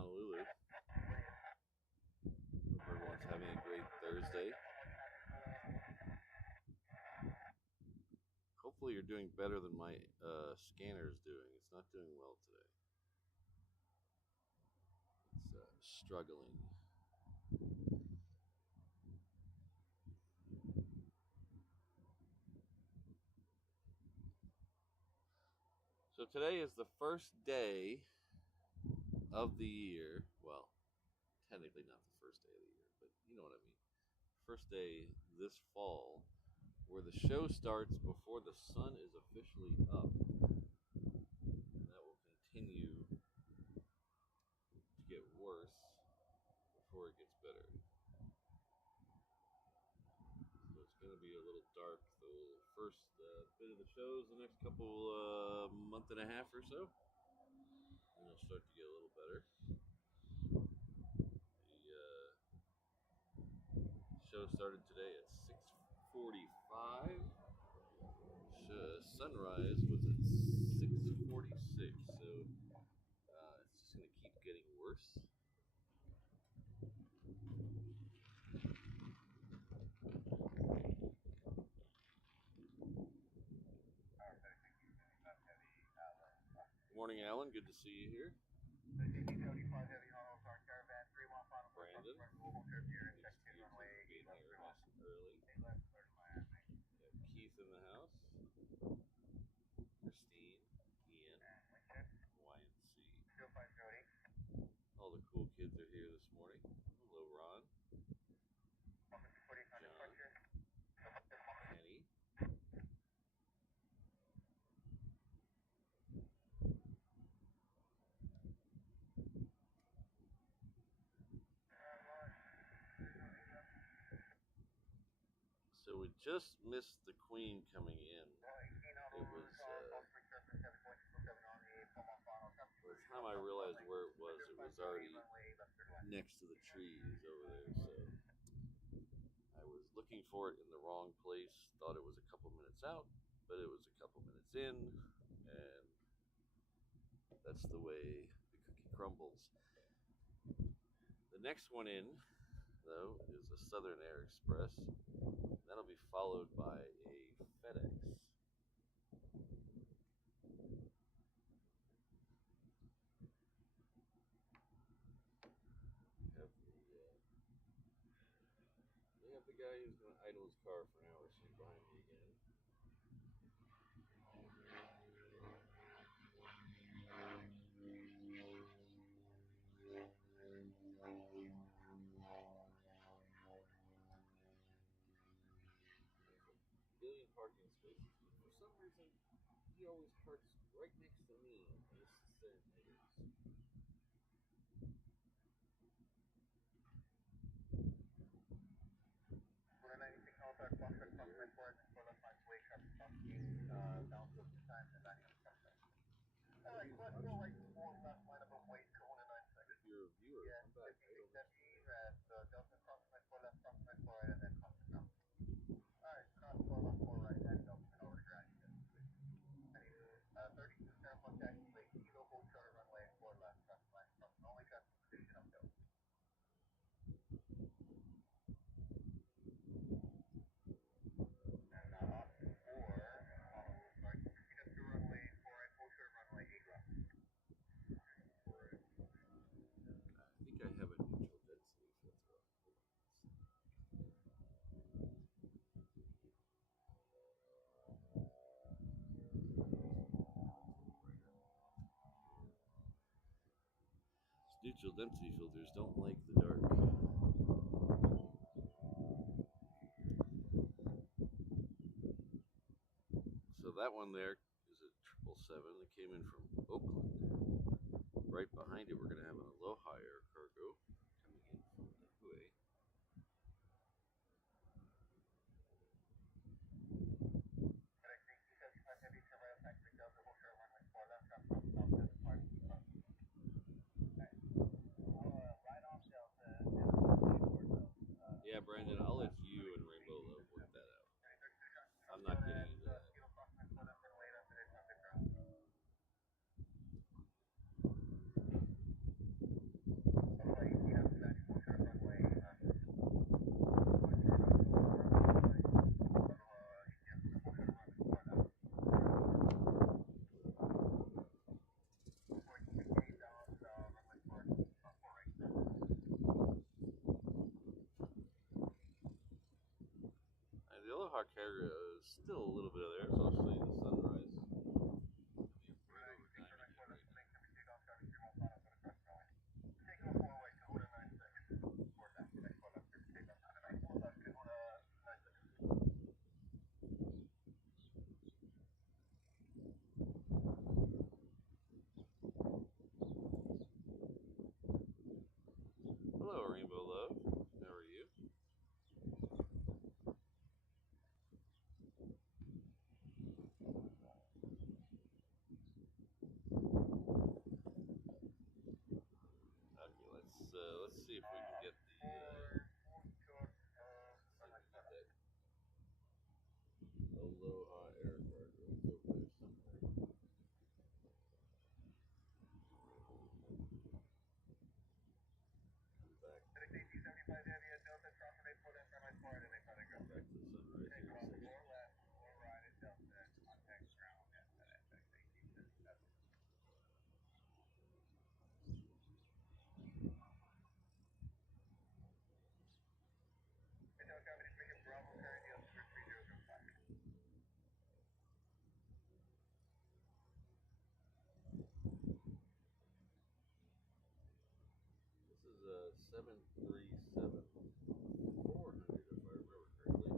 Honolulu. Hope everyone's having a great Thursday. Hopefully you're doing better than my scanner is doing. It's not doing well today. It's struggling. So today is the first day of the year. Well, technically not the first day of the year, but you know what I mean. First day this fall where the show starts before the sun is officially up. And that will continue to get worse before it gets better. So it's going to be a little dark the first bit of the shows, the next couple month and a half or so. And it'll start to get a little better. The show started today at 6:45. Sunrise was at 6:46. So it's just going to keep getting worse. Good morning, Alan. Good to see you here. Brandon. Being here nice and early. We have Keith in the house. Christine, Ian, YNC. All the cool kids are here this morning. Hello, Ron. John. Kenny. So we just missed the Queen coming in. It was, by the time I realized where it was already next to the trees over there. So I was looking for it in the wrong place. Thought it was a couple minutes out, but it was a couple minutes in, and that's the way the cookie crumbles. The next one in, though, is a Southern Air Express. That'll be followed by a FedEx. They have the guy who's going to idle his car for an hour sitting behind me again. Billion parking spaces, but for some reason he always parks right next to me and this is neighbors. If you're a viewer, come back. I think I have a neutral density filter on. Neutral density filters don't like the dark. So that one there is a 777 that came in from Oakland. Right behind it, we're going to have an Aloha Air Cargo coming in from Niue. Yeah, Brandon, I'll let you and Rainbow Love work that out. I'm not getting into that. Aloha Carrier is still a little bit of there, so I'll show you the sunrise. Hello, Rainbow Love. How are you? Okay, let's see if we can get the Aloha air cargo. It's over there somewhere. Come back. Come back to the sunrise here in a second. This is a 737 400, if I remember correctly.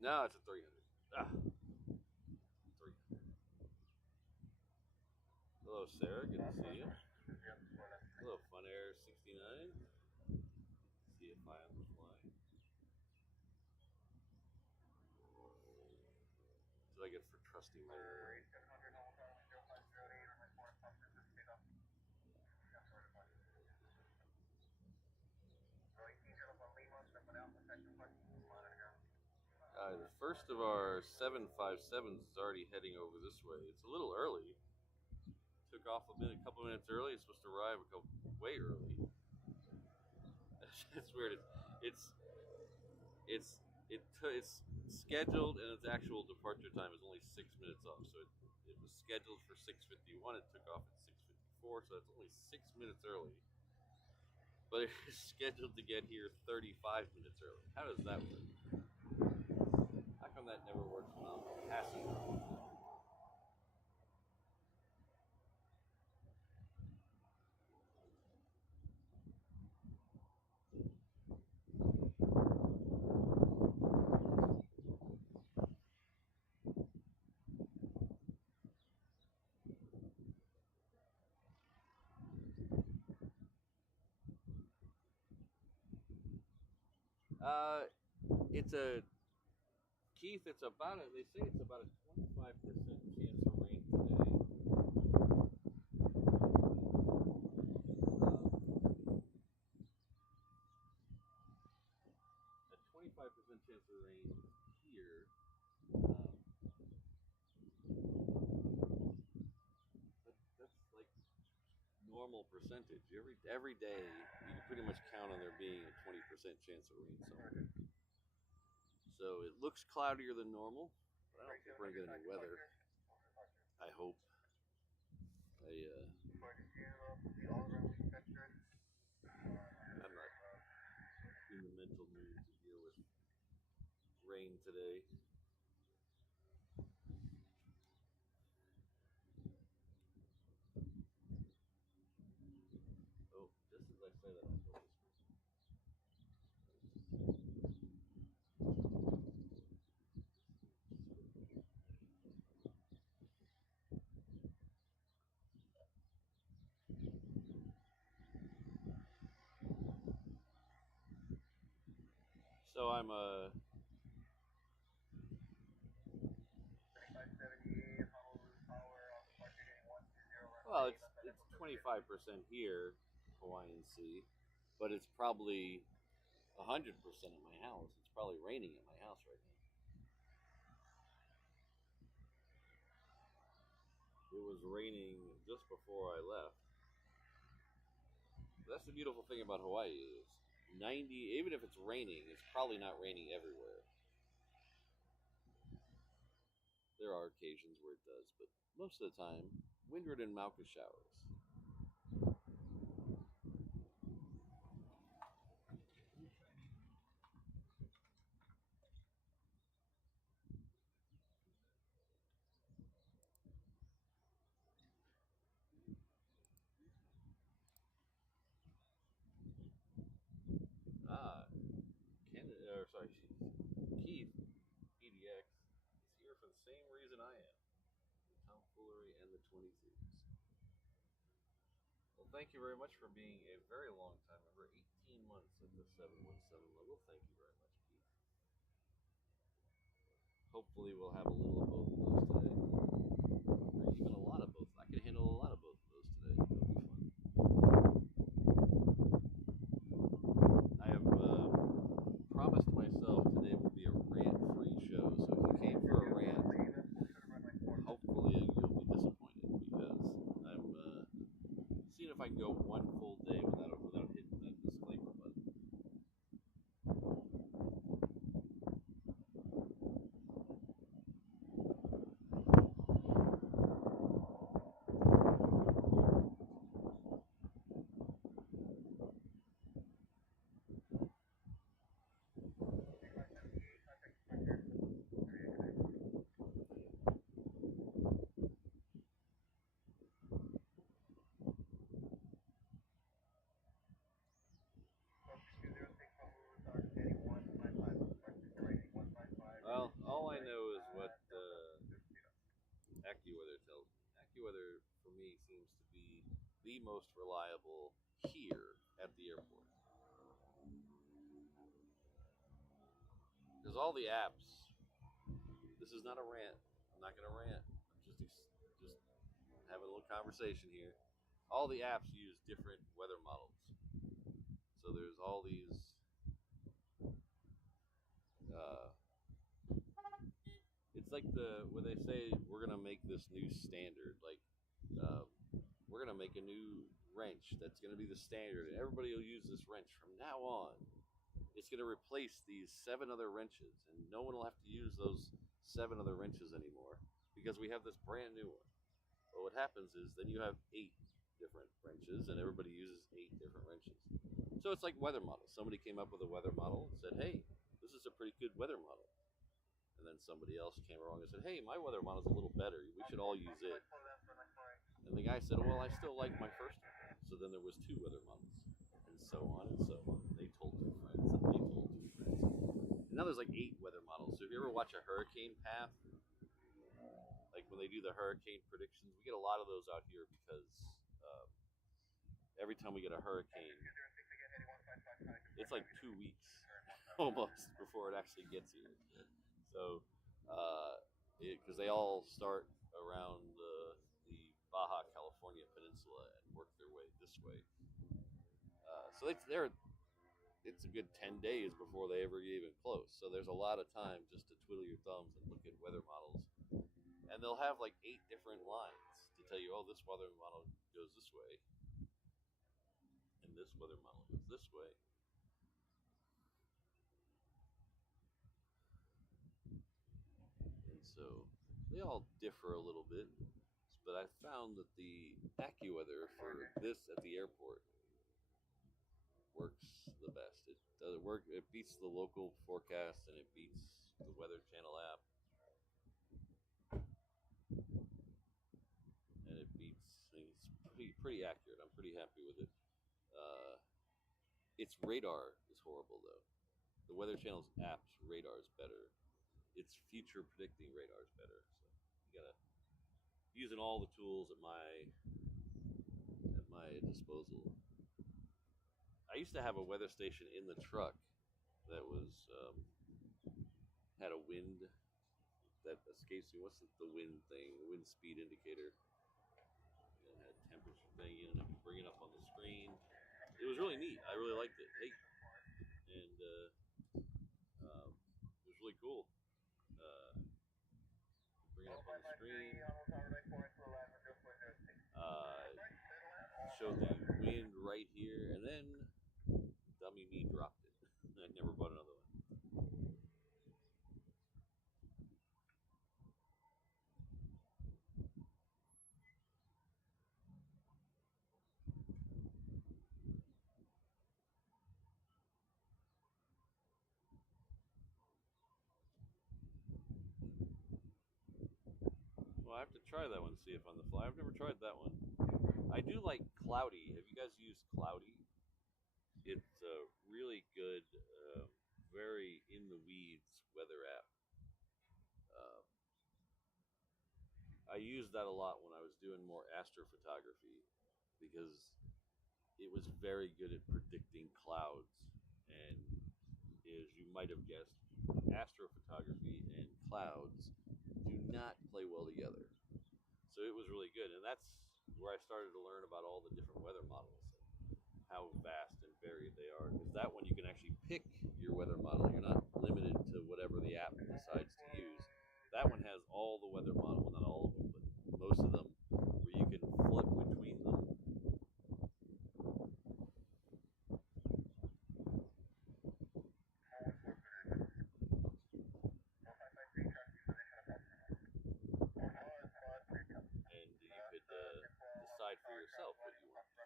No, it's a 300. Ah, 300. Hello, Sarah. Good to see you. Hello, Fun Air 69. See if I am the fly. That's what I get for trusting my word. The first of our 757s is already heading over this way. It's a little early. Took off a couple minutes early. It's supposed to arrive way early. It's weird. It's it's scheduled, and its actual departure time is only 6 minutes off. So it was scheduled for 6:51. It took off at 6:54. So that's only 6 minutes early. But it's scheduled to get here 35 minutes early. How does that work? How come that never works when I'm passing? It's a Keith. It's about they say it's about a 25% chance of rain today. A 25% chance of rain here. That's like normal percentage. Every day, you can pretty much count on there being a 20% chance of rain somewhere. So it looks cloudier than normal, but I don't think we're gonna get any weather. I hope. I'm not in the mental mood to deal with rain today. Oh, just as I say that, I feel this. So I'm well, it's 25% here, Hawaiian Sea, but it's probably 100% at my house. It's probably raining at my house right now. It was raining just before I left. That's the beautiful thing about Hawaii is even if it's raining, it's probably not raining everywhere. There are occasions where it does, but most of the time, windward and Malka showers. Ah, Canada, or sorry, Keith, EDX, is here for the same reason I am. Tomfoolery and the 22s. Well, thank you very much for being a very long time member, 18 months at the 717 level. Thank you very much, Keith. Hopefully, we'll have a little of both of those today. Or even a lot of both. I can handle a lot of both of those today. It'll be fun. I have promised myself today will be a rant-free show. So if you came for a rant, hopefully you'll be disappointed because I'm seeing if I can go one full day without hitting that disclaimer button. Well, all I know is what AccuWeather tells me. AccuWeather, for me, seems to be the most reliable here at the airport. Because all the apps, this is not a rant. I'm not going to rant. I'm just having a little conversation here. All the apps use different weather models. So there's all these uh, it's like when they say we're gonna make this new standard, like we're gonna make a new wrench that's gonna be the standard, and everybody will use this wrench from now on. It's gonna replace these 7 other wrenches, and no one will have to use those 7 other wrenches anymore because we have this brand new one. But what happens is then you have 8 different wrenches, and everybody uses 8 different wrenches. So it's like weather models. Somebody came up with a weather model and said, "Hey, this is a pretty good weather model." And then somebody else came along and said, "Hey, my weather model's a little better. We should all use it." And the guy said, "Well, I still like my first one." So then there was 2 weather models, and so on and so on. They told 2 friends, and they told 2 friends. And now there's like 8 weather models. So if you ever watch a hurricane path, like when they do the hurricane predictions, we get a lot of those out here because every time we get a hurricane, it's like 2 weeks almost before it actually gets here. So, because they all start around the Baja California Peninsula and work their way this way. So it's a good 10 days before they ever get even close. So there's a lot of time just to twiddle your thumbs and look at weather models. And they'll have like 8 different lines to tell you, oh, this weather model goes this way, and this weather model goes this way. And so they all differ a little bit. But I found that the AccuWeather for this at the airport works the best. It does work. It beats the local forecast and it beats the Weather Channel app, and it beats. I mean, it's pretty accurate. I'm pretty happy with it. Uh, its radar is horrible though. The Weather Channel's app's radar is better. Its future predicting radar is better. So you gotta using all the tools at my disposal. I used to have a weather station in the truck that was had a wind that escapes me. What's the wind thing? The wind speed indicator. It had a temperature thing in it. I could bring it up on the screen. It was really neat. I really liked it. Hey, and it was really cool. Bring it up on the screen. Show the wind right here, and then dummy me dropped I have to try that one. See if on the fly. I've never tried that one. I do like Cloudy. Have you guys used Cloudy? It's a really good, very in the weeds weather app. Uh, I used that a lot when I was doing more astrophotography because it was very good at predicting clouds. And as you might have guessed, astrophotography and clouds do not play well together. So it was really good. And that's where I started to learn about all the different weather models and how vast and varied they are. Because that one you can actually pick your weather model. You're not limited to whatever the app decides to use. That one has all the weather models, well, not all of them, but most of them, where you can flip between them. And you could decide for yourself what you want to use.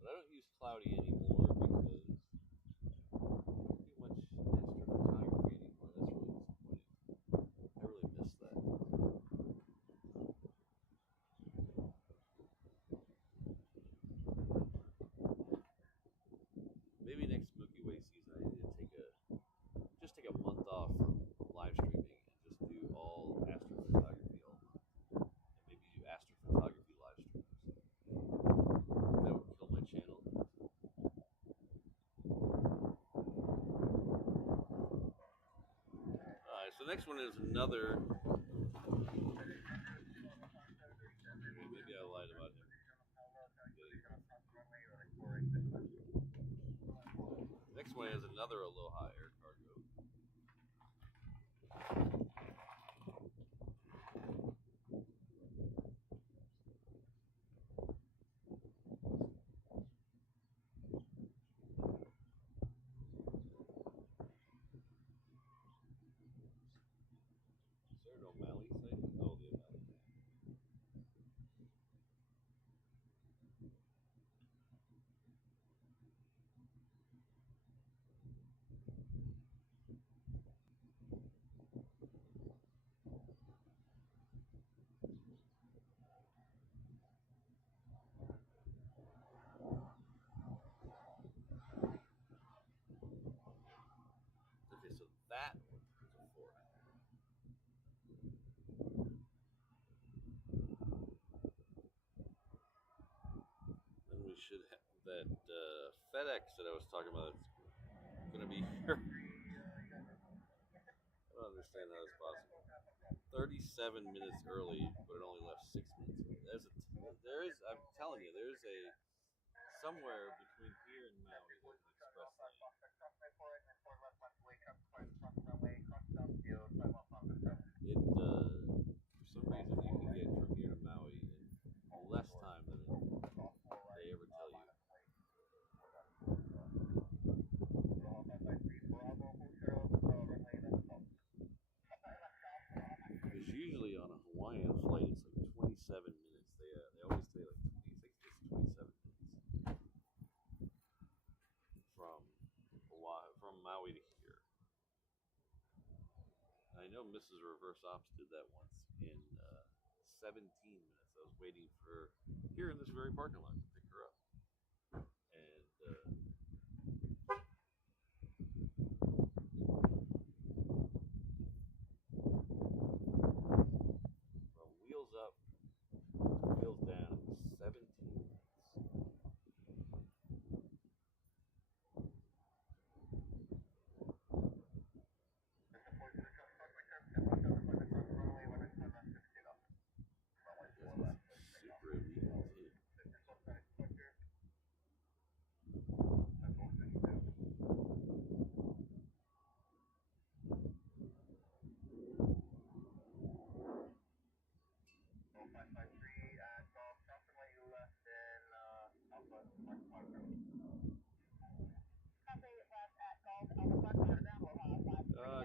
But I don't use Cloudy anymore because I don't do much astrophotography anymore. That's really disappointing. I really miss that. Maybe next Milky Way season I need to take a month off from live streaming and just do all astrophotography all month. And maybe do astrophotography live streams. That would kill my channel. Alright, so the next one is another. Maybe I lied about him. The next one is another Aloha Air Cargo. Is there an O'Malley site? Oh, the O'Malley. Okay, so that one is a fork. Then we should have that FedEx that I was talking about. It's going to be here. I don't understand how that's possible. 37 minutes early, but it only left 6 minutes early. There is, I'm telling you, there's a, somewhere between here and Maui, there's an express lane. For some reason, you can get from here to Maui in less time than they ever tell you. Because usually on a Hawaiian flight, it's like 27 minutes. They always say like 26 to 27 minutes from Hawaii, from Maui to here. I know Mrs. Reverse Ops did that once in 17 minutes. I was waiting for her here in this very parking lot to pick her up. And from wheels up to wheels down, 17 minutes. Super illegal too.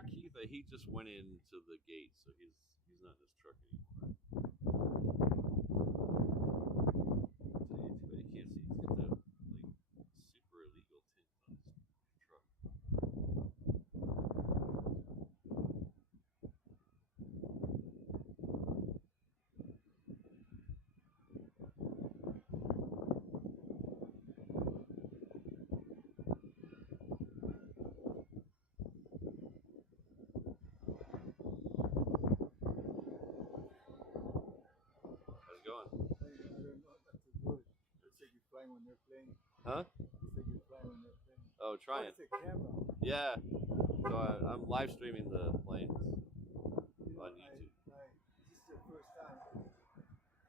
Keith, he just went into the gate, so he's not in his truck anymore. Too bad you can't see. He's got the like super illegal tint on his Huh? You said you're flying on that plane. Oh, trying. It's a camera. Yeah. So I'm live streaming the planes You know, on YouTube. this is the first time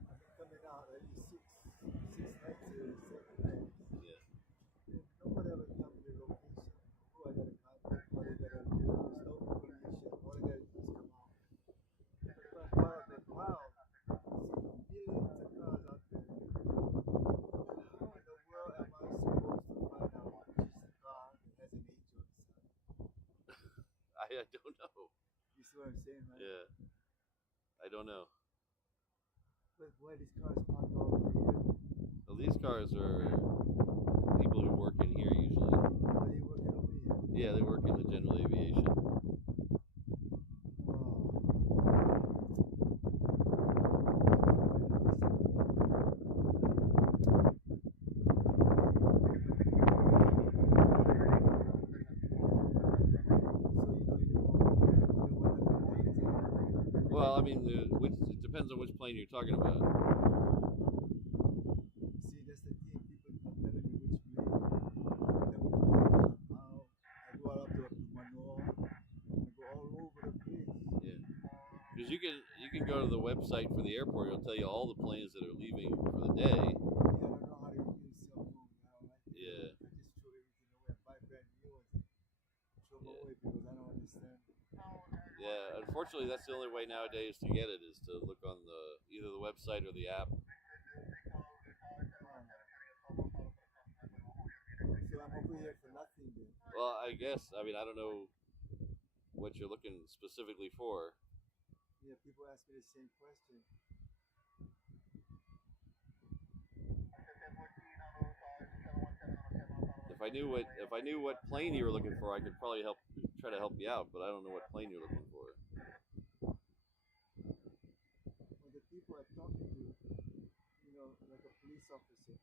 I've been coming out at least six nights or 7 nights. Yeah. And nobody ever tell me the location, who I gotta contact, what I gotta do. There's no information. All I gotta do is come out. But if I'm part of the crowd, I see millions of cars out there. How in the world am I supposed to find out which is the car that has an angel inside? I don't know. You see what I'm saying, right? Yeah. I don't know. But why these cars parked all over here? Well, these cars are people who work in here usually. Why are you working over here? Yeah, they work in the general aviation. Well, I mean, it depends on which plane you're talking about. See, that's the thing. People not telling me which plane. Then we go out. I go out to Manoa. I go all over the place. Yeah, because you can go to the website for the airport. It'll tell you all the planes that are leaving for the day. Yeah, I don't know how to use cell phone now, right? Yeah. I just throw everything away. I buy brand new ones. Throw them away because I don't understand. Yeah, unfortunately, that's the only way nowadays to get it is to look on either the website or the app. So I'm over here for nothing then. Well, I guess. I mean, I don't know what you're looking specifically for. Yeah, people ask me the same question. If I knew what plane you were looking for, I could probably try to help you out. But I don't know what plane you're looking for. Well, the people I'm talking to, you know, like a police officer.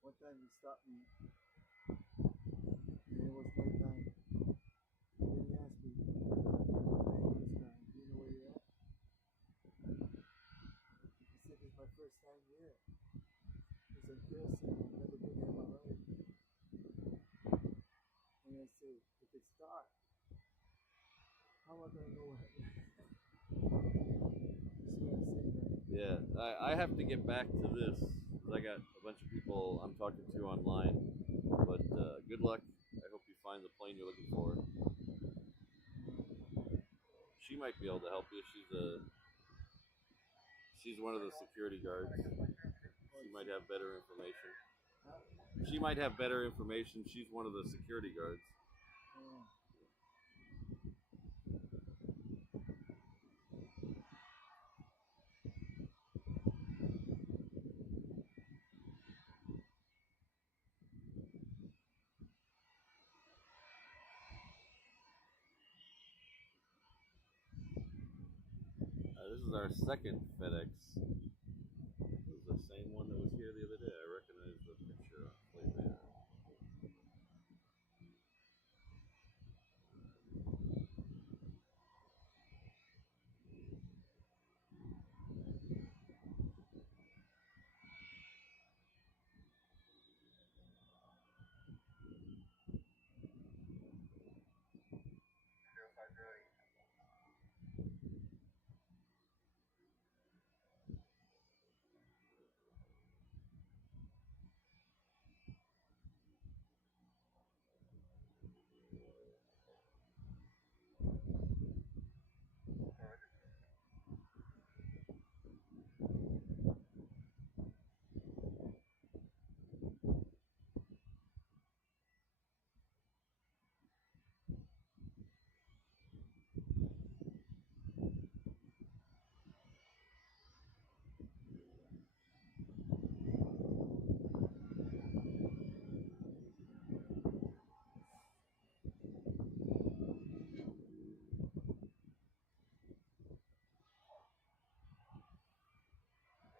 One time he stopped me, and it was nighttime. And then he asked me, "Hey, police guy, do you know where you're at?" I said, "It's my first time here. It's embarrassing. I've never been here in my life." And I said, "If it's dark, how am I gonna know what?" You see what I'm saying, right? Yeah, I have to get back to this because I got a bunch of people I'm talking to online. But good luck. I hope you find the plane you're looking for. She might be able to help you. She's one of the security guards. She might have better information. She might have better information. She's one of the security guards. This is our second FedEx. This is the same one that was here the other day. I recognize the picture on plate there.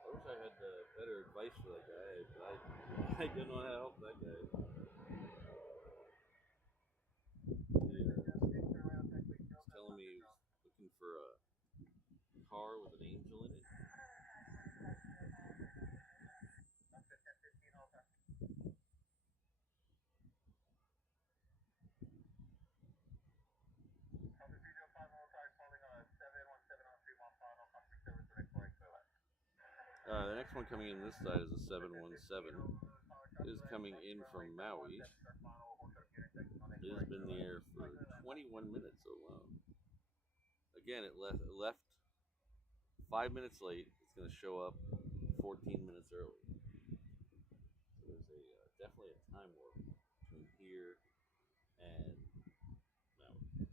I wish I had better advice for that guy, but I don't know how to help that guy. He's telling me he was looking for a car with an angel in it. next one coming in this side is a 717. It is coming in from Maui. It has been in the air for 21 minutes alone. Again, it left 5 minutes late. It's going to show up 14 minutes early. So there's definitely a time warp between here and Maui.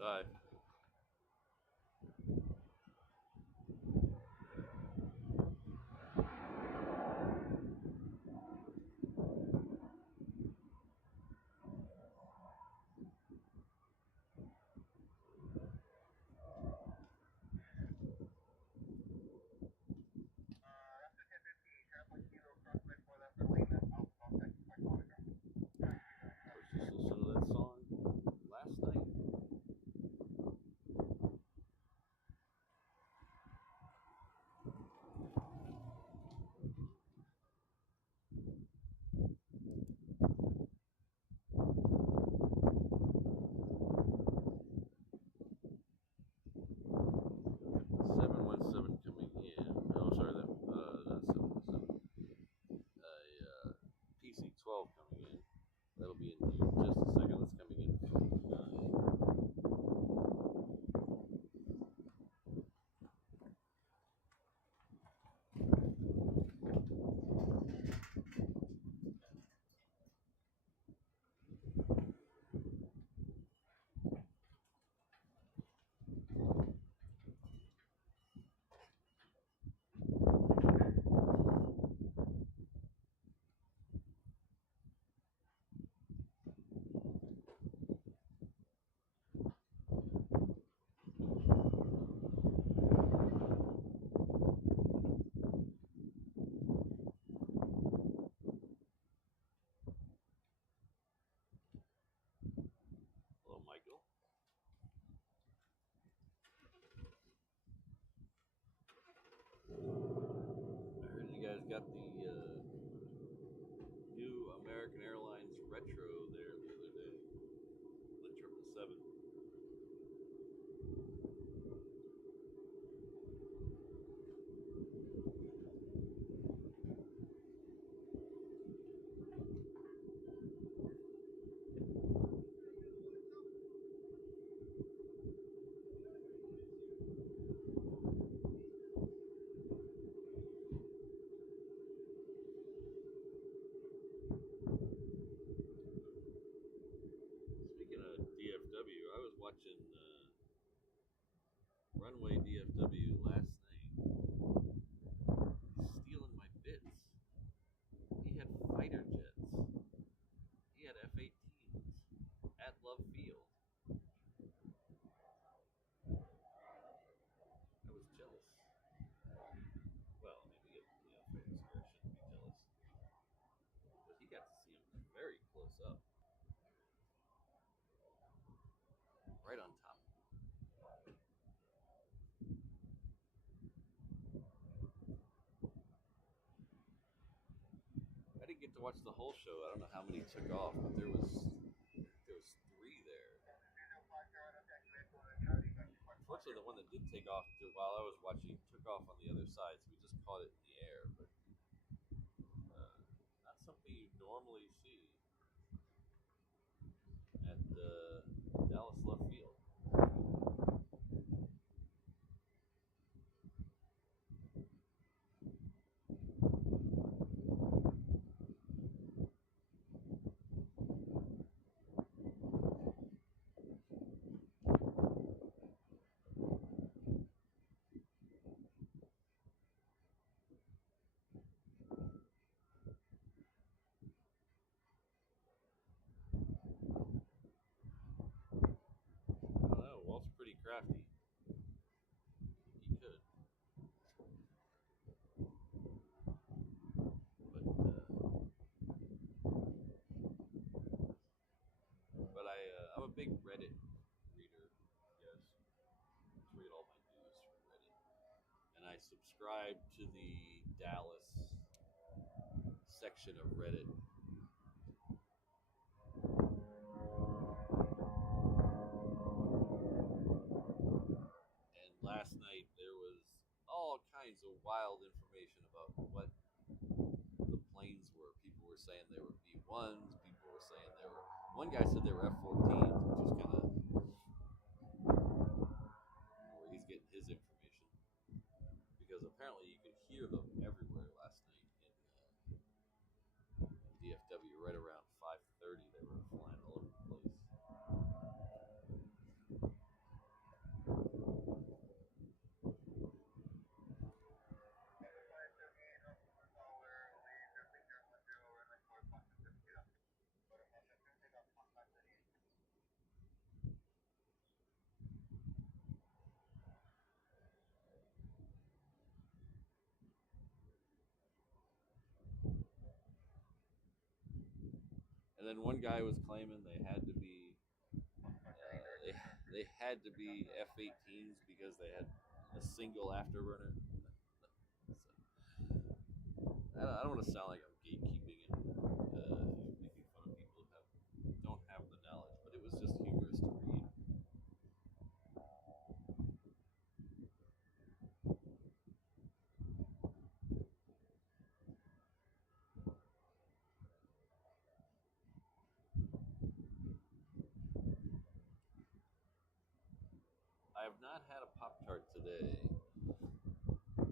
Alright. 717 coming in. Oh, sorry, not 717. PC12 coming in. That'll be in just a second. That's coming in from 9. Hello, Michael. I heard you guys got the new American Airlines Retro there the other day. The 777. Speaking of DFW, I was watching Runway DFW last night. He's stealing my bits. He had fighter jets. He had F-18s at Love Field. I was jealous. Well, I mean, we get fans here. I shouldn't be jealous. But he got to see him very close up, right on top. I didn't get to watch the whole show. I don't know how many took off, but there was 3 there. Unfortunately, the one that did take off while I was watching took off on the other side, so we just caught it in the air. But not something you normally normally see at Dallas left field. I don't know. Walt's pretty crafty. He could, but I'm a big Reddit reader. Yes, I read all my news from Reddit, and I subscribe to the Dallas section of Reddit. And last night there was all kinds of wild information about what the planes were. People were saying they were B-1s. People were saying they were. One guy said they were F-14s, which is kind of where he's getting his information because apparently you could hear them everywhere last night in DFW. Right around 5:30, they were flying all over the place. And then one guy was claiming they had to be they had to be F-18s because they had a single afterburner. I don't want to sound like I'm gatekeeping and making fun of people who don't have the knowledge, but it was just humorous to read. I have not had a Pop Tart today.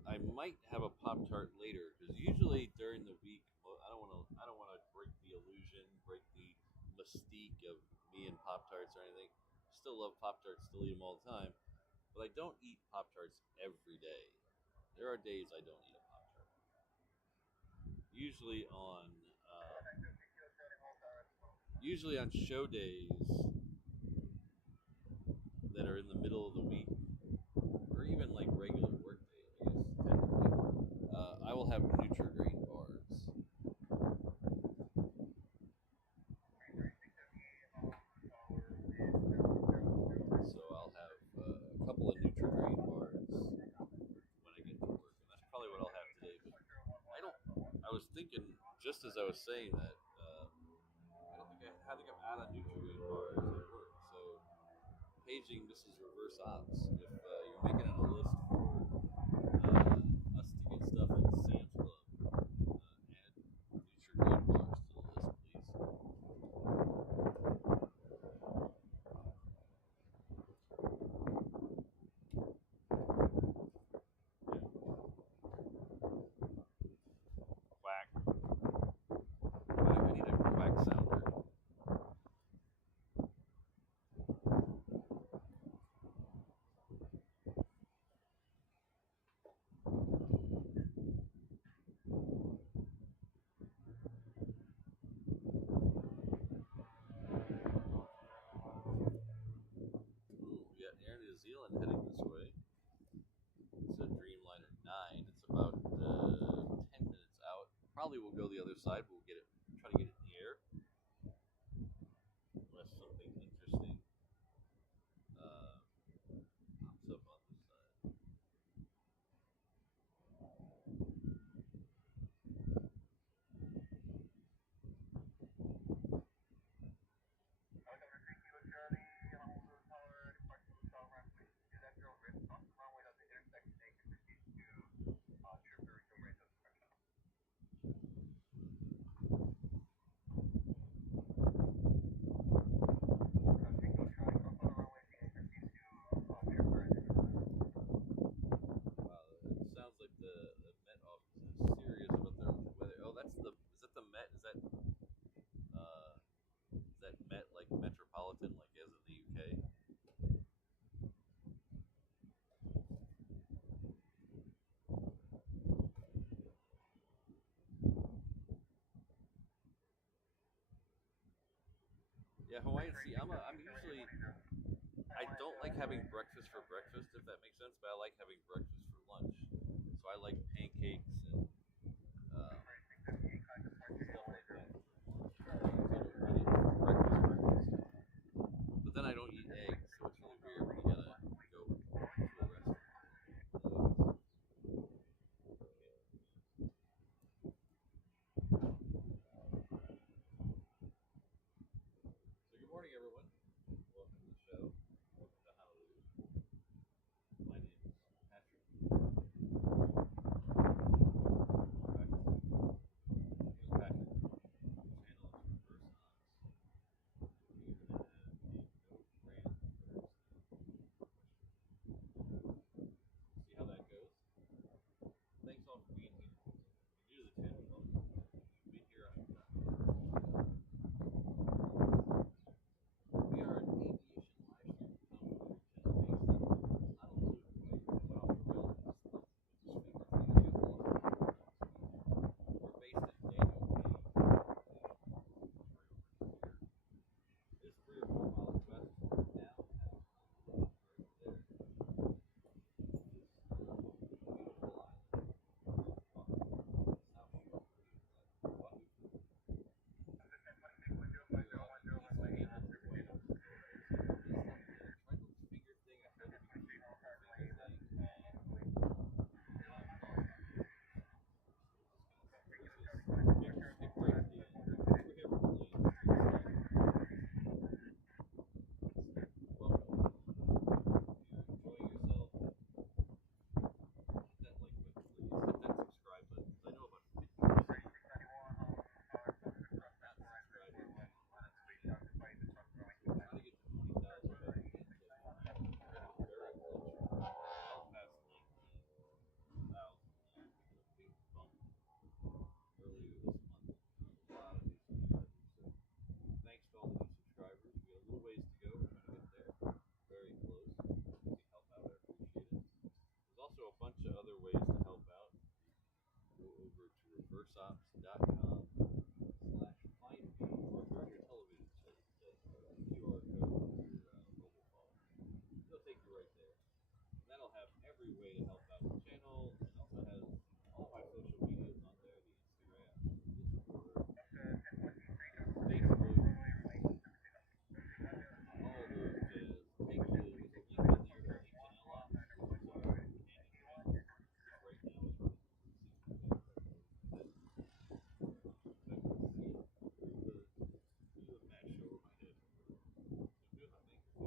I might have a Pop Tart later because usually during the week, I don't want to break the illusion, break the mystique of me and Pop Tarts or anything. Still love Pop Tarts, still eat them all the time, but I don't eat Pop Tarts every day. There are days I don't eat a Pop Tart. Usually on usually on show days that are in the middle of the week, or even like regular work days, I guess technically, I will have Nutri-Grain bars. So I'll have a couple of Nutri-Grain bars when I get to work, and that's probably what I'll have today. But I don't. I was thinking just as I was saying that. I don't think I think I'm out of Nutri-Grain bars at work. So paging this is reverse ops. If you're making a list for us to get stuff at Sam's Club, add Nutri-Grain bars to the list, please. Quack. I need a quack sounder. Ooh, we got Air New Zealand heading this way. It's a Dreamliner 9. It's about 10 minutes out. Probably we'll go the other side. We'll get it, try to get it in the air. Unless something interesting pops up on this side. Yeah, Hawaiian. See, I'm usually I don't like having breakfast for breakfast, if that makes sense, but I like having breakfast for lunch. So I like pancakes and stuff like that. Breakfast. But then I don't eat eggs, so it's really weird when you gotta go to a restaurant. So good morning, everyone. Welcome to the show. Welcome to Honolulu. My name is Patrick. Here's Patrick. Channel is Reverse Ops. We're gonna have a no brand Thursday. See how that goes. Thanks all for being here. If you're new to the channel, welcome. You've been here on We are an aviation live stream company channel based in Honolulu, Hawaii. Went off the rails last month, which is favorite thing I do. We're based in Daniel Bay, right over here. It's 3 or 4 miles west of downtown Honolulu, right there. This beautiful island called South Shore. Oahu. Earlier this month. A lot of new subscribers. So thanks to all the new subscribers. We got a little ways to go. We're trying to get there. Very close. If you help out, I appreciate it. There's also a bunch of other ways to help out. Go over to reverseops.com/findme or grab your television set QR code on your mobile phone. It'll take you right there. And that'll have every way to help out the channel. And also has all my social medias on there, the Instagram, Discord, Facebook, all those jazz. There's a link in there for HNL Ops, which is our companion channel, which right now is running 60K. You and Matt show over my head. So do the thing for me again.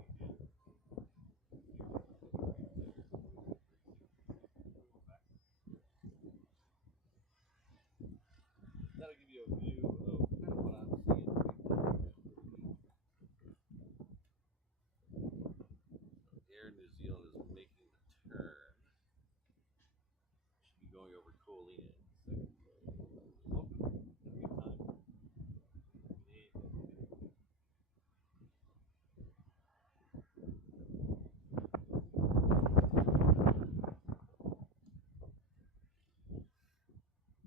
That'll give you a view of kind of what I'm seeing right now. Air New Zealand is making the turn. Should be going over Koalina in a second. So welcome. Have a good time.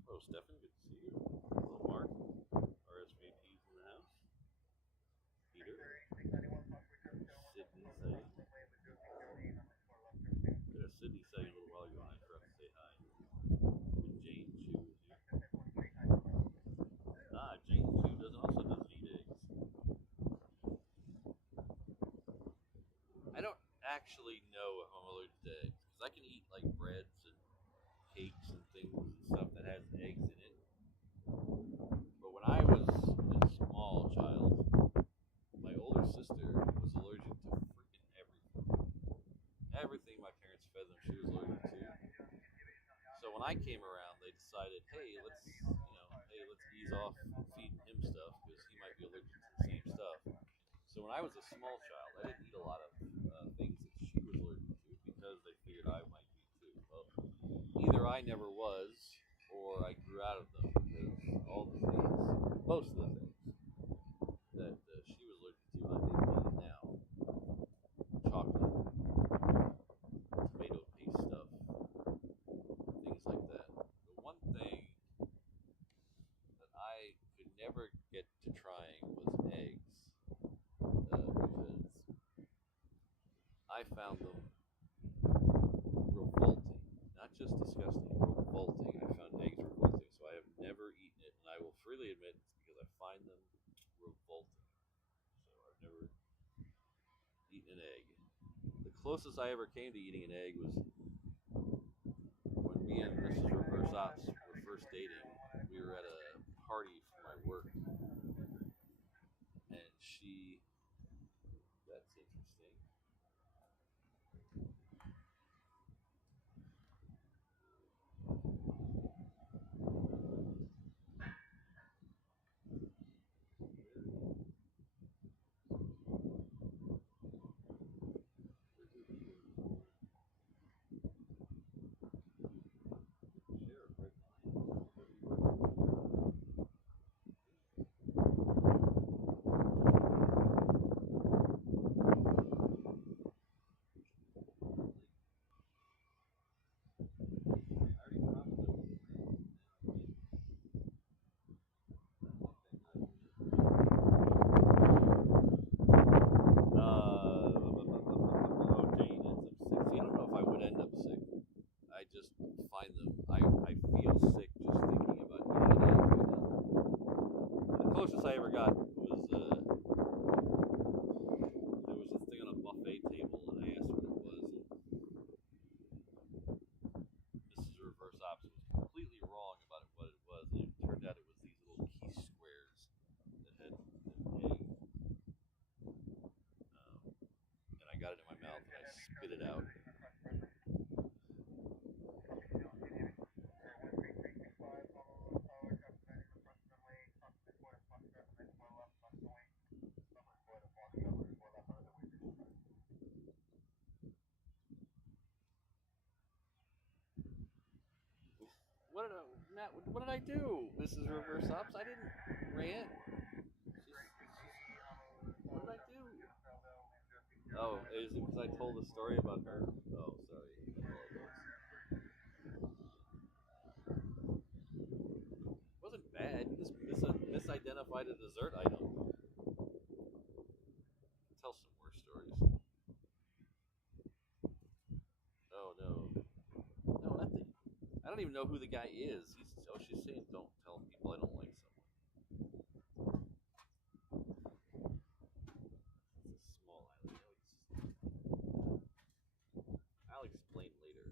Hello, Stefan. Good to see you. Hello, Mark. RSVP's in the house. Peter. Sydney sighting. We had a Sydney sighting a little while ago, and I forgot to say hi. And Jane Chu is here. Jane Chu also doesn't eat eggs. I don't actually know if I'm allergic to eggs because I can eat like breads and cakes and things and stuff that has eggs in it. But when I was a small child, my older sister was allergic to freaking everything. Everything my parents fed them, she was allergic to. So when I came around, they decided, hey, let's ease off feeding him stuff because he might be allergic to the same stuff. So when I was a small child, I didn't eat a lot of things that she was allergic to because they figured I might be too. Well, either I never was or I grew out of them because all the things, most of the things that she was allergic to, I'm able to eat now. Chocolate, tomato paste stuff, things like that. The one thing that I could never get to trying was eggs. I found them revolting. Not just disgusting, revolting. I found eggs revolting, so I have never eaten it, and I will freely admit it's because I find them revolting. So I've never eaten an egg. The closest I ever came to eating an egg was when me and Mrs. Reverse Ops were first dating. We were at a party for my work, and she. That's interesting. Oh, Jane ends up sick. See, I don't know if I would end up sick. I just find them. I feel sick just thinking about eating an egg. The closest I ever got was there was a thing on a buffet table, and I asked what it was, and Mrs. Reverse Ops was completely wrong about what it was, and it turned out it was these little quiche squares that had an egg. And I got it in my mouth and I spit it out. What did I, Matt? What did I do? This is Reverse Ops. I didn't rant. What did I do? Oh, is it because I told a story about her? Oh, sorry. It wasn't bad. You just misidentified a dessert item. Tell some more stories. Oh no, no, nothing. I don't even know who the guy is. She's saying don't tell people I don't like someone. It's a small island. I'll explain later.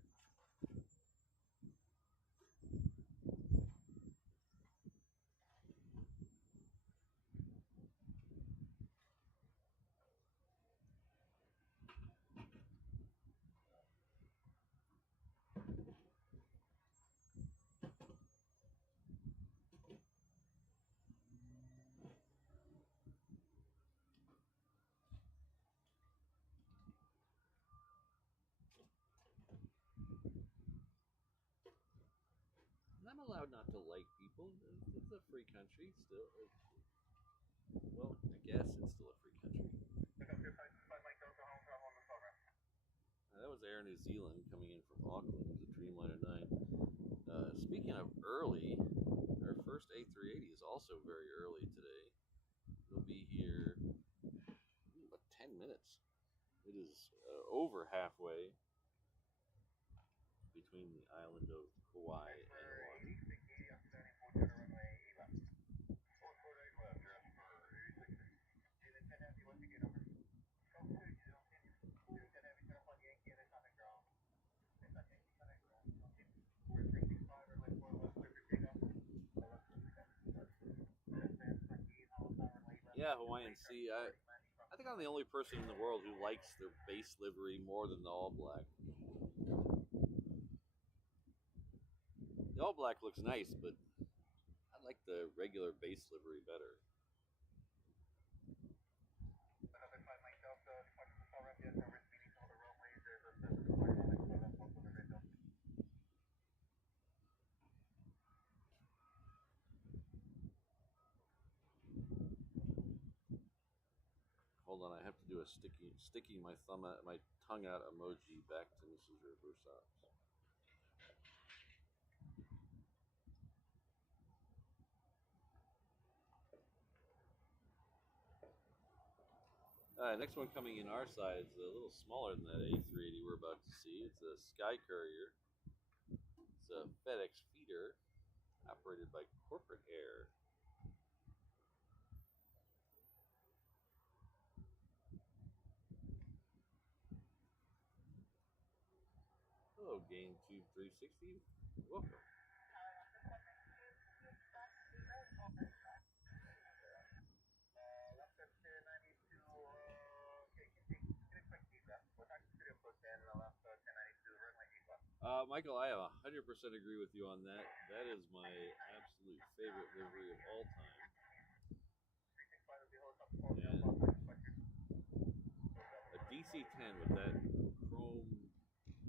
And I'm allowed not to like people. It's a free country still. Well, I guess it's still a free country. That was Air New Zealand coming in from Auckland. It was a Dreamliner 9. Speaking of early, our first A380 is also very early today. It'll be here in about 10 minutes. It is over halfway between the island of Kauai and Oahu. Yeah, Hawaiian Sea. I think I'm the only person in the world who likes their base livery more than the all black. The all black looks nice, but I like the regular base livery better. Hold on, I have to do a sticking my thumb out, my tongue out emoji back to Mrs. Reverse Ops. Next one coming in our side is a little smaller than that A380 we're about to see. It's a Sky Courier. It's a FedEx feeder operated by Corporate Air. Hello, Game Tube 360. Welcome. Michael, I 100% agree with you on that. That is my absolute favorite livery of all time. And a DC-10 with that chrome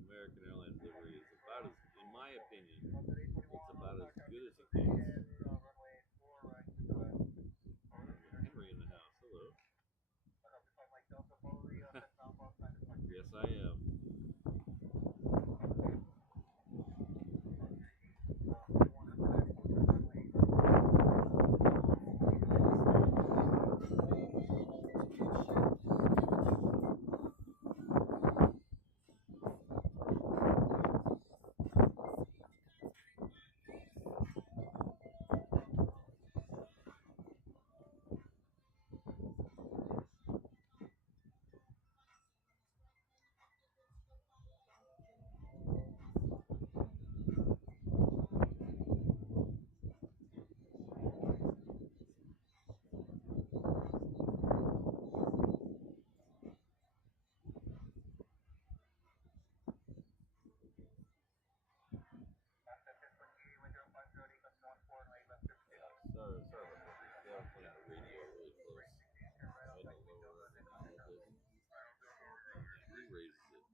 American Airlines livery is about as, in my opinion, it's about as good as it gets. Henry in the house. Hello. Yes, I am. Sorry about that. They are playing the radio really close. I had to lower it a little bit. He raises it.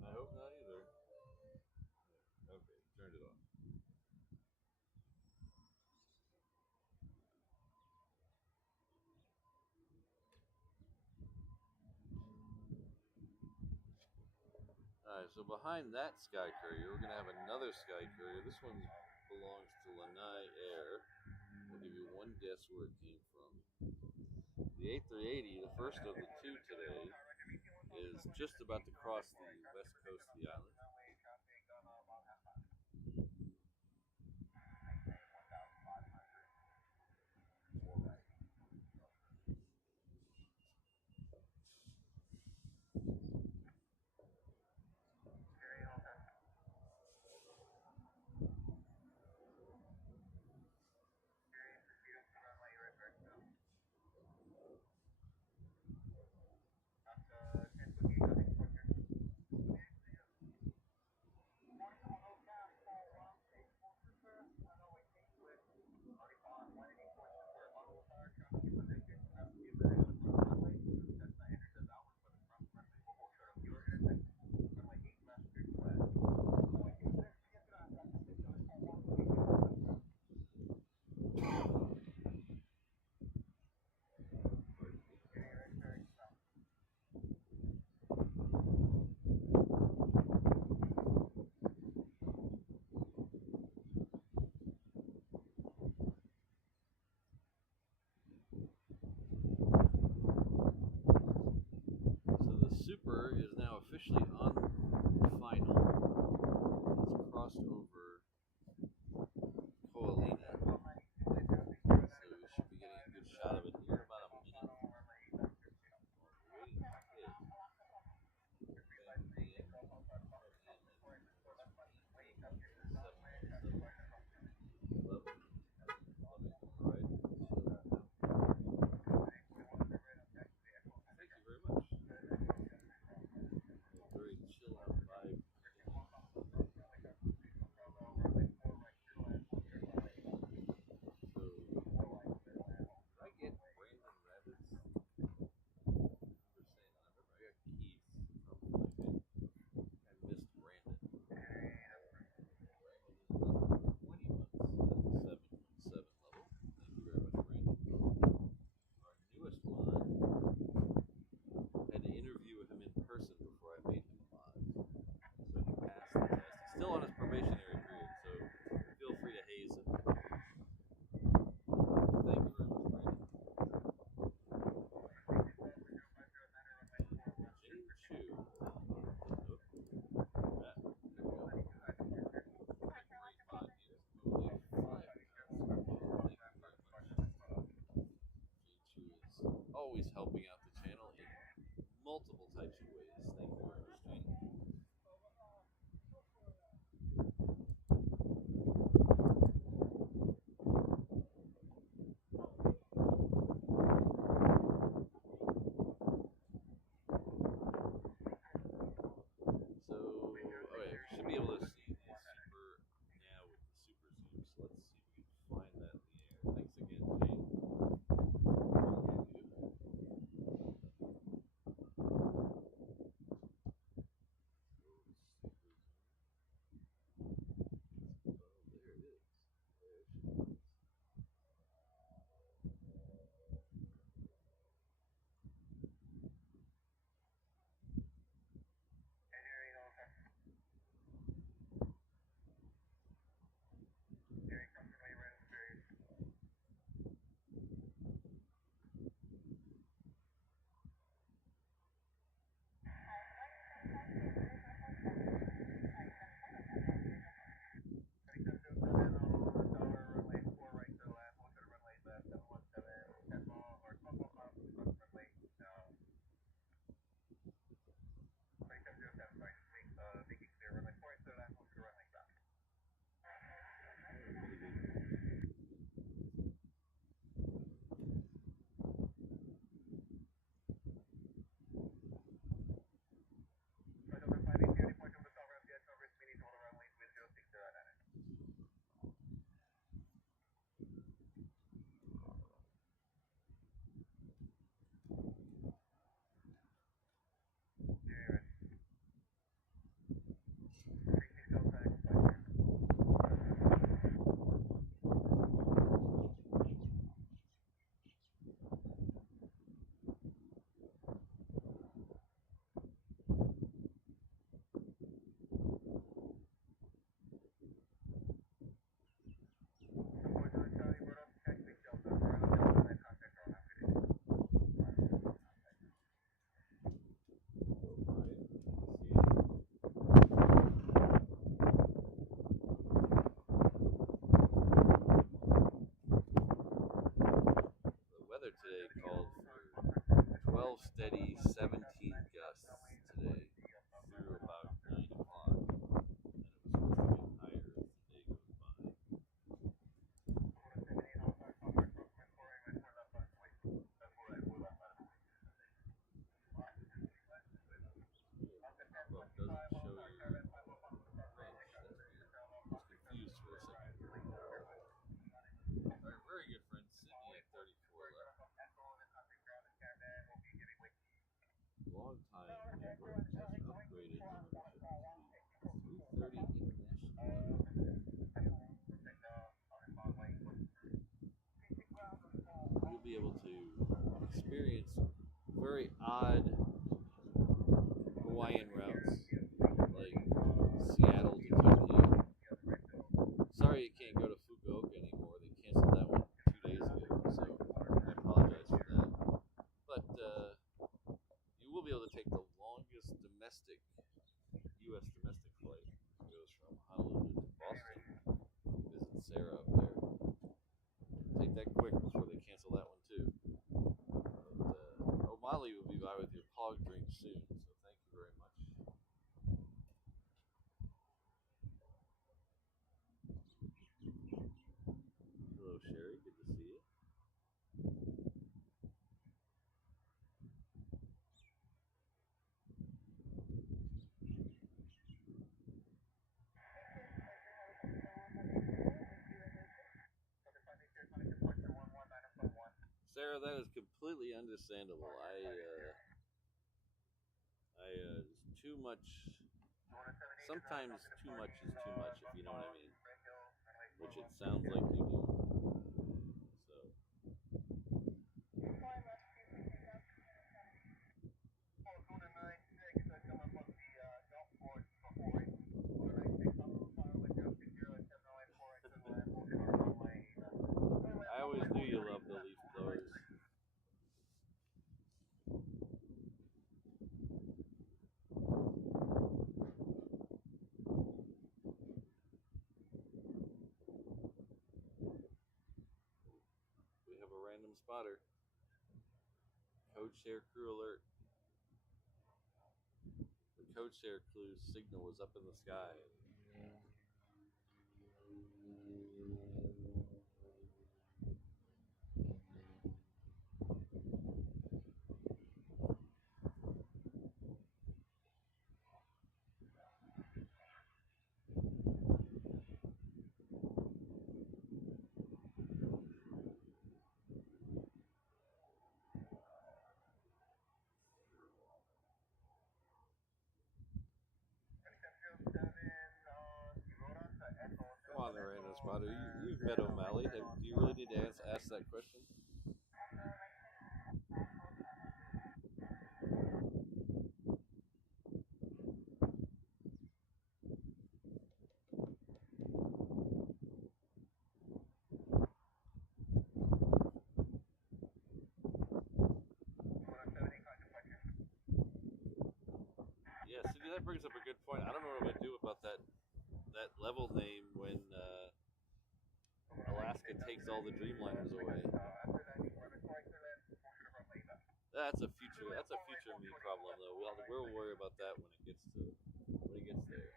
I hope not either. Okay, turned it off. Alright, so behind that Sky Courier, we're going to have another Sky Courier. This one belongs to Lanai Air. I'll give you one guess where it came from. The A380, the first of the two today, is just about to cross the west coast of the island. So the Super is now officially on final. It's crossed over Coalina. So we should be getting a good shot of it here in about a minute. We're waiting for it. Thank you very much. Very chill out vibe. always helping out the channel in multiple types of ways. Thank you very much, Jane. So, okay, we should be able to see the super now with the super zoom. So let's see if we can find that in the air. Thanks again, Jane. Oh, there it is. There she is. Weather today called for 12 steady 17 gusts today through about 9 o'clock. And it was supposed to get higher as the day goes by. Pop-up doesn't show your range. That's weird. I was confused for a second. Our very good friend Sydney at 34 left. Long time member has upgraded membership to 330 International. You'll be able to experience very odd Hawaiian routes like Seattle to Tokyo. Sorry you can't go to Fukuoka anymore. They canceled that one 2 days ago, so I apologize for that. But you will be able to take the longest domestic U.S. domestic flight. It goes from Honolulu to Boston. Visit Sarah up there. Take that quick before they cancel that one too. But O'Malley will be by with your pog drink soon, so thank you very much. Hello, Sherry. Good to see you. Sarah, that is completely understandable. Too much. Sometimes too much is too much, if you know what I mean. Which it sounds like you do. So. I always knew you loved the leaf blowers. We have a random spotter. Code share crew alert. The code share crew's signal was up in the sky. Come on, the random spotter. You've met O'Malley. Do you really need to ask that question? Yeah, see, that brings up a good point. I don't know what I'm going to do about that level name when Alaska takes all the Dreamliners away. That's a future me problem though. We'll worry about that when it gets there.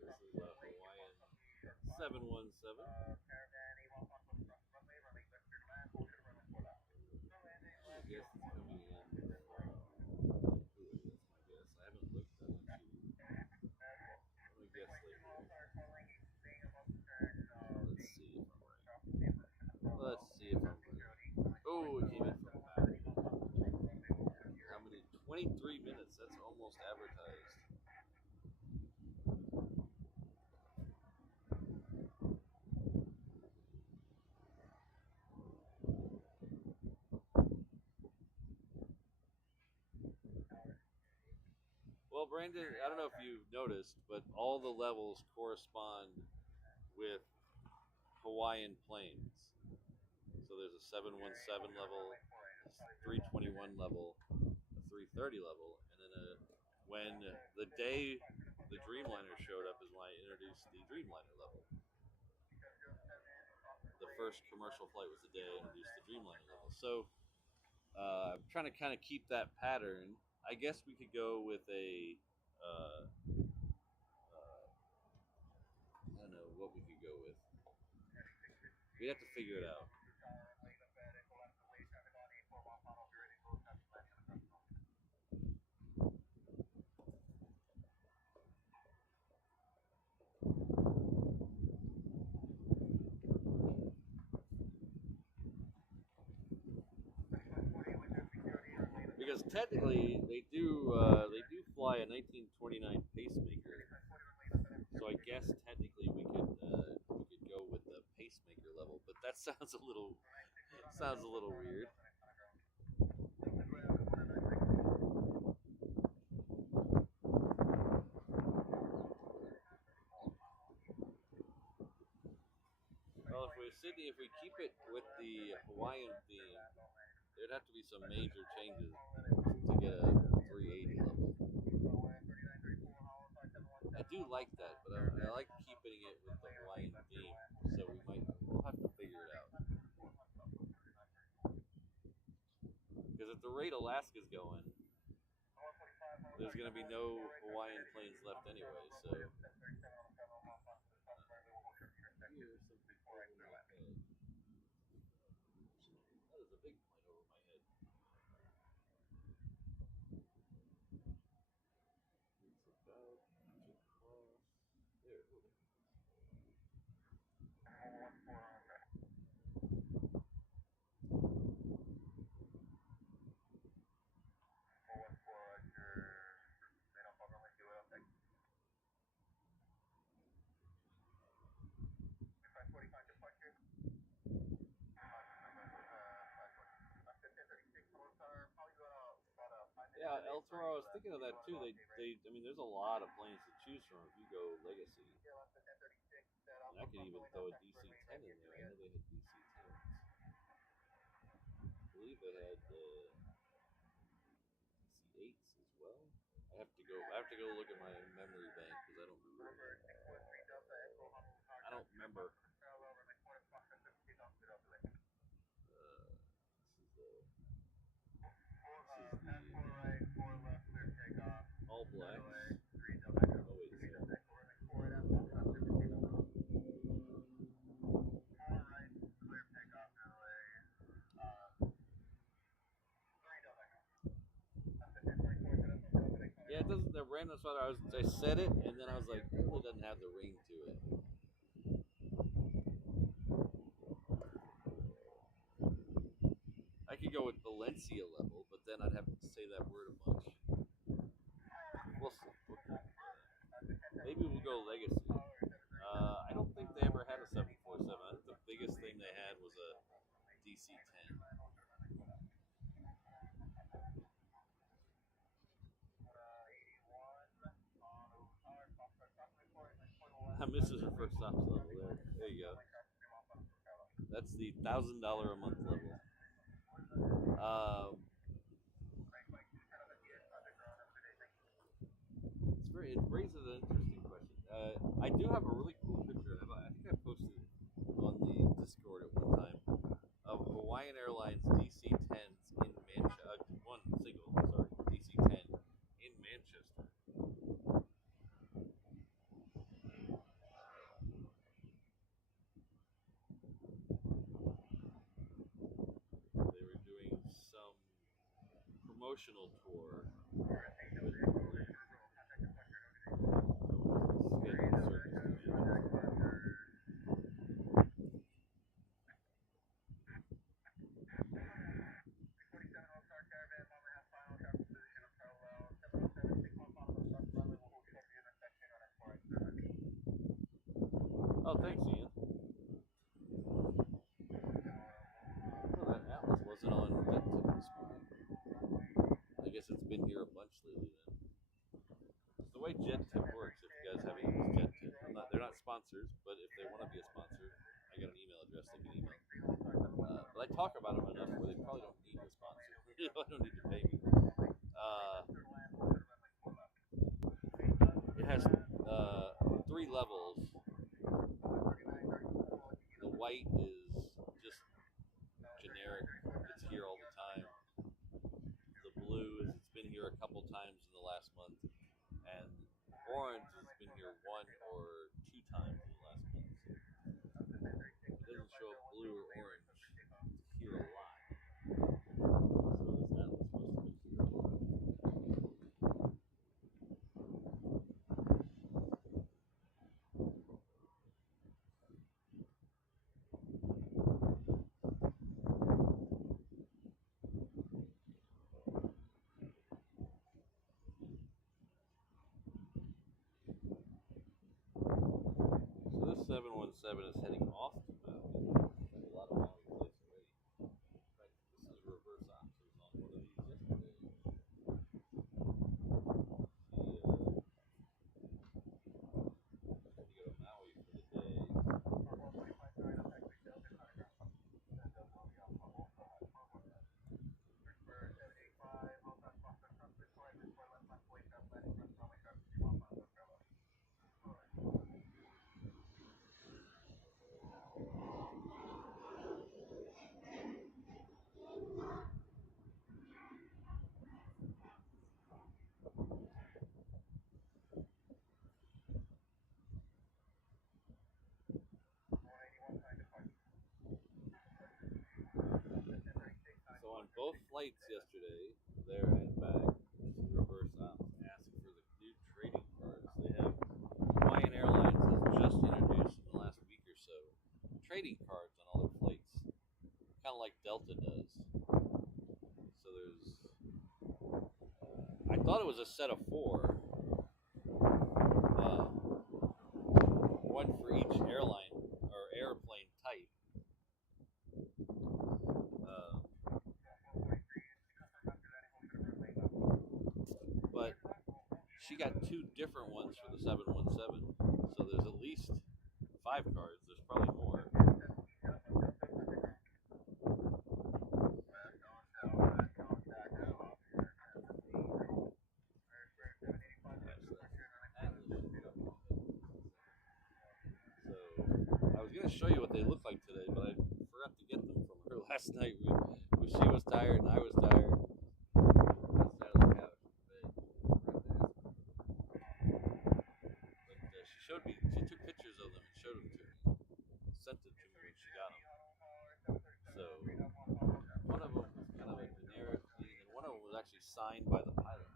This is a Hawaiian 717. I guess it's coming in. That's my guess. I haven't looked at it. Let me guess later. Let's see if I'm right. Let's see if I'm right. Oh, it came in from back. How many? 23 minutes. That's almost advertised. Well, Brandon, I don't know if you've noticed, but all the levels correspond with Hawaiian planes. So there's a 717 level, a 321 level, a 330 level, and then when the day the Dreamliner showed up is when I introduced the Dreamliner level. The first commercial flight was the day I introduced the Dreamliner level. So I'm trying to kind of keep that pattern. I guess we could go with a I don't know what we could go with. We'd have to figure it out. Because technically they do fly a 1929 pacemaker, so I guess technically we could go with the pacemaker level, but that sounds a little weird. Well, if we keep it with the Hawaiian theme, there'd have to be some major changes to get a 380 level. I do like that, but I like keeping it with the Hawaiian theme, so we'll have to figure it out. Because at the rate Alaska's going, there's going to be no Hawaiian planes left anyway. So here's something over my head. That is a big plane over my head. It's about to cross there. Yeah, El Toro. I was thinking of that too. I mean, there's a lot of planes to choose from if you go Legacy. And I could even throw a DC-10 in there. I know they had DC-10s. I believe they had DC-8s as well. I have to go look at my memory bank because I don't remember. I don't remember doesn't. That random spot. I said it, and then I was like, it really doesn't have the ring to it. I could go with Valencia level, but then I'd have to say that word a bunch. We'll see. Maybe we'll go legacy. I don't think they ever had a 747. I think the biggest thing they had was a DC-10. Misses her first ops level there. There you go. That's the $1,000 a month level. It raises an interesting question. I do have a really cool picture. I think I posted it on the Discord at one time of Hawaiian Airlines DC-10s in Manchester. DC-10 in Manchester. They were doing some promotional tour. Oh, thanks, Ian. Well, that Atlas wasn't on Jet Tip this morning. I guess it's been here a bunch lately then. The way Jet Tip works, if you guys haven't used Jet Tip, they're not sponsors, but if they want to be a sponsor, I got an email address they can email. But I talk about them enough where they probably don't need a sponsor. They don't need to pay me. It has 3 levels. The white is just generic. It's here all the time. The blue is it's been here a couple times in the last month, and orange has been here 1 or 2 times in the last month. It doesn't show up blue or orange. It's here a lot. So this Atlas supposed to be here a lot. So this 717 is heading off to Maui. A lot of Maui plates already. In fact, this is reverse ops. It was on one of these yesterday. Had to go to Maui for the day. So on both flights yesterday, there and back, this is reverse ops, asking for the new trading cards. They have Hawaiian Airlines has just introduced in the last week or so trading cards on all their flights, kind of like Delta does. So there's, I thought it was a set of 4, one for each airline or airplane type. But she got 2 different ones for the 717. So there's at least 5 cards. There's probably more. So I was gonna show you what they look like today, but I forgot to get them from her last night. She was tired and I was tired. She took pictures of them and showed them to me. Sent it to me when she got them. So one of them was kind of a generic, and one of them was actually signed by the pilot.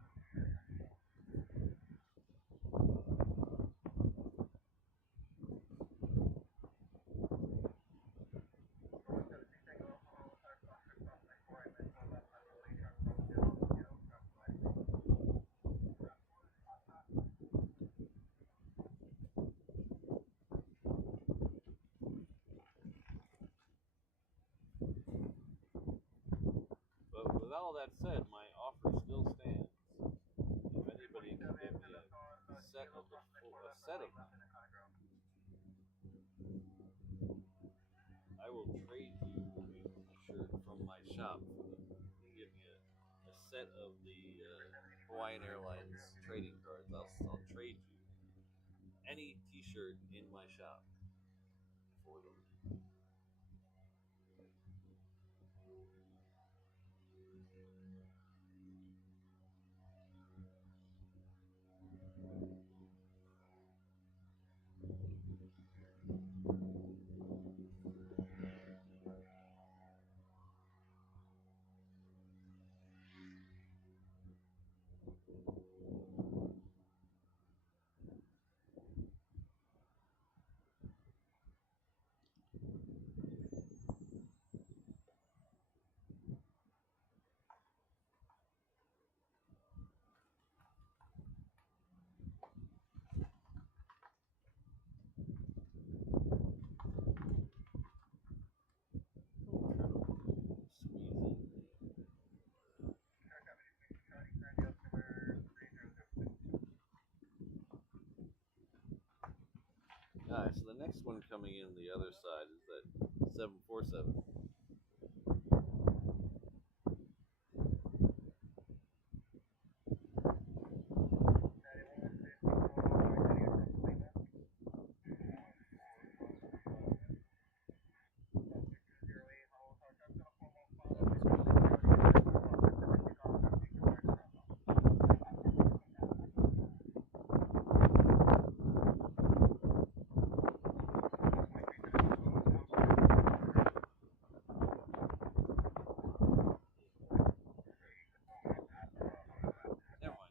all that said, my offer still stands. If anybody can get me a set of them, I will trade you a shirt from my shop for them. You give me a set of the Hawaiian Airlines trading cards. I'll trade you any T-shirt in my shop for them. Squeeze in. Alright, so the next one coming in the other side is that 747. Never mind.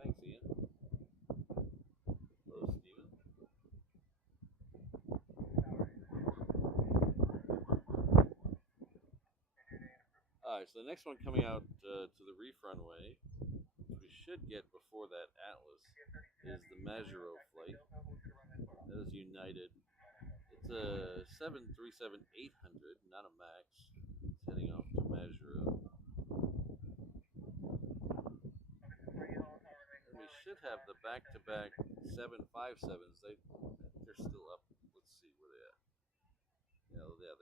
Thanks, Ian. Hello, Steven. Alright, so the next one coming out to the reef runway, which we should get before that Atlas, is the Majuro flight. That is United. It's a 737-800, not a Max. It's heading off to Majuro. And we should have the back-to-back 757s. They're still up. Let's see where they at. Yeah,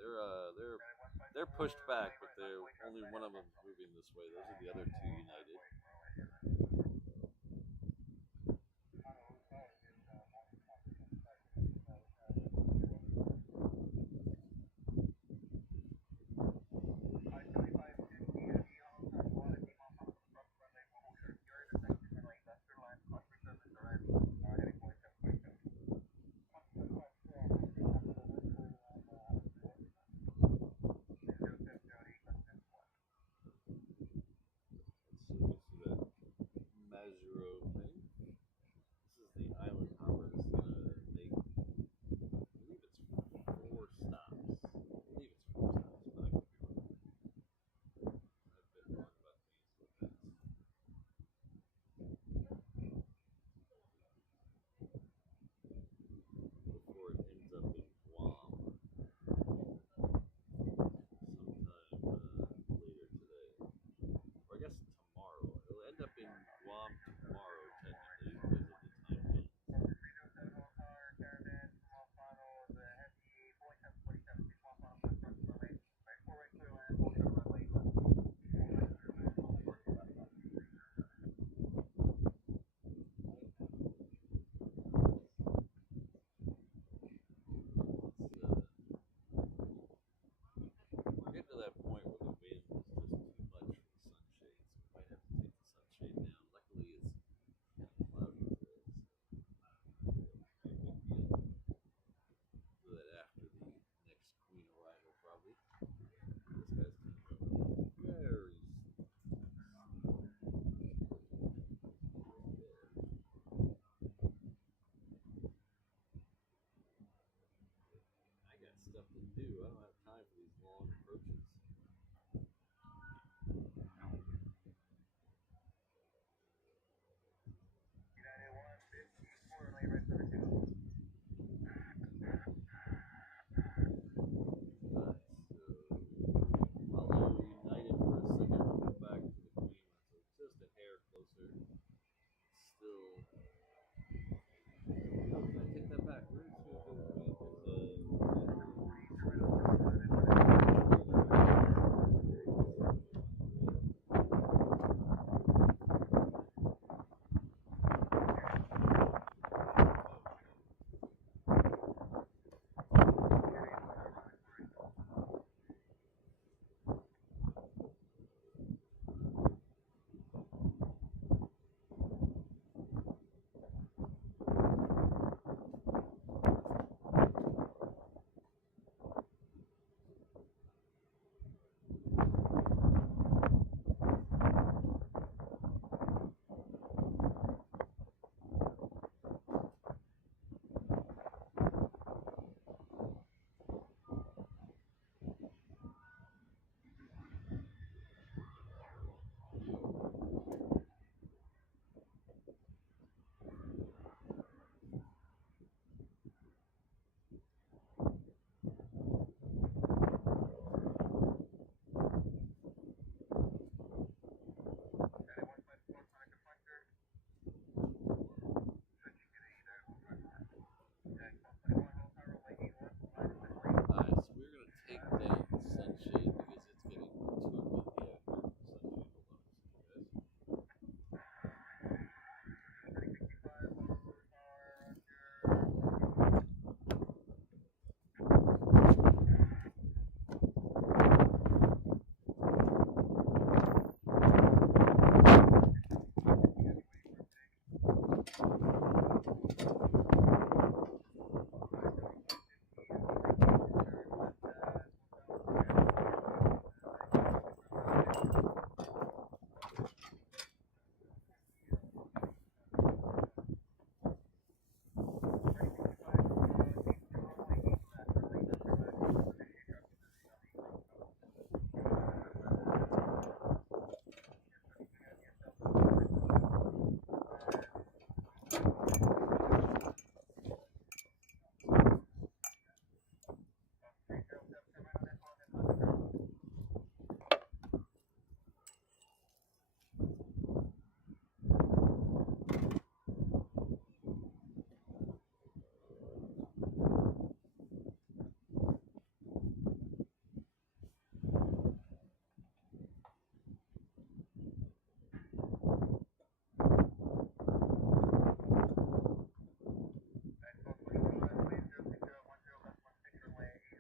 they're pushed back, but they're only one of them moving this way. Those are the other two United. something new. I don't have time for these long approaches. Alright, so I'll United for a second. We'll go back to the Queen. So just a hair closer. Still. No, can I take that back? Where is the Queen? Alright, so we're gonna take down the sunshade because it's getting too windy out here. Sunshade, hold on a second, guys.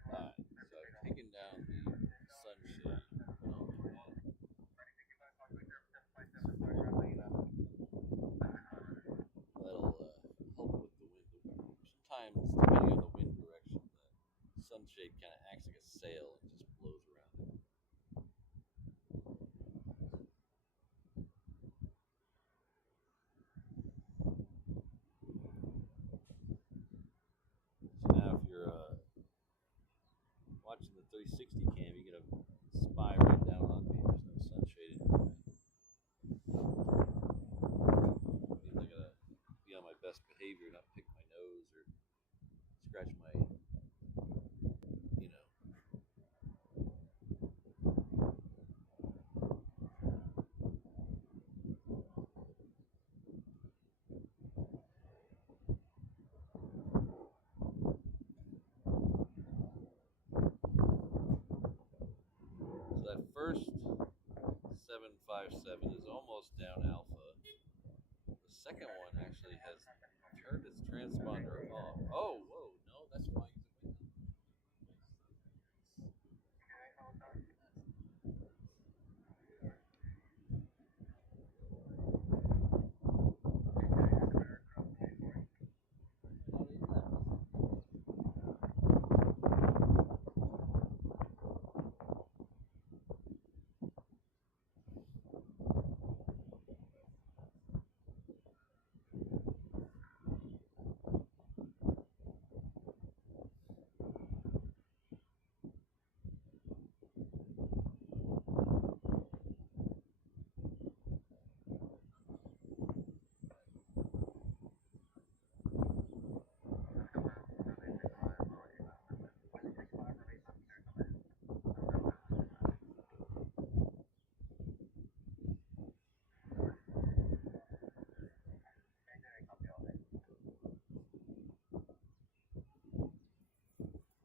Alright, so I've taken down the sunshade. That'll help with the wind. Sometimes, depending on the wind direction, the sunshade kind of acts like a sail and just blows around it. So now, if you're watching the 360 cam, you get a spy right down on me. There's no sunshade in it. Means I gotta be on my best behavior, not pick my nose or scratch my, you know. So that first 757 is almost down alpha. The second one actually has turned its transponder off. Oh, whoa, no, that's fine.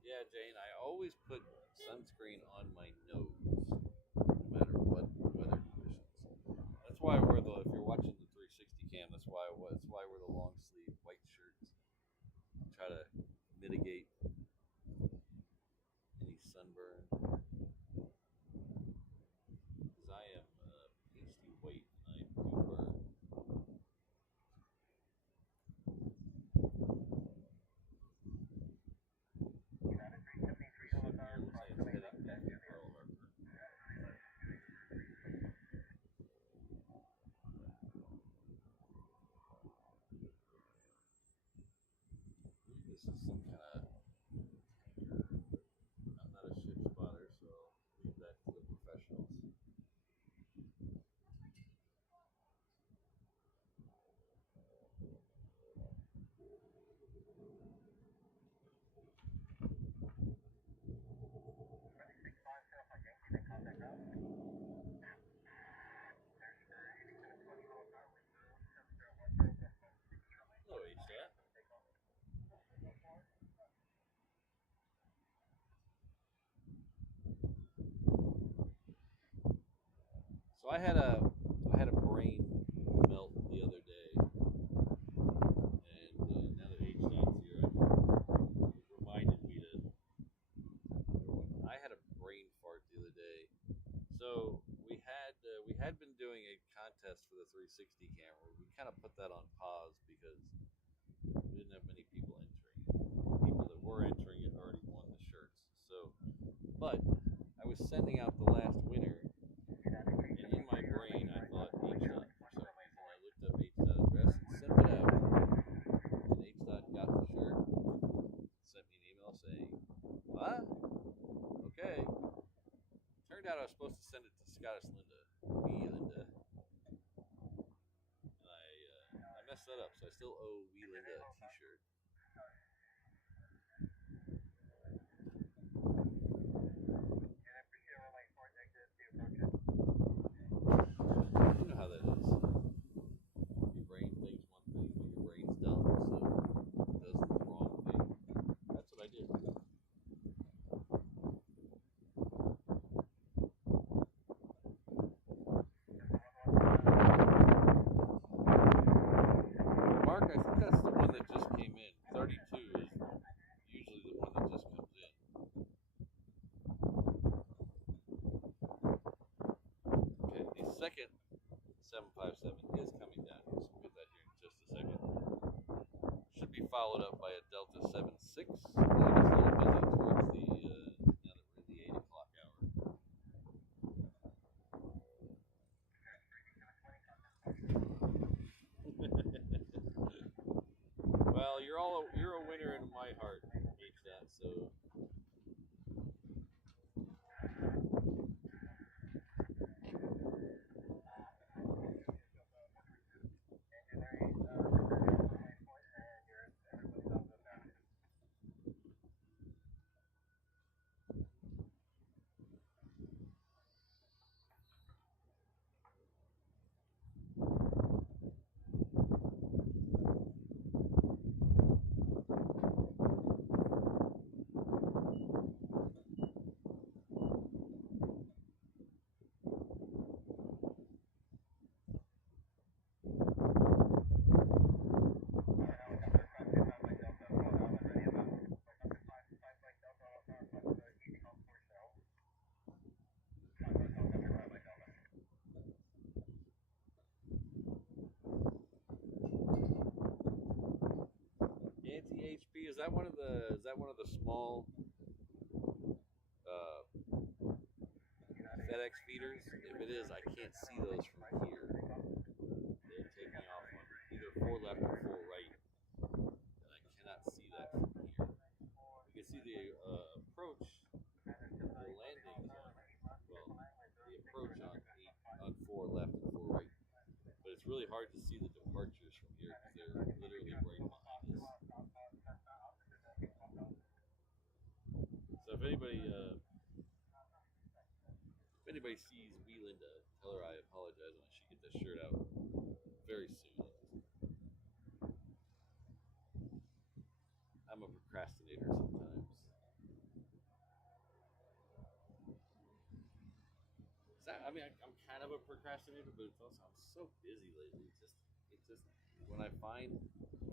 Yeah, Jane, I always put sunscreen on my nose, no matter what weather conditions. That's why I wear the. If you're watching the 360 cam, that's why I wear the long sleeve white shirts. Try to mitigate any sunburn, because I am pasty white and I do burn. Ship here looks like it's heading back to Pearl Harbor. Maybe this is some kind of tanker. I'm not a ship spotter, so I'll leave that to the professionals. Hello, HNL. So I had a brain melt the other day, and now that H dot's here, it reminded me to. I had a brain fart the other day. So we had been doing a contest for the 360 camera. We kind of put that on pause because we didn't have many people entering. People that were entering it already won the shirts. So, but I was sending out the last winner, and in my brain I thought H dot for some reason. I looked up H dot address and sent it out, and H dot got the shirt, sent me an email saying, "What? Okay." Turned out I was supposed to send it to Scottish Linda, me Linda, and I messed that up. So I still owe Wee Linda a T-shirt. You know how that is. Your brain thinks one thing, but your brain's dumb, so it does the wrong thing. That's what I did. Mark, I think that's the one that just came in. 32 is usually the one that just comes in. Okay, the second 757 is coming down here, so we'll get that here in just a second. Should be followed up by a Delta 76. And it's a little busy towards the, now that we're in the 8 o'clock hour. Well, you're a winner in my heart, H dot. So anti HP, is that one of the small uh, FedEx feeders? If it is, I can't see those from here. They're taking off on either 4 left or 4 right, and I cannot see that from here. You can see the approach, the landings on, well, the approach on 4 left and 4 right, but it's really hard to see the departures from here because they're literally right behind us. So if anybody sees Wee Linda, tell her I apologize and I should get this shirt out very soon. I'm a procrastinator sometimes. mean, I'm kind of a procrastinator, but it's also I'm so busy lately. It's just when I find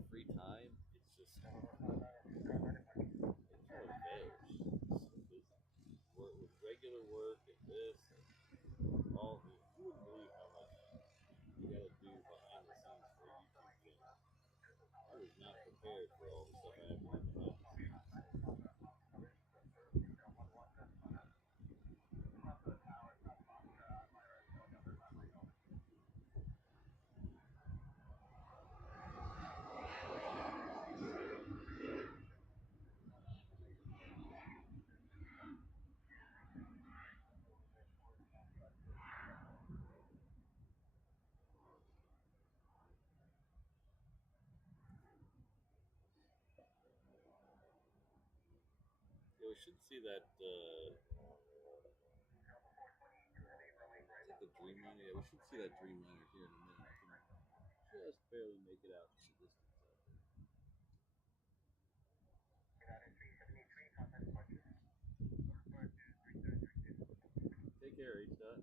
free time, it's just it kind of vanishes. So busy. Work with regular work and this and all. You wouldn't believe how much you got to do behind the scenes for a YouTube channel. I was not prepared for all the stuff I have to do behind the scenes. Yeah, we should see that. Is that the Dreamliner? Yeah, we should see that Dreamliner here in a minute. I can just barely make it out from the distance out there. Take care, H. Dot.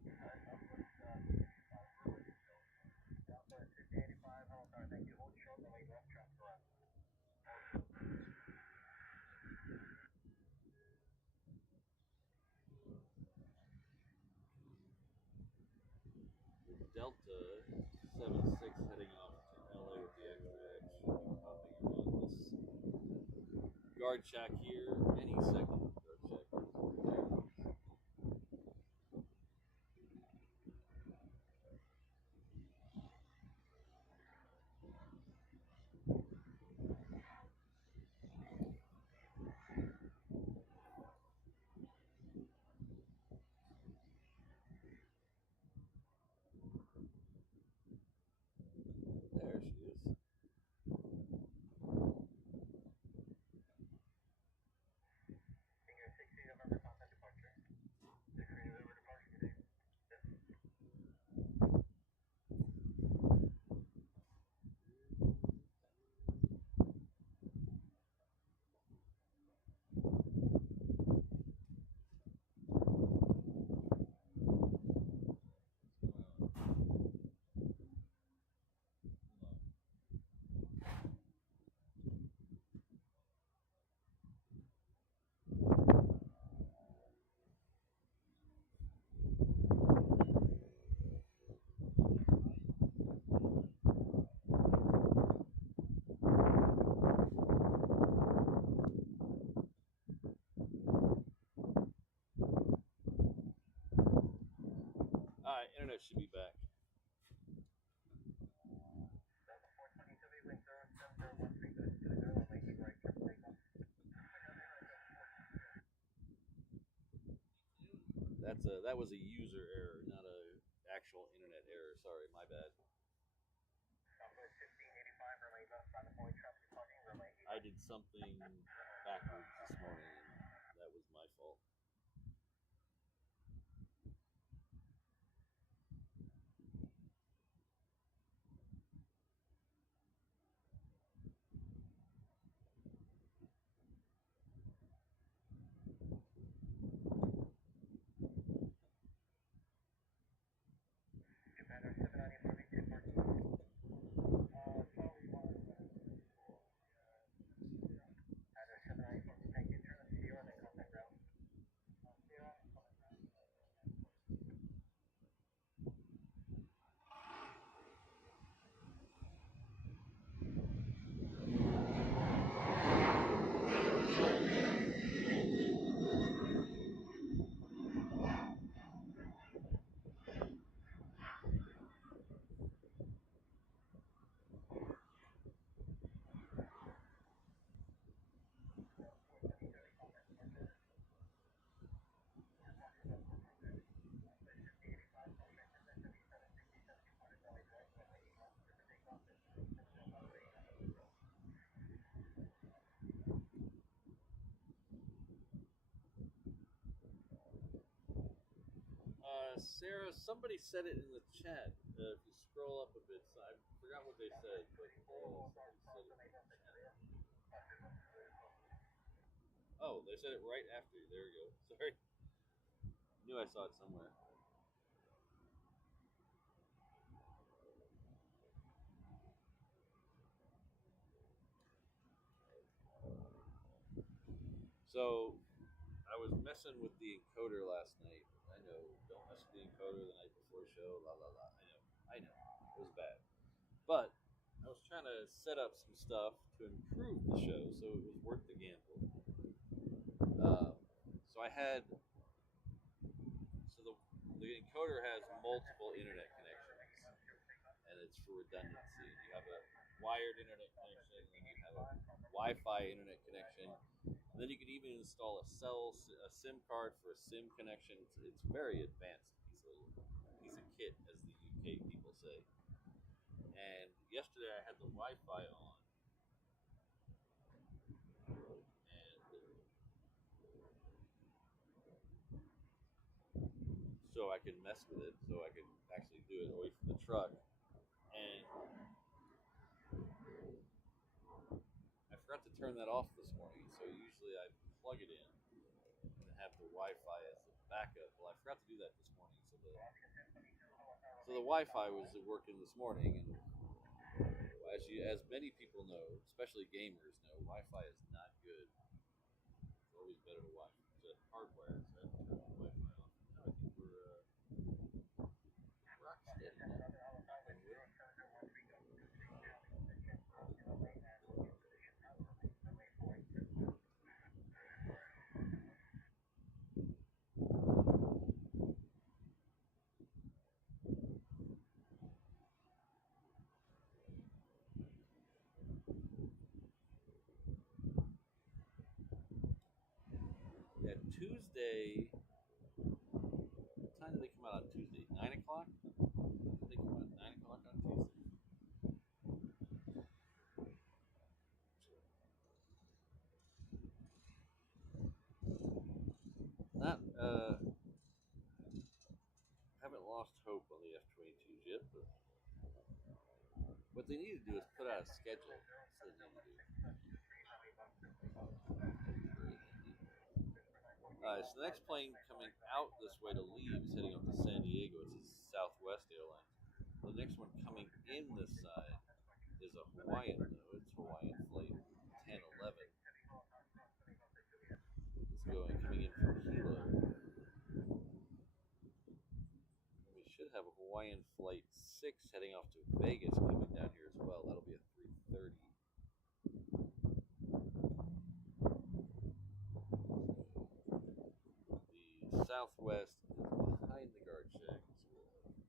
Delta 76 heading off to LA with the extra edge. Should be popping around this guard shack here any second. Guard shack. There she is. Alright, internet should be back. That was a user error, not a actual internet error. Sorry, my bad. I did something backwards this morning, and that was my fault. Sarah, somebody said it in the chat. If you scroll up a bit, so I forgot what they said, but somebody said it in the chat. Oh, they said it right after you. There we go. Sorry. Knew I saw it somewhere. messing with the encoder last night. I know, don't mess with the encoder the night before show. La la la. I know, it was bad. But I was trying to set up some stuff to improve the show, so it was worth the gamble. So I had so the encoder has multiple internet connections, and it's for redundancy. You have a wired internet connection, and you have a Wi-Fi internet connection, and then you can even install a SIM card for a SIM connection. It's very advanced piece of kit, as the UK people say. And yesterday I had the Wi-Fi on, and so I could mess with it, so I could actually do it away from the truck. And I forgot to turn that off this morning, so usually I plug it in and have the Wi-Fi as a backup. Well, I forgot to do that this morning, so the Wi-Fi was working this morning, and as many people know, especially gamers know, Wi-Fi is not good. It's always better to hardwire. So I have to turn the Wi-Fi off. Now I think we're rock steady now. Yeah, Tuesday. What time did they come out on Tuesday? 9 o'clock. Did they come out at 9 o'clock on Tuesday? Not haven't lost hope on the F-22s yet, but what they need to do is put out a schedule. That's what they need to do. So the next plane coming out this way to leave is heading up to San Diego. It's a Southwest Airlines. The next one coming in this side is a Hawaiian, though. It's Hawaiian flight 1011. It's coming in from Hilo. We should have a Hawaiian flight 6 heading off to Vegas coming down here as well. That'll be a 3:30. The Southwest is behind the guard shack.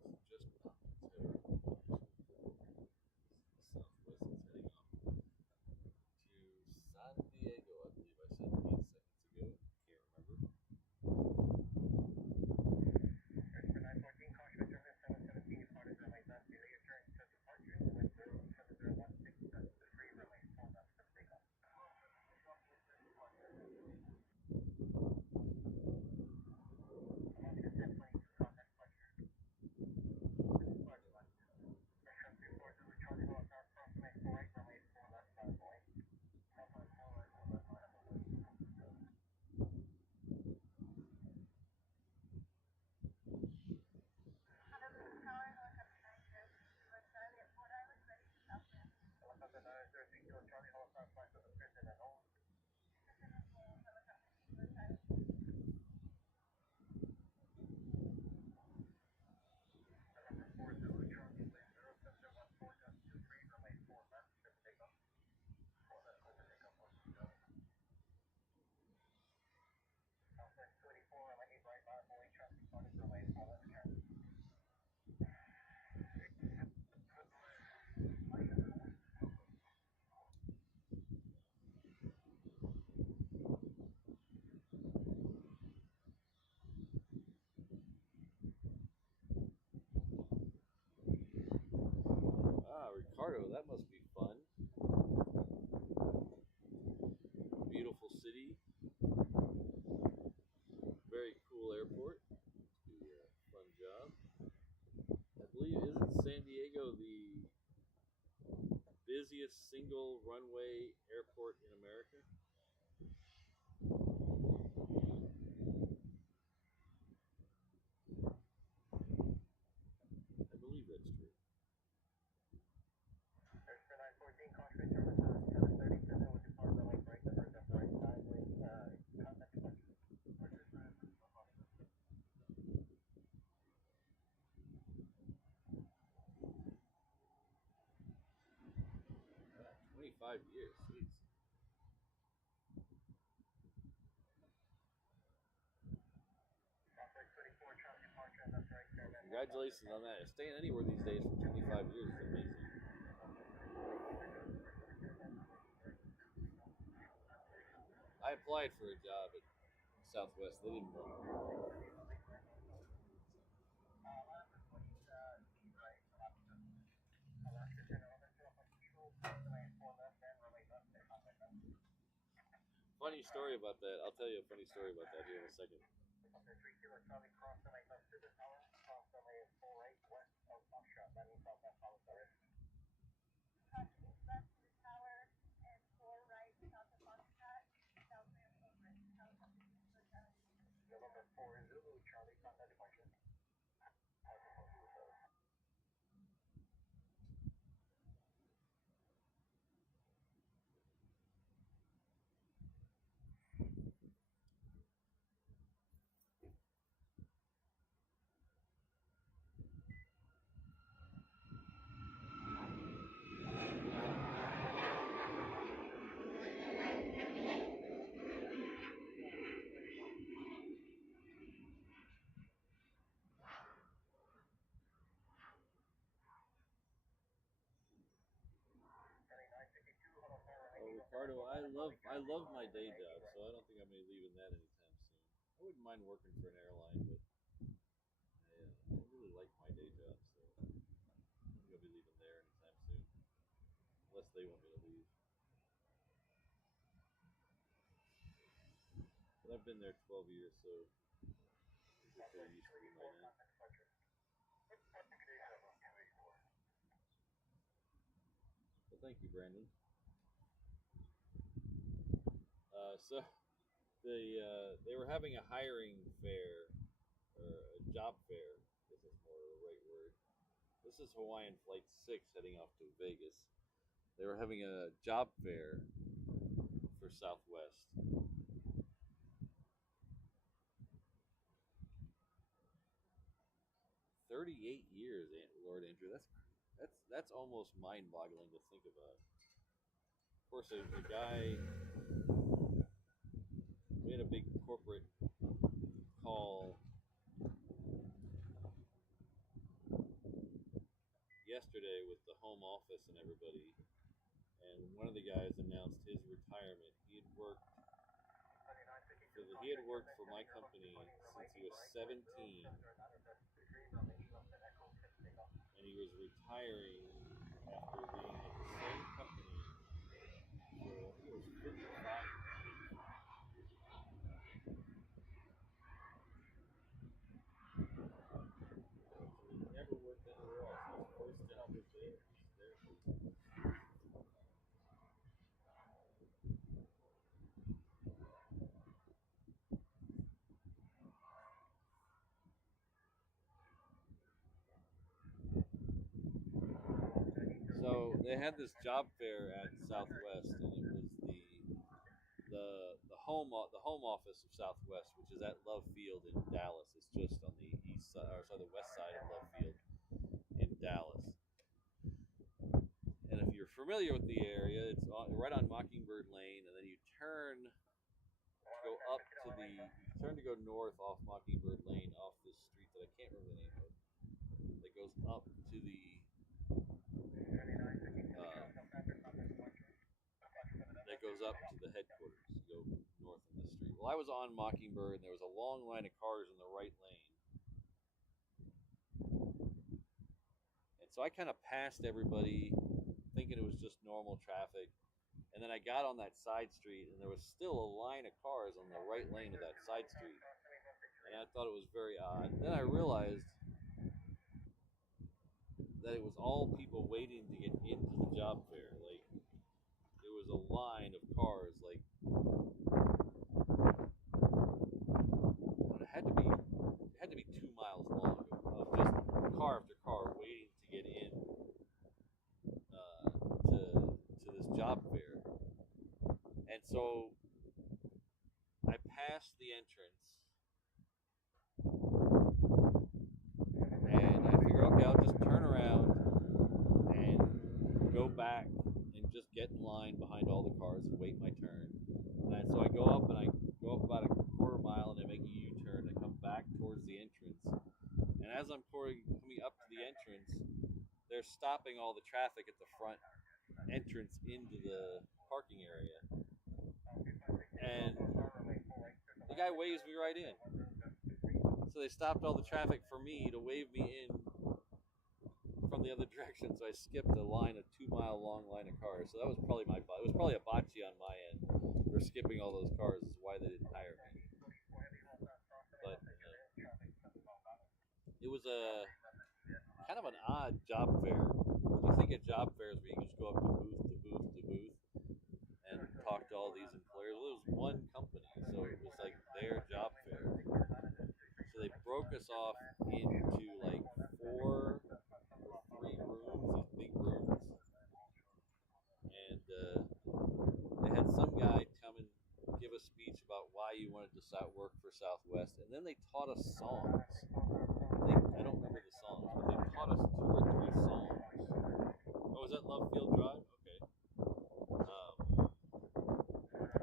It's just not terrible. The Southwest is heading off to San Diego, I believe I said 8 seconds ago. Can't remember. Ah, Ricardo, that must be fun. Beautiful city, very cool airport. Be a fun job. I believe isn't San Diego the busiest single runway airport in America? I believe that's true. 25 years. Jeez. Well, congratulations on that. Staying anywhere these days for 25 years is amazing. I applied for a job at Southwest. They didn't want me. Funny story about that. I'll tell you a funny story about that here in a second. Oh, Ricardo, I love my day job, so I don't think I'm gonna be leaving that anytime soon. I wouldn't mind working for an airline, but I really like my day job, so I don't think I'll be leaving there anytime soon, unless they want me to leave. But I've been there 12 years, so I think they're pretty used to me by now. Well, thank you, Brandon. So they were having a hiring fair or a job fair. I guess that's more the right word. This is Hawaiian Flight 6 heading off to Vegas. They were having a job fair for Southwest. 38 years, Lord Andrew. That's almost mind-boggling to think about. Of course, a guy. We had a big corporate call yesterday with the home office and everybody, and one of the guys announced his retirement. He had worked for my company since he was 17, and he was retiring after being at the same company for I think it was 55. He never worked anywhere else. He was forced to help his there. He's there for. So they had this job fair at Southwest, and it was the home office of Southwest, which is at Love Field in Dallas. It's just on the east side, or sorry, the west side of Love Field in Dallas. And if you're familiar with the area, it's right on Mockingbird Lane, and then you turn to go north off Mockingbird Lane off this street that I can't remember the name of. That goes up to the headquarters. You go north on this street. Well, I was on Mockingbird, and there was a long line of cars in the right lane, and so I kind of passed everybody, thinking it was just normal traffic. And then I got on that side street, and there was still a line of cars on the right lane of that side street. And I thought it was very odd. Then I realized that it was all people waiting to get into the job fair. Like, there was a line of cars, like, it had to be 2 miles long of just car after car waiting to get in to this job fair. And so I passed the entrance, and I figure, okay, I'll just turn around and go back and just get in line behind all the cars and wait my turn. And so I go up and I go up about a quarter mile and I make a U-turn and come back towards the entrance. And as I'm coming up to the entrance, they're stopping all the traffic at the front entrance into the parking area. And the guy waves me right in. So they stopped all the traffic for me to wave me in from the other direction. So I skipped a 2-mile long line of cars. So that was probably it was probably a botchy on my end for skipping all those cars. Is why they didn't hire me. But it was a kind of an odd job fair. You think of job fairs where you just go up to booth to booth to booth and talk to all these employers. Well, it was one company, so it was like their job fair. So they broke us off into like 4 or 3 rooms, these big rooms, and they had some guy come and give a speech about why you wanted to work for Southwest, and then they taught us songs. I don't remember the songs, but they taught us 2 or 3 songs. Oh, was that Love Field Drive? Okay.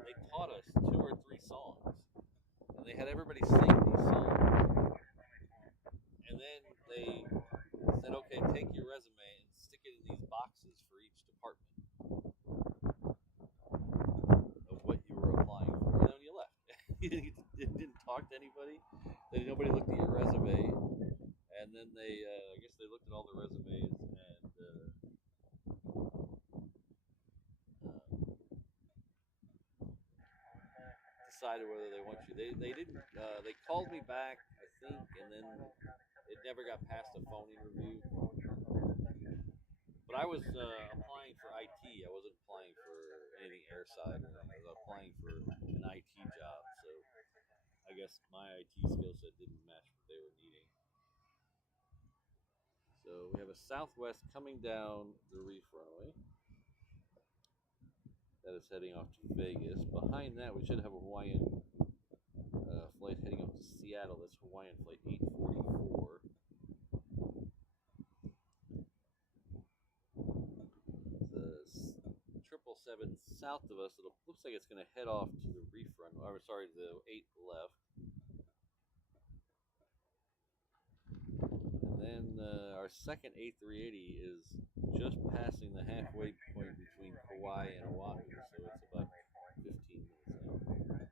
They taught us 2 or 3 songs, and they had everybody sing these songs. And then they said, okay, take your resume and stick it in these boxes for each department of what you were applying for. And then you left. You didn't talk to anybody. Nobody looked at your resume. And then I guess they looked at all the resumes and decided whether they want you. They didn't. They called me back, I think, and then it never got past a phone interview. But I was applying for IT. I wasn't applying for anything airside or anything. I was applying for an IT job. So I guess my IT skill set didn't match what they were needing. So we have a Southwest coming down the reef runway that is heading off to Vegas. Behind that, we should have a Hawaiian flight heading up to Seattle. That's Hawaiian flight 844. The 777 south of us, it looks like it's going to head off to the reef runway. Or sorry, the 8 left. And then our second A380 is just passing the halfway point between Kauai and Oahu, so it's about 15 minutes out.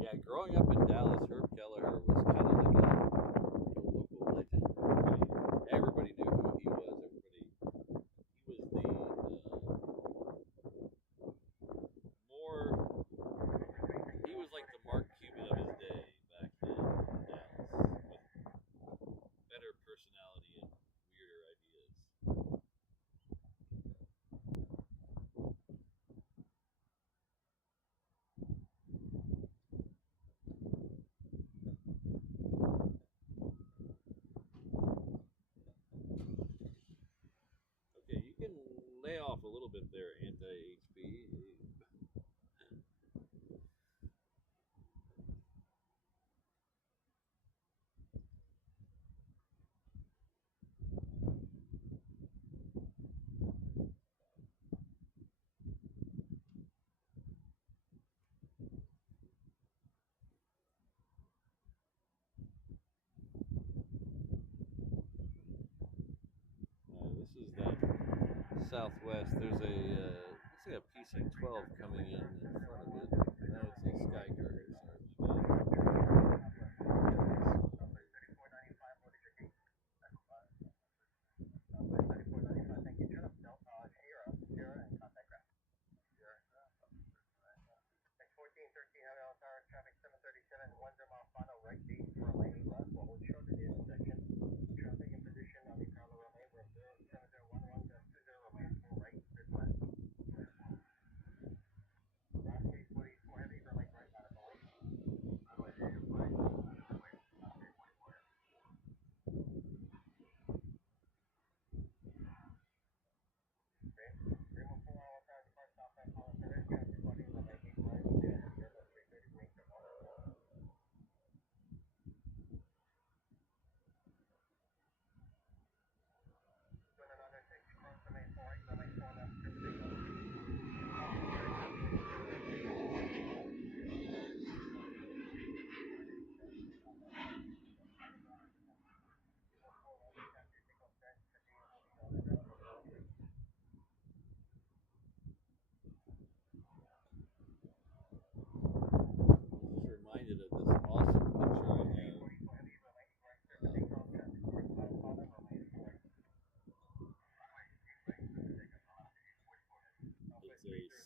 Yeah, growing up in Dallas, Herb Kelleher was kind of like a local legend. Everybody knew who he was. He was he was like the Mark Cuban of his day back then in Dallas, with better personality and weirder ideas. Okay, you can lay off a little bit there, anti-HB. This is that Southwest. There's looks like a PC-12 coming in front of it. No, it's a Skycarrier. Sorry, my bad.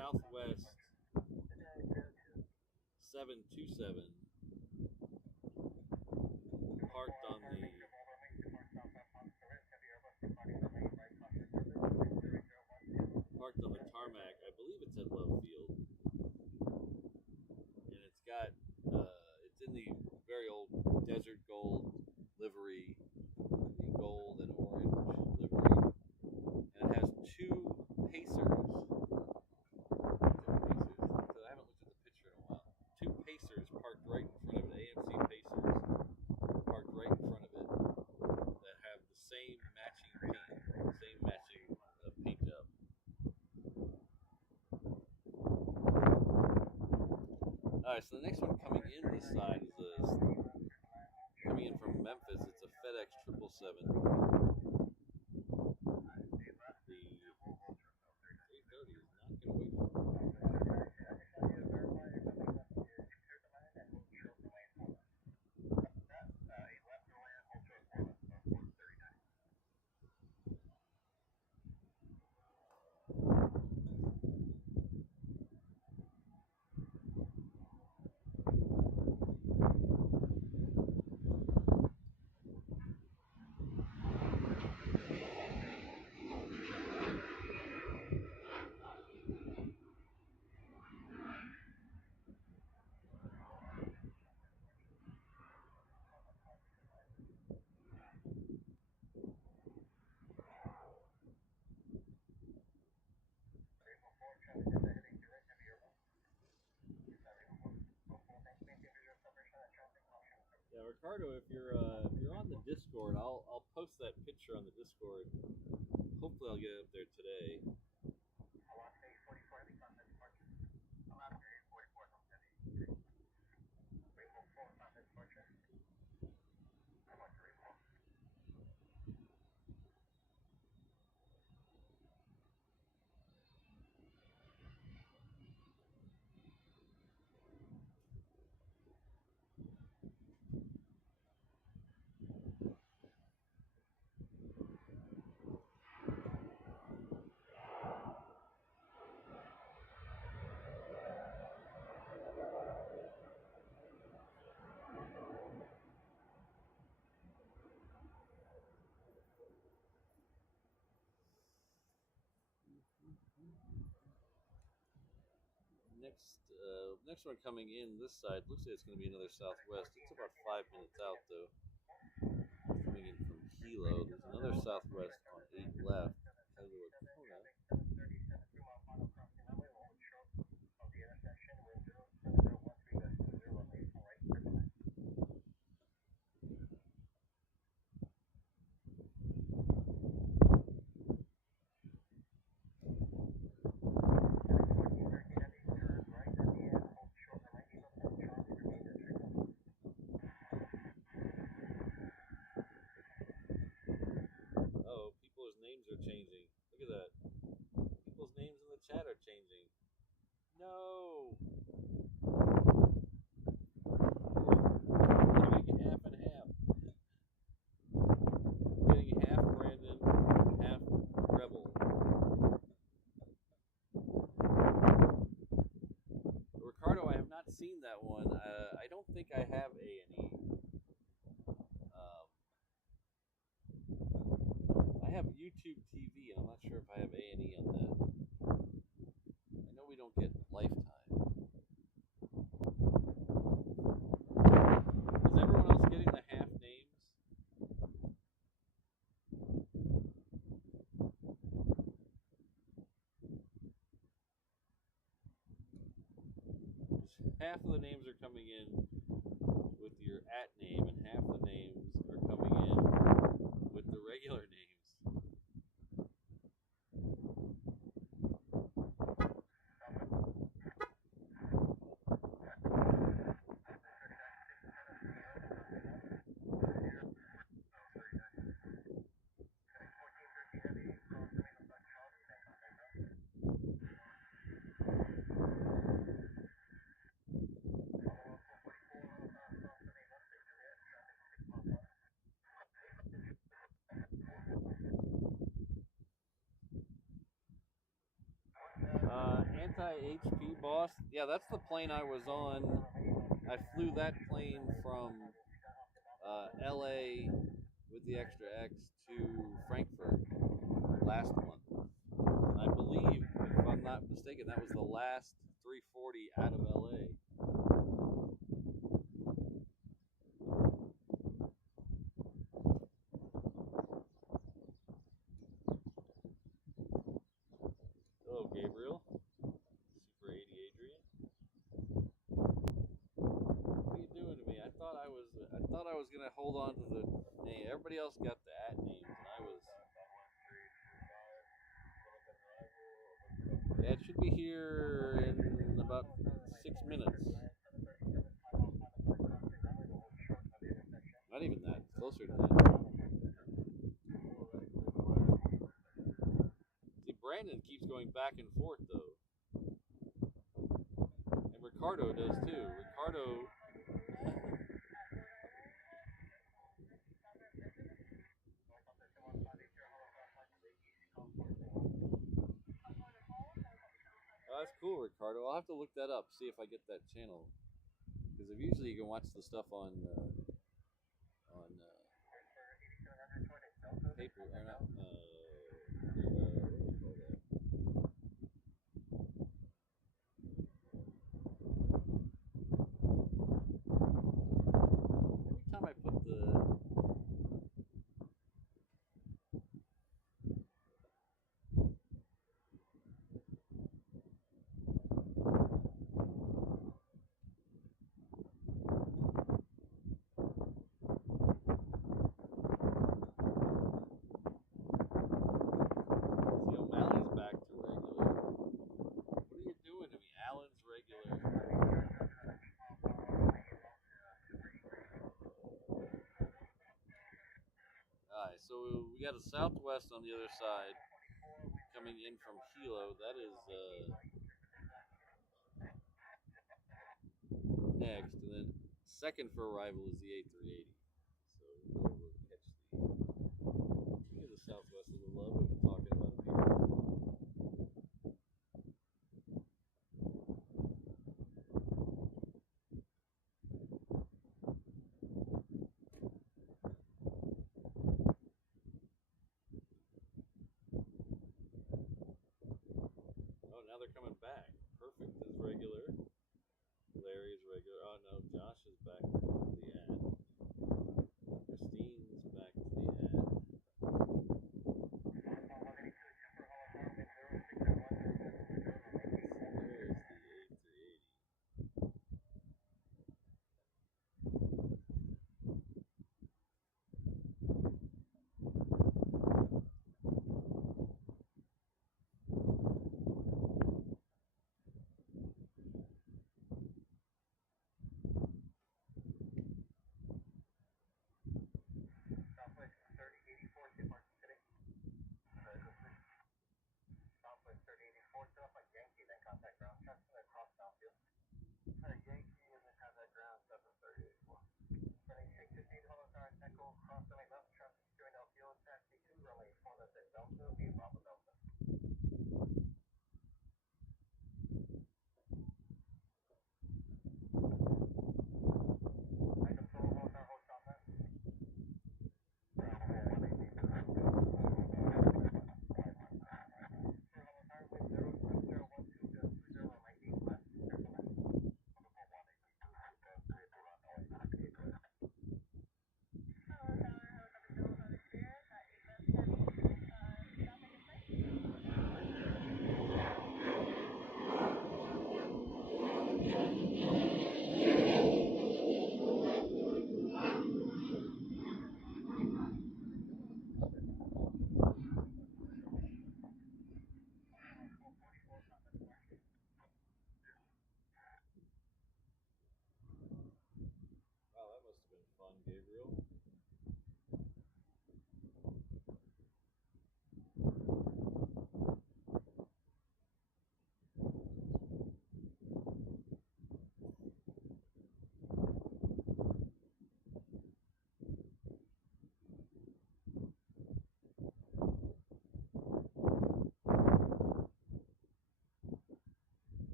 Southwest 727 parked on the tarmac. I believe it's at Love Field, and it's in the very old desert gold livery, the gold and orange livery, and it has two Pacers. So I haven't looked at the picture in a while. Two Pacers parked right in front of it. AMC Pacers parked right in front of it that have the same matching paint, same matching paint job. All right, so the next one coming in this side is coming in from Memphis. It's a FedEx 777. The 330 is not going to wait for it. Yeah, Ricardo, if you're on the Discord, I'll post that picture on the Discord. Hopefully, I'll get it up there today. Next one coming in this side looks like it's going to be another Southwest. It's about 5 minutes out though. Coming in from Hilo, there's another Southwest on 8 left. Oh, people's names are changing. Look at that. People's names in the chat are changing. No. We're getting half and half. We're getting half Brandon, half Rebel. Ricardo, I have not seen that one. I don't think I have A&E. I have YouTube TV, and I'm not sure if I have A&E on that. I know we don't get Lifetime. Is everyone else getting the half names? Half of the names are coming in with your at name, and half the names are coming in with the regular names. HP boss. Yeah, that's the plane I was on. I flew that plane from LA with the Extra X to Frankfurt last month. And I believe, if I'm not mistaken, that was the last 340 out of LA. Hello, Gabriel. Super 80 Adrian. What are you doing to me? I thought I was gonna hold on to the name. Everybody else got the at names, and I was. Yeah, it should be here in about 6 minutes. Not even that. Closer to that. See, Brandon keeps going back and forth though, and Ricardo does too. Ricardo. Oh, that's cool, Ricardo. I'll have to look that up, see if I get that channel. Because usually you can watch the stuff on paper or not. Every time I put the see O'Malley's back to regular. What are you doing to me? Allen's regular. Alright, so we got a Southwest on the other side coming in from Hilo. That is next, and then second for arrival is the A380. So we'll catch give the Southwest a little love. We've been talking about it here. Oh, now they're coming back. Perfect is regular. Larry's regular. Oh no, Josh is back to the ad. Christine's back to the ad. There's the A380.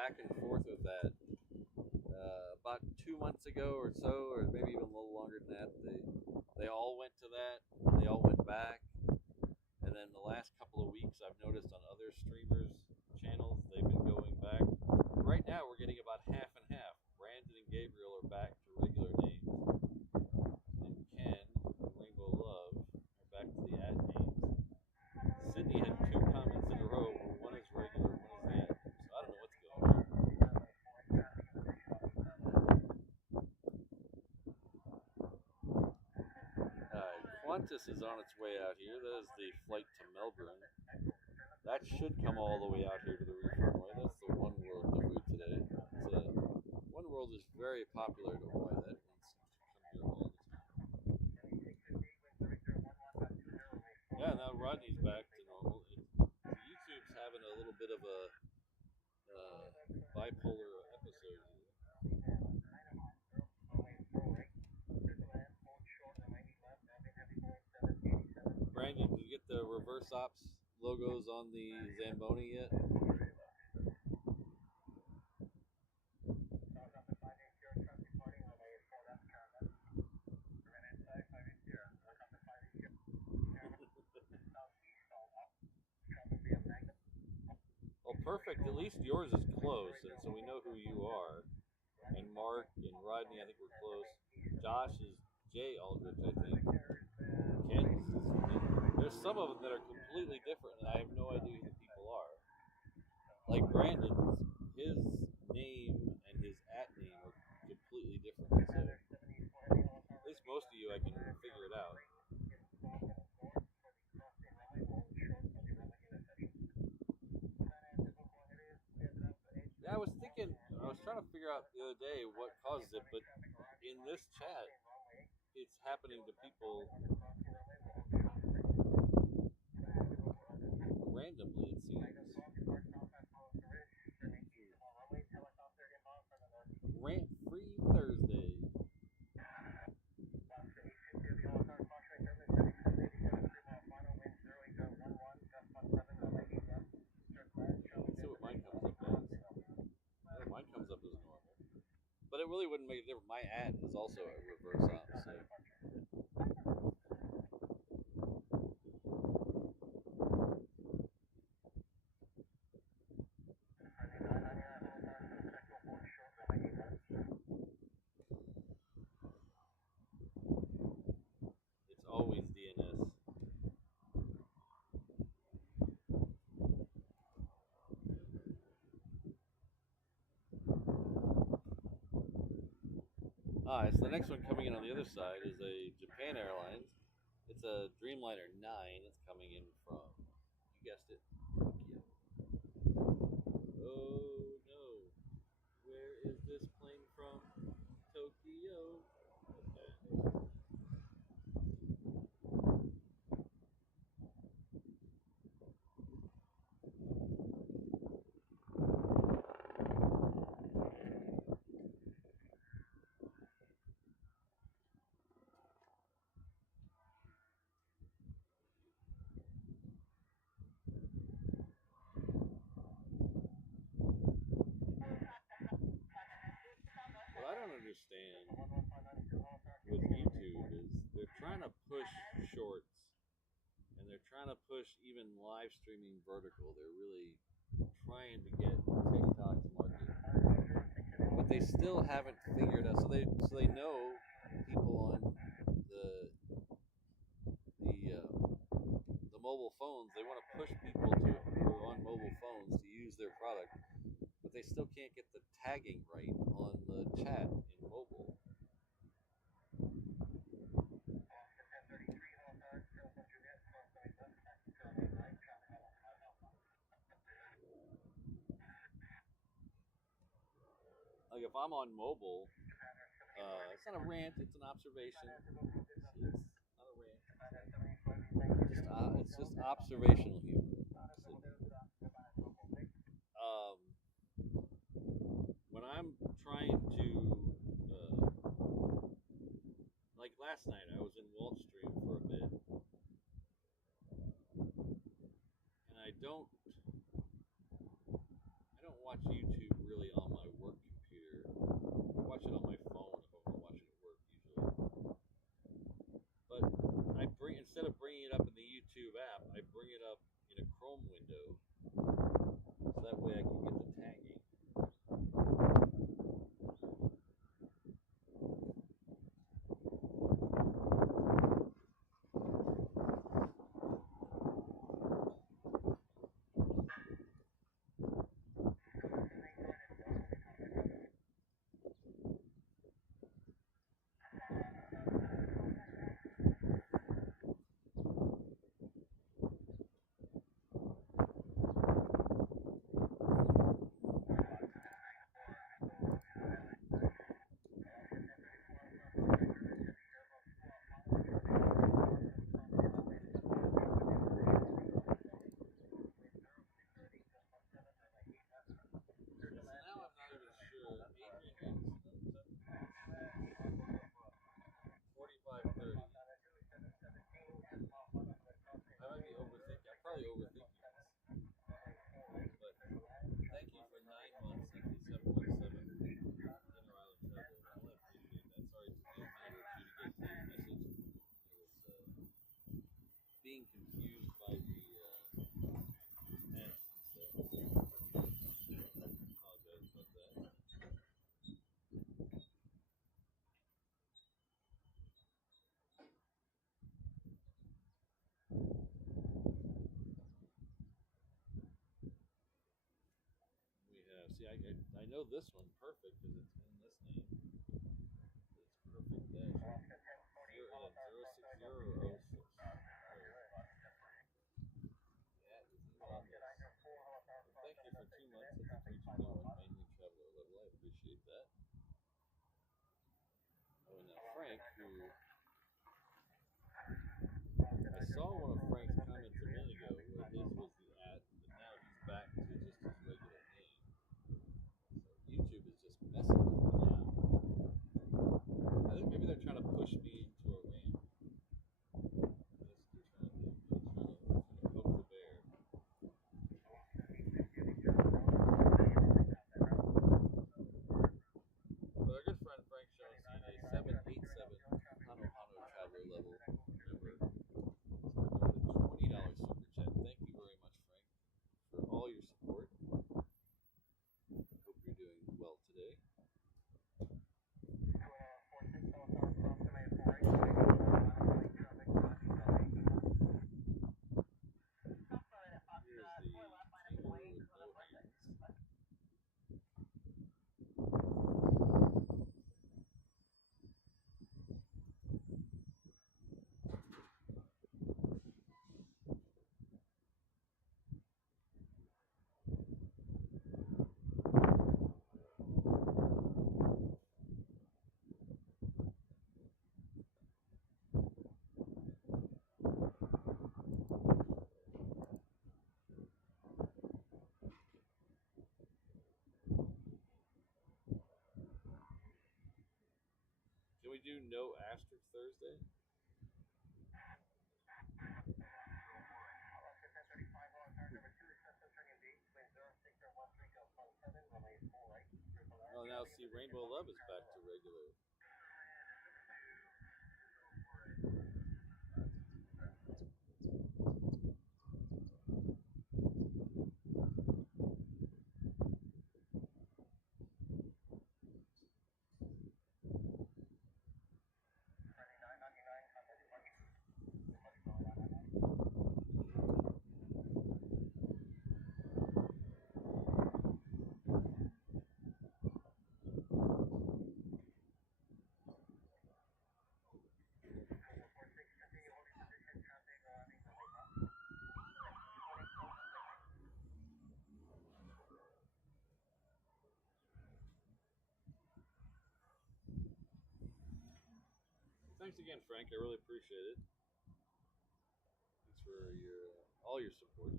back and forth with that. About 2 months ago or so, or maybe even a little longer than that, they all went to that. They all went back, and then the last couple of weeks, I've noticed on other streamers' channels, they've been going back. Right now, we're getting about half and half. Brandon and Gabriel are back to regular names, and Ken and Rainbow Love are back to the ad names. Sydney had 2 comments in a row where one is regular, one is ad. So I don't know what's going on. Qantas is on its way out here. That is the flight to Melbourne. That should come all the way out here to the Reef Runway. That's the One World delivery today. One World is very popular to Hawaii. That wants to come here all the time. Yeah, now Rodney's back to normal. YouTube's having a little bit of a bipolar episode here. Brandon, did you get the reverse ops logos on the Zamboni yet? Well, perfect. At least yours is close, and so we know who you are. And Mark and Rodney, I think we're close. Josh is Jay Aldrich, I think. Ken's there's some of them that are completely different, and I have no idea who the people are. Like Brandon's, his name and his at name are completely different. So at least most of you, I can figure it out. Yeah, I was trying to figure out the other day what causes it, but in this chat, it's happening to people randomly, it seems. Rant Free Thursday. Let's see what mine comes up as. Yeah, mine comes up as normal. But it really wouldn't make a difference. My ad is also a reverse op, so. It's always DNS. So the next one coming in on the other side is a Japan Airlines. It's a Dreamliner 9. It's coming in from, you guessed it, Tokyo. Oh no. Where is this plane from? Tokyo. Okay. What I don't understand with YouTube is they're trying to push shorts and they're trying to push even live streaming vertical. They're really trying to get TikTok's market, but they still haven't figured out. So they know people on the mobile phones. They want to push people who are on mobile phones to use their product, but they still can't get the tagging right on the chat in mobile. Like if I'm on mobile, it's not a rant, it's an observation. It's not a rant. It's just observational humor. When I'm trying to, like last night, I was in Wallstream for a bit, and I don't watch YouTube really see, I know this one perfect because it's in this name. It's perfect dash. 06006. That is in this. Thank you for 2 months at the 321 mainly traveler level. I appreciate that. Oh, and now Frank, who I saw one of Frank's comments a minute ago where his was the at, but now he's back to just his regular name. So YouTube is just messing with me now. I think maybe they're trying to push me into a rant. That's what they're trying to do. They're trying to poke the bear. But our good friend Frank Jones in a 787 Hano Hano traveler level member with a $20 super chat. Thank you very much, Frank, for all your support. Hope you're doing well today. Here's the kangaroo with no hands. Can we do no asterisk Thursday? Oh, now see, Rainbow Love is back to regular. Thanks again, Frank. I really appreciate it. Thanks for your all your support.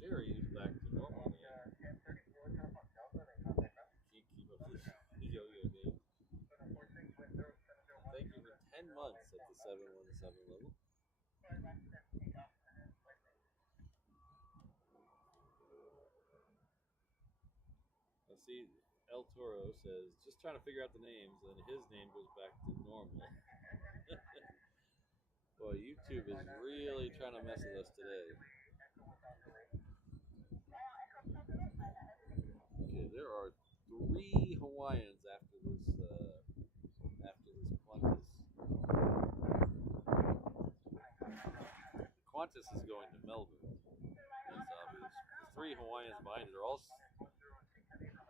Sherry is back to normal again. Keep up this yo-yo game. Thank you for 10 months at the 717 level. Let's see. El Toro says, just trying to figure out the names, and his name goes back to normal. Boy, YouTube is really trying to mess with us today. Okay, there are 3 Hawaiians after this Qantas. Qantas is going to Melbourne. That's obvious. The 3 Hawaiians behind it are all.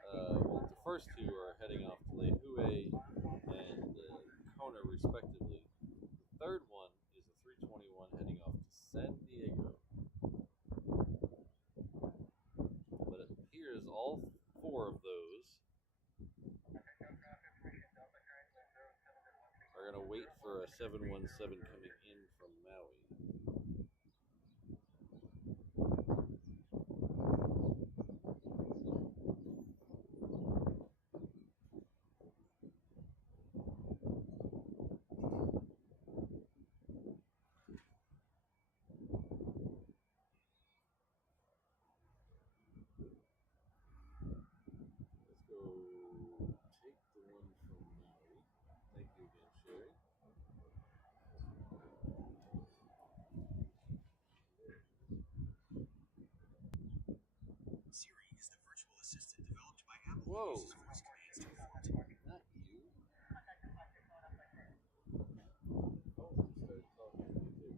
Well, the first 2 are heading off to Lehue and Kona, respectively. The third one is a 321 heading off to San Diego. But it appears all 4 of those are going to wait for a 717 coming in from Maui. Let's go take the one from Maui. Thank you again, Sherry. Siri is the virtual assistant developed by Apple. Whoa! Uses voice commands to inform. Not you. Oh, he started talking to me too.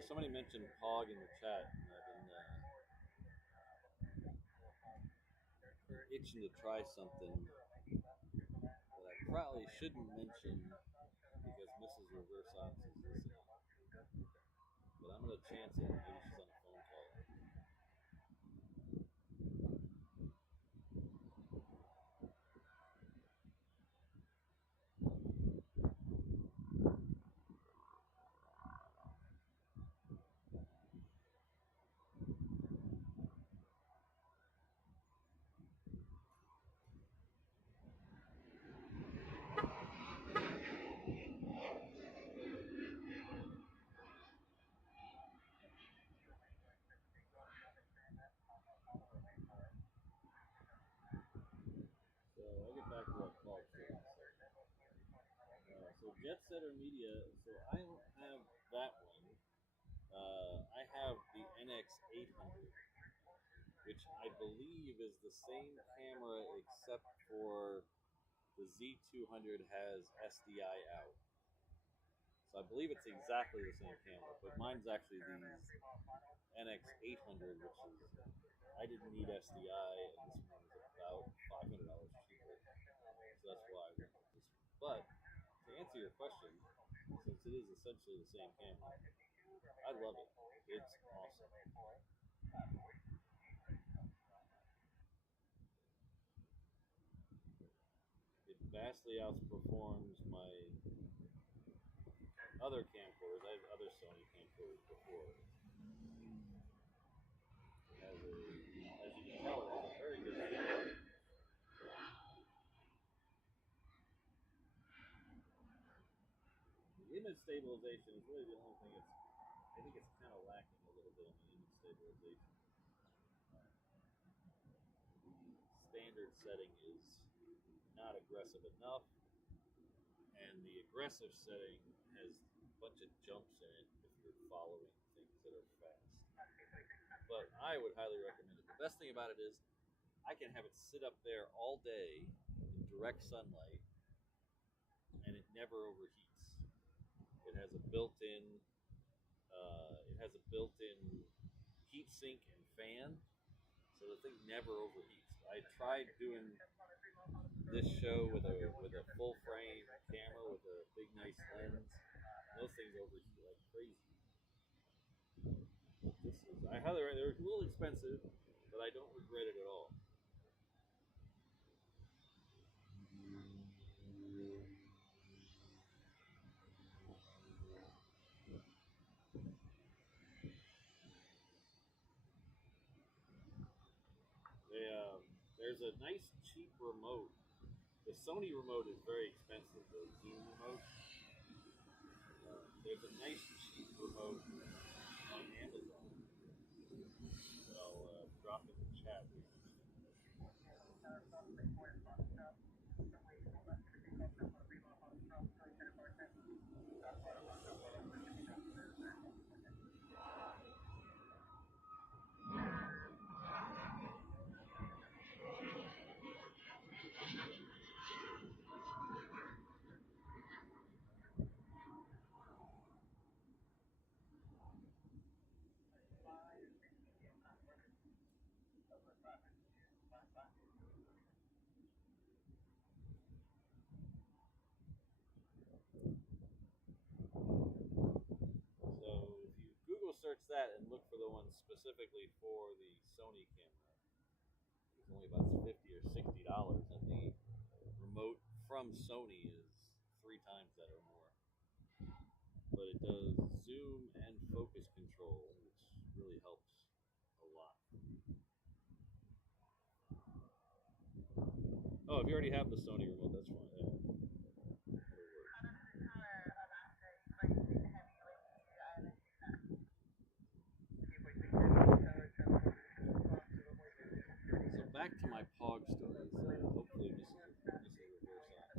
So somebody mentioned Pog in the chat, and I've been itching to try something that I probably shouldn't mention because Mrs. Reverse Ops is listening. But I'm gonna chance it. Maybe she's on a phone call. So I'll get back to what Paul said. So Jet Setter Media. So I don't have that one. I have the NX800, which I believe is the same camera except for the Z200 has SDI out. So I believe it's exactly the same camera, but mine's actually the NX800, which is, I didn't need SDI, and this one is about $500 cheaper. So that's why I went with this one. But to answer your question, since it is essentially the same camera, I love it. It's awesome. It vastly outperforms my other camcorders. I have other Sony camcorders before. As you can tell, it has a very good camera. The image stabilization is really the only thing I think it's kind of lacking a little bit on the image stabilization. The standard setting is not aggressive enough, and the aggressive setting has a bunch of jumps in it if you're following things that are fast. But I would highly recommend it. The best thing about it is I can have it sit up there all day in direct sunlight, and it never overheats. It has a built-in heat sink and fan, so the thing never overheats. I tried doing this show with a full frame camera with a big nice lens. Those things overheat like crazy. I highly recommend. They're a little expensive, but I don't regret it at all. There's a nice cheap remote. The Sony remote is very expensive. The Zoom remote. There's a nice cheap remote on Amazon that I'll drop in the chat here. So if you Google search that and look for the one specifically for the Sony camera, it's only about $50 or $60, and the remote from Sony is 3 times that or more. But it does zoom and focus control, which really helps a lot. Oh, if you already have the Sony remote, that's fine. Yeah. So back to my Pog stories. Hopefully, Mrs. Reverse Ops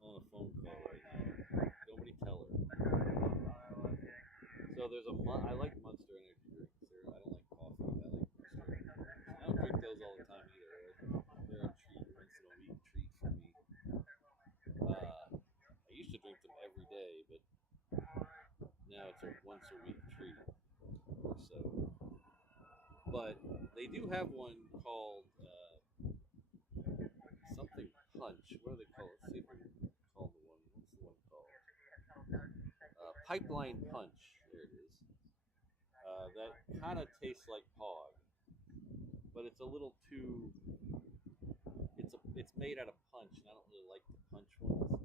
on a phone call right now. Nobody tell her. So there's I like Monster energy drinks. I don't like coffee. I like Monster energy drinks. I don't drink those all the time either. They're a treat, once in a week treat for me. once a week treat or so. But they do have one called something punch. What do they call it? Let's see if I can call the one. What's the one called? Pipeline punch. There it is. That kind of tastes like Pog, but it's a little too. It's made out of punch, and I don't really like the punch ones,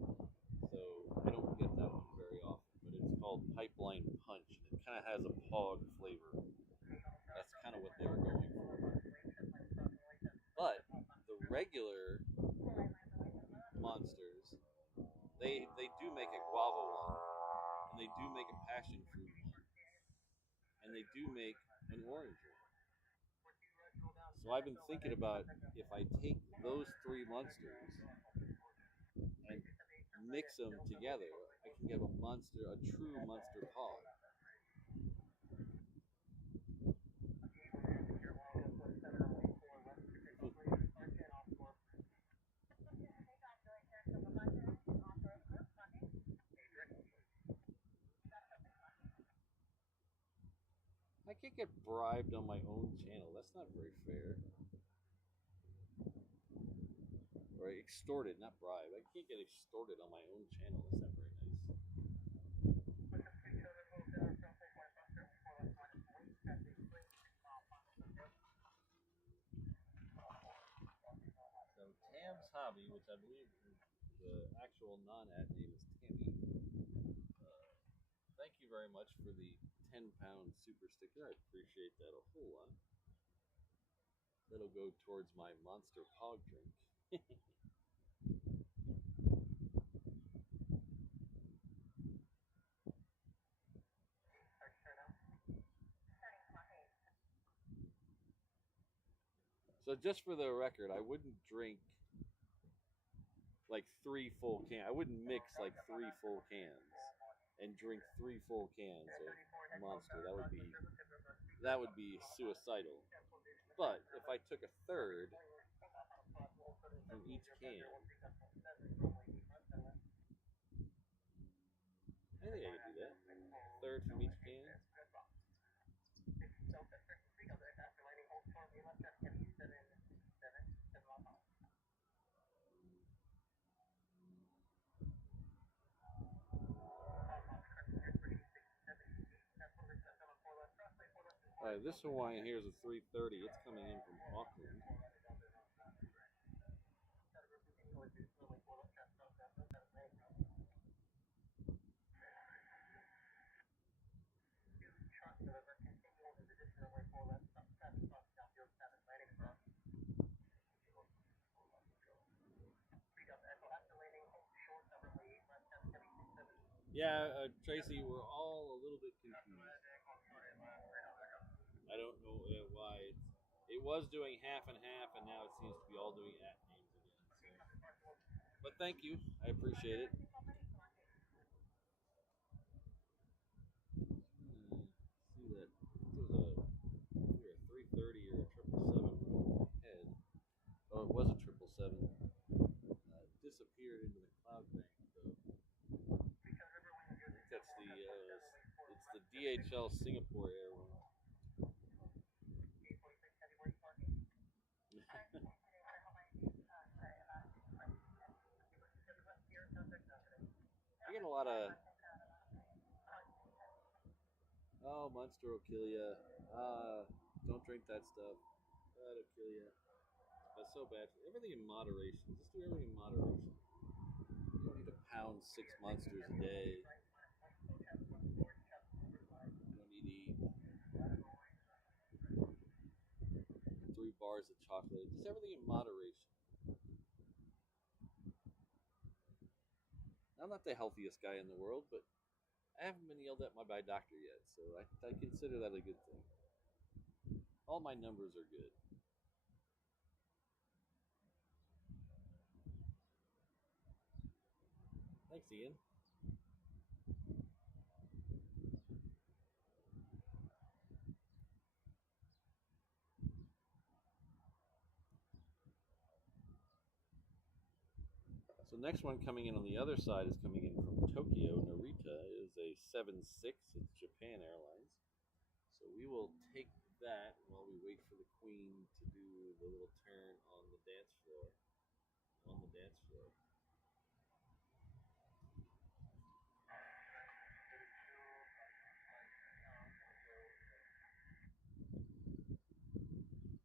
so I don't get that one very often. But it's called Pipeline Punch, and it kind of has a Pog flavor. That's kind of what they were going for. But the regular monsters, they do make a guava one, and they do make a passion fruit one, and they do make an orange one. So I've been thinking about if I take those three monsters and mix them together, I can get a true monster Pog. I can't get bribed on my own channel. That's not very fair. Or extorted, not bribed. I can't get extorted on my own channel. That's not very nice. So Tam's Hobby, which I believe the actual non-ad name is Tammy. Thank you very much for the 10-pound super sticker. I appreciate that a whole lot. That'll go towards my Monster Pog drink. So just for the record, I wouldn't drink like 3 full cans. I wouldn't mix like 3 full cans and drink 3 full cans of Monster. That would be suicidal. But if I took a third from each can, I think I could do that. Third from each can. This Hawaiian here is a 330. It's coming in from Auckland. Yeah, Tracy, we're all a little bit confused. I don't know why. It was doing half and half, and now it seems to be all doing at names again. So. But thank you. I appreciate it. See that there was either a 330 or a 777 right ahead. Oh, it was a 777. It disappeared into the cloud bank, though. I think that's it's the DHL Singapore Air one. I get a lot of, oh, Monster will kill you. Don't drink that stuff. That'll kill you. That's so bad. Everything in moderation. Just do everything in moderation. You don't need to pound 6 monsters a day. You don't need to eat 3 bars of chocolate. Just everything in moderation. I'm not the healthiest guy in the world, but I haven't been yelled at by my doctor yet, so I consider that a good thing. All my numbers are good. Thanks, Ian. So next one coming in on the other side is coming in from Tokyo. Narita is is a 7-6. It's Japan Airlines. So we will take that while we wait for the Queen to do the little turn on the dance floor. On the dance floor.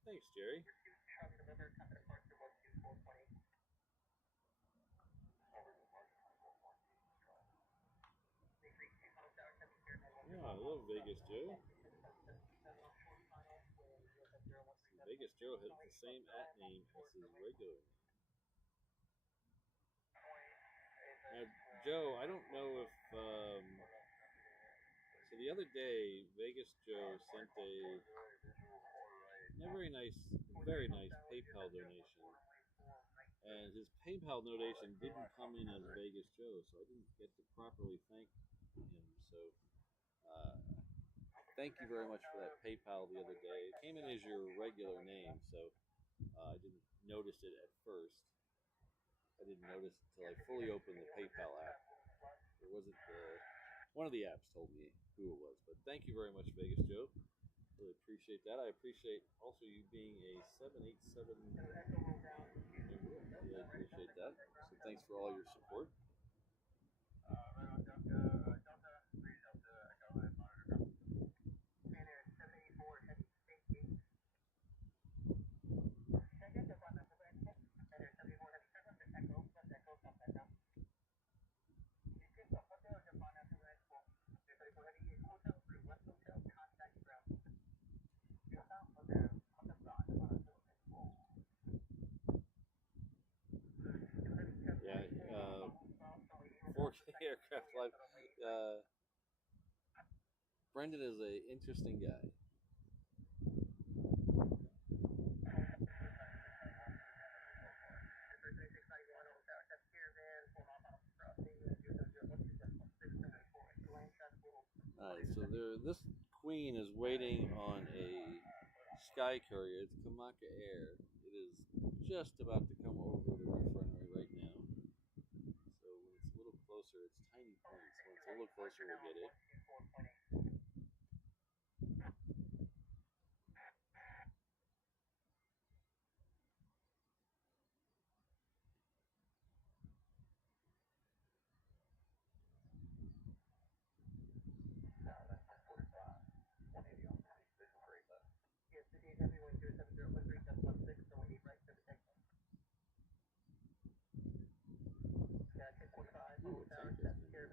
Thanks, Jerry. Yeah, I love Vegas Joe. Vegas Joe has the same @name as his regular name. Now, Joe, I don't know if so. The other day, Vegas Joe sent a very nice PayPal donation, and his PayPal donation didn't come in as Vegas Joe, so I didn't get to properly thank him. So, thank you very much for that PayPal the other day. It came in as your regular name, so I didn't notice it at first. I didn't notice until I fully opened the PayPal app. It wasn't one of the apps told me who it was, but thank you very much, Vegas Joe. Really appreciate that. I appreciate also you being a 787 member. I really appreciate that. So thanks for all your support. Yeah, 4K Aircraft Live. Brendan is an interesting guy. Alright, so this Queen is waiting on a Sky Courier. It's Kamaka Air. It is just about to come over the reef runway right now. So when it's a little closer, it's tiny points. When it's a little closer, we'll get it. Ooh, a tank has been repaired.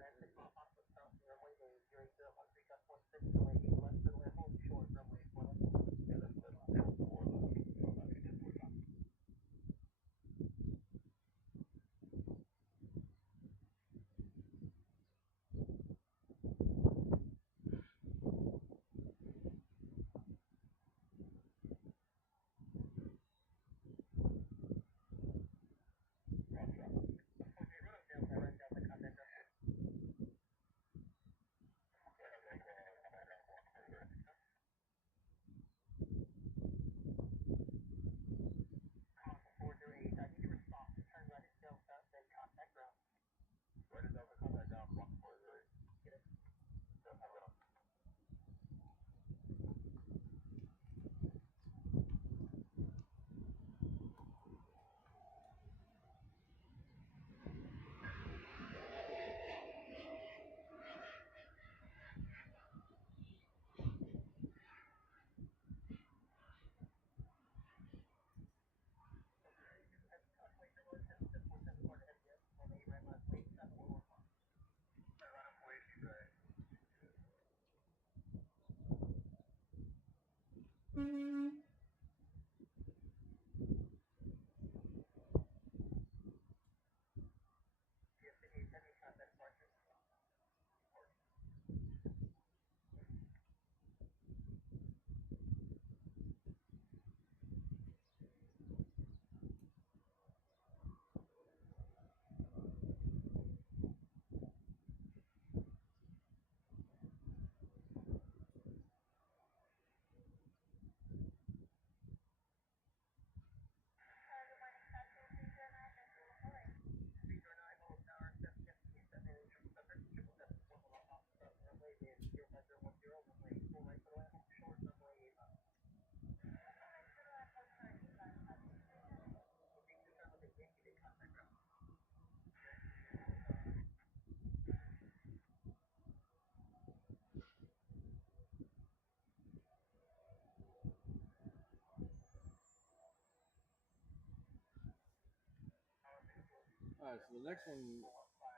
Alright, so the next one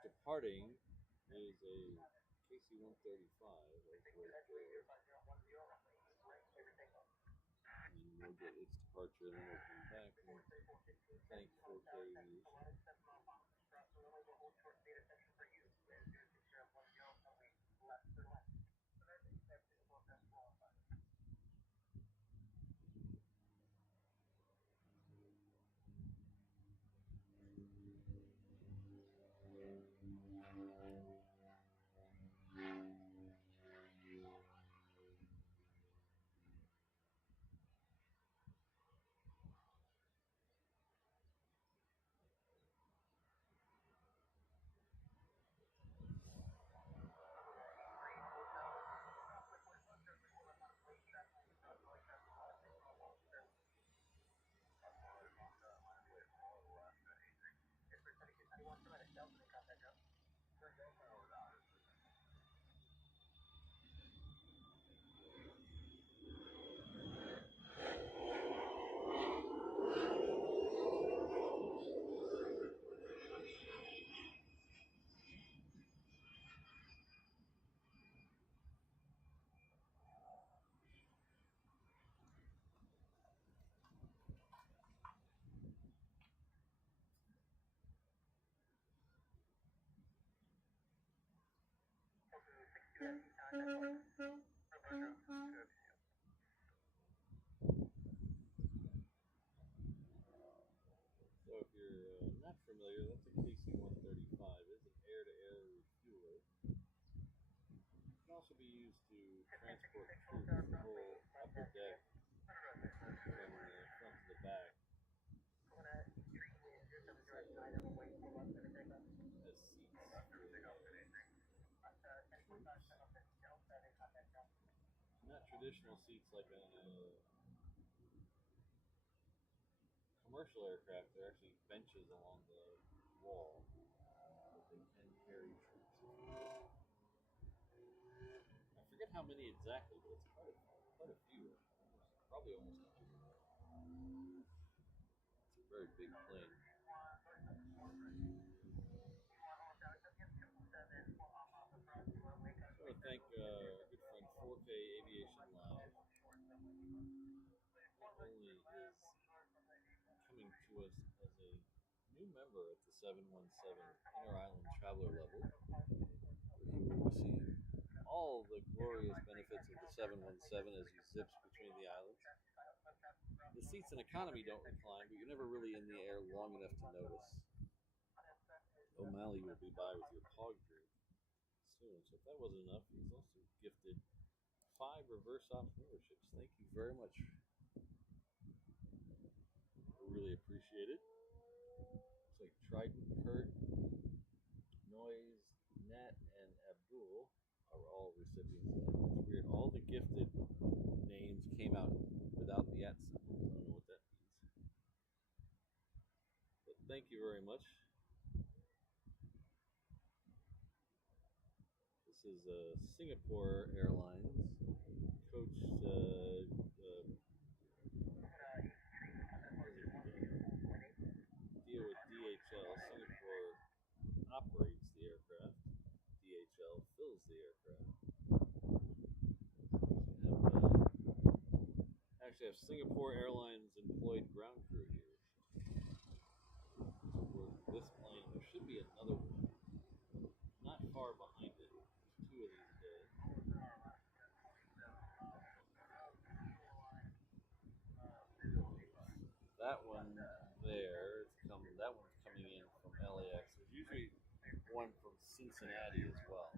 departing is a KC-135. And we'll get its departure, and then we'll come back and thank 4K Aviation. So if you're not familiar, that's a KC-135. It's an air-to-air refueler. It can also be used to transport troops the whole upper deck from the front to the back. Has seats for troops. Not traditional seats like on a commercial aircraft. They're actually benches along the wall that they can carry troops. I forget how many exactly, but it's quite a few. Probably almost 100. It's a very big plane. I want to thank our good friend 4K Aviation Live. Not only is coming to us as a new member at the 717 Inter-Island Traveler level, where he will receive all the glorious benefits of the 717 as he zips between the islands. The seats in economy don't recline, but you're never really in the air long enough to notice. O'Malley will be by with your POG group soon, so if that wasn't enough, he's also gifted 5 reverse ops memberships. Thank you very much. I really appreciate it. Looks like Trident, Kurt, Noise, Nat, and Abdul are all recipients of that. It's weird. All the gifted names came out without the @ symbol. I don't know what that means. But thank you very much. This is Singapore Airlines, coached deal with DHL. Singapore operates the aircraft. DHL fills the aircraft. Actually have Singapore Airlines employed ground crew here. For this plane, there should be another one not far behind it. There's 2 of these a day. That one there, that one's coming in from LAX. There's usually one from Cincinnati as well.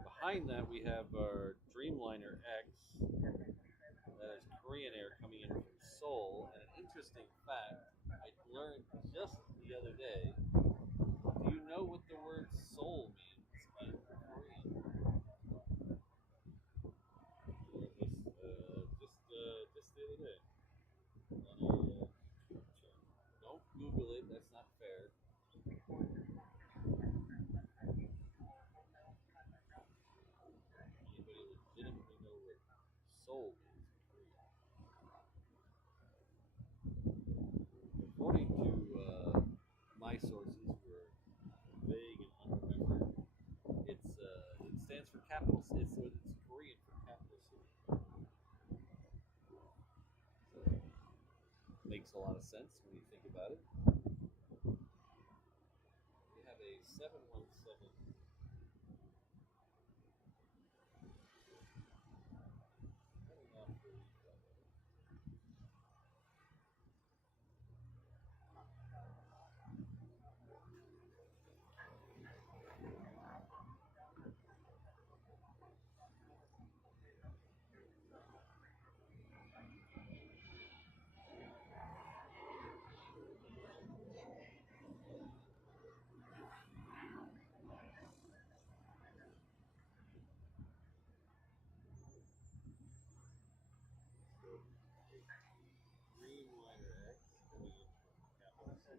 Behind that, we have our Dreamliner X. That is Korean Air coming in from Seoul. And an interesting fact I learned just the other day. Do you know what the word soul means in Korean? Just the other day. Don't Google it. That's not fair. Anybody legitimately know what soul means in Korean? According to capital city. It's Korean for capital city. So, makes a lot of sense when you think about it. We have a 717. Dreamliner X coming in from capital city.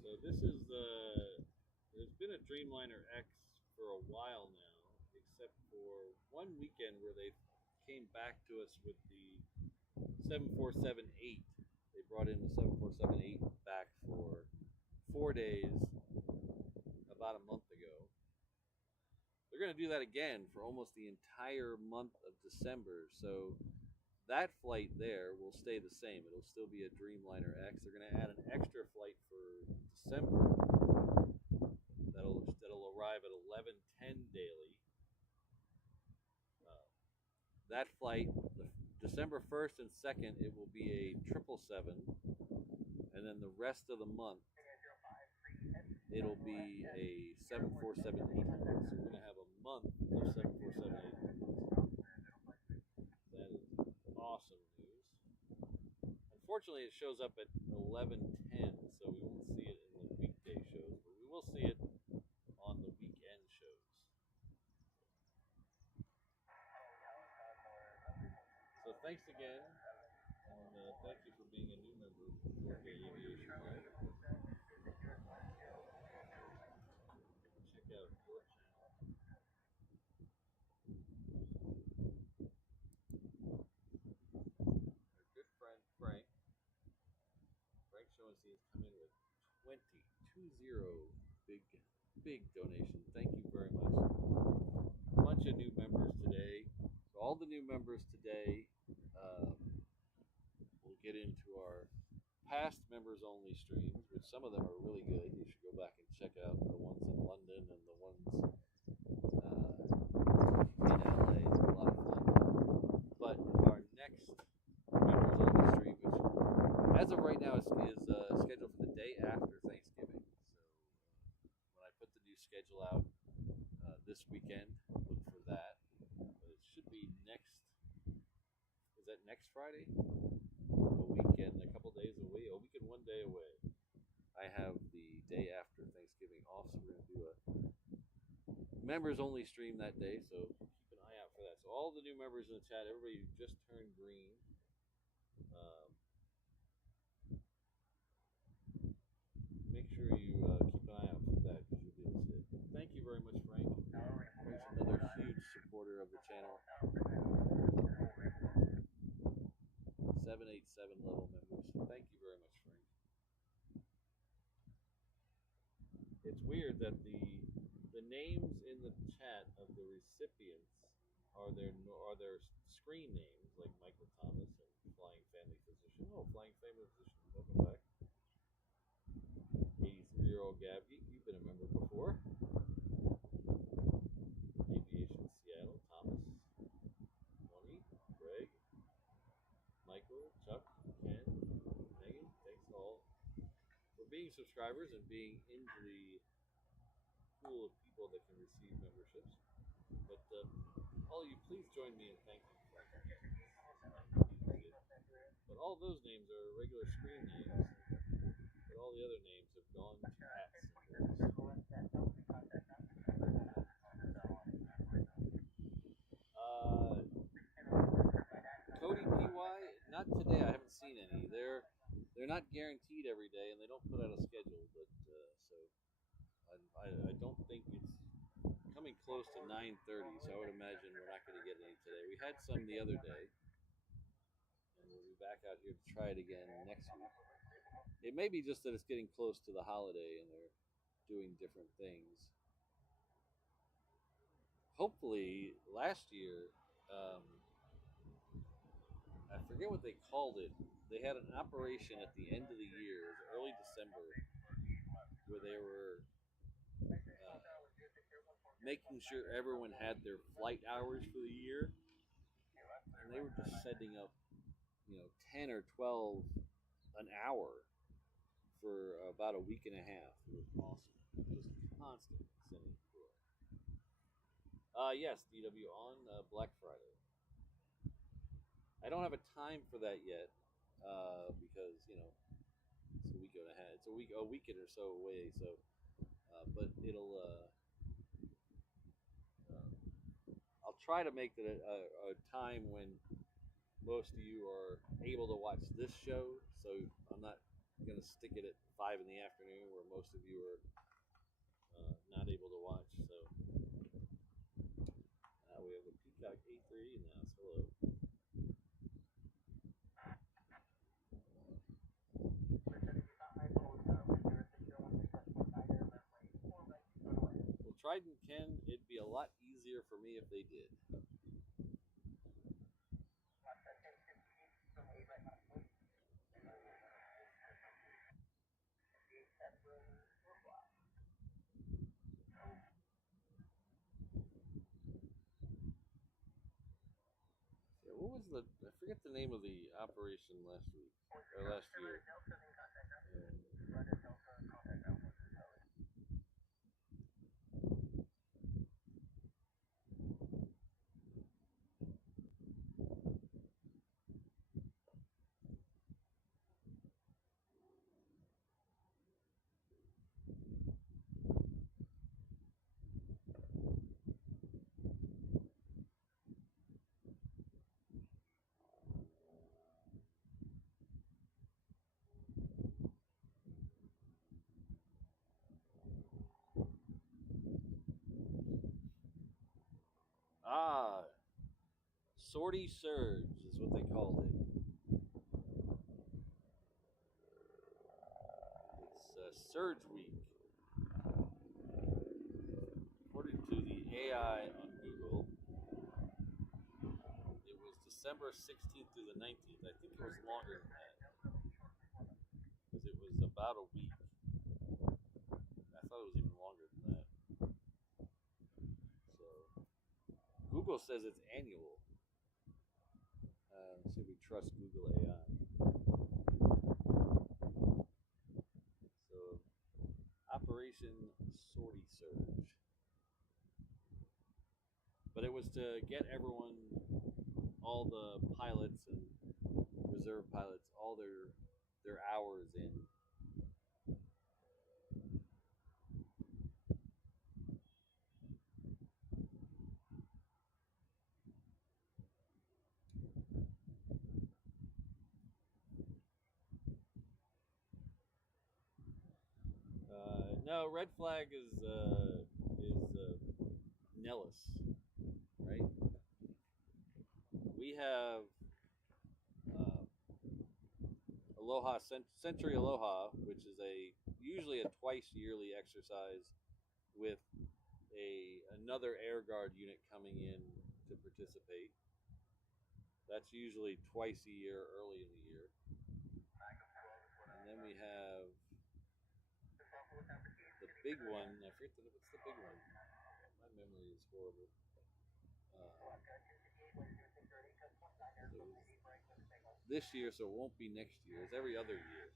So this is the. There's been a Dreamliner X for a while now, except for one weekend where they came back to us with the 7478. They brought in the 7478 back for 4 days about a month ago. They're going to do that again for almost the entire month of December. So that flight there will stay the same. It'll still be a Dreamliner X. They're going to add an extra flight for December that'll arrive at 11:10 daily. That flight, December 1st and 2nd, it will be a 777, and then the rest of the month it'll be a 747-800. So we're going to have a month of 747-800s. That is awesome news. Unfortunately, it shows up at 11:10, so we won't see it in the weekday shows, but we will see it on the weekend shows. So thanks again, and thank you for being a new member of 4K Aviation Live. Check out your channel. Our good friend Frank Shaughnessy has come in with 20 big donation. Thank you very much. A bunch of new members today. So all the new members today, we'll get into our past members only streams, which some of them are really good. You should go back and check out the ones in London and the ones in LA. It's a lot of fun. But our next members only stream, which as of right now is scheduled for the day after Thanksgiving. So when I put the new schedule out this weekend, look for that. But it should be next. Is that next Friday? A weekend, a couple days away. A weekend, 1 day away. I have the day after Thanksgiving off, so we're going to do a members only stream that day. So keep an eye out for that. So all the new members in the chat, everybody who just turned green. Make sure you keep an eye out for that because you'll be able to see it. Thank you very much, Frank. Frank's another huge supporter of the channel. 787 level members. Thank you very much, Frank. It's weird that the names in the chat of the recipients are their screen names, like Michael Thomas and Flying Family Physician. Oh, Flying Family Physician, welcome back. 83-year-old Gabby, you've been a member before. Aviation Seattle, Thomas, Tony, Greg, Michael, Chuck, Ken, Megan, thanks all for being subscribers and being into the pool of people that can receive memberships. But all of you, please join me in thanking Frank. But all those names are regular screen names, but all the other names have gone to at symbols. Cody PY, not today. I haven't seen any. they're not guaranteed every day, and they don't put out a schedule. But so I don't think it's coming close to 9:30. So I would imagine we're not going to get any today. We had some the other day, and we'll be back out here to try it again next week. It may be just that it's getting close to the holiday and they're doing different things. Hopefully, last year, um, I forget what they called it. They had an operation at the end of the year, it was early December, where they were making sure everyone had their flight hours for the year, and they were just sending up, 10 or 12 an hour for about a week and a half. It was awesome, just constant sending. Yes, DW on Black Friday. I don't have a time for that yet because it's a week and a half. It's a weekend or so away. So, but it'll. I'll try to make it a time when most of you are able to watch this show. So I'm not going to stick it at 5 in the afternoon where most of you are not able to watch. So we have a Peacock A3 in the house. Hello. Well, Trident can. It'd be a lot easier for me if they did. Yeah, what was the? I forget the name of the operation last week or last year. Ah, Sortie Surge is what they called it. It's Surge Week. According to the AI on Google, it was December 16th through the 19th. I think it was longer than that because it was about a week. I thought it was even longer than that. So Google says it's annual. So we trust Google AI. So Operation Sortie Surge. But it was to get everyone, all the pilots and reserve pilots, all their hours in. No, red flag is Nellis, right? We have uh, Aloha Century Aloha, which is usually a twice yearly exercise with another air guard unit coming in to participate. That's usually twice a year, early in the year. And then we have the big one. I forget what's the big one. My memory is horrible. So this year, so it won't be next year. It's every other year.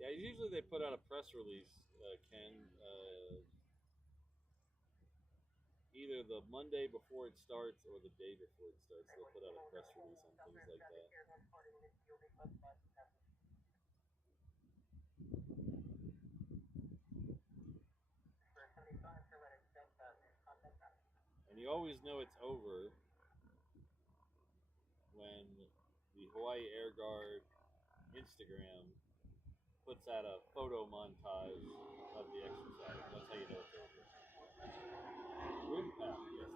Yeah, usually they put out a press release, Ken. either the Monday before it starts or the day before it starts. They'll put out a press release on things like that. And you always know it's over when the Hawaii Air Guard Instagram puts out a photo montage of the exercise. That's how you know it's over. Swim path, yes.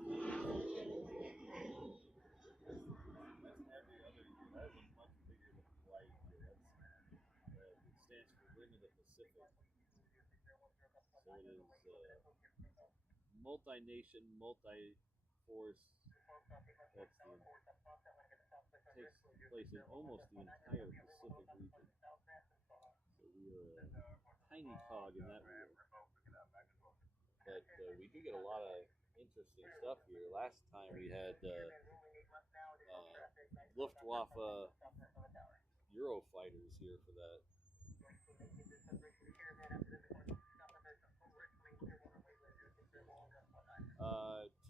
That's every other year. That is much bigger than Hawaii year. It stands for Rim of the Pacific. So it is multi-nation, multi-force. Takes place in almost the entire Pacific region. So we are a tiny cog in that wheel. But we do get a lot of interesting stuff here. Last time we had Luftwaffe Eurofighters here for that.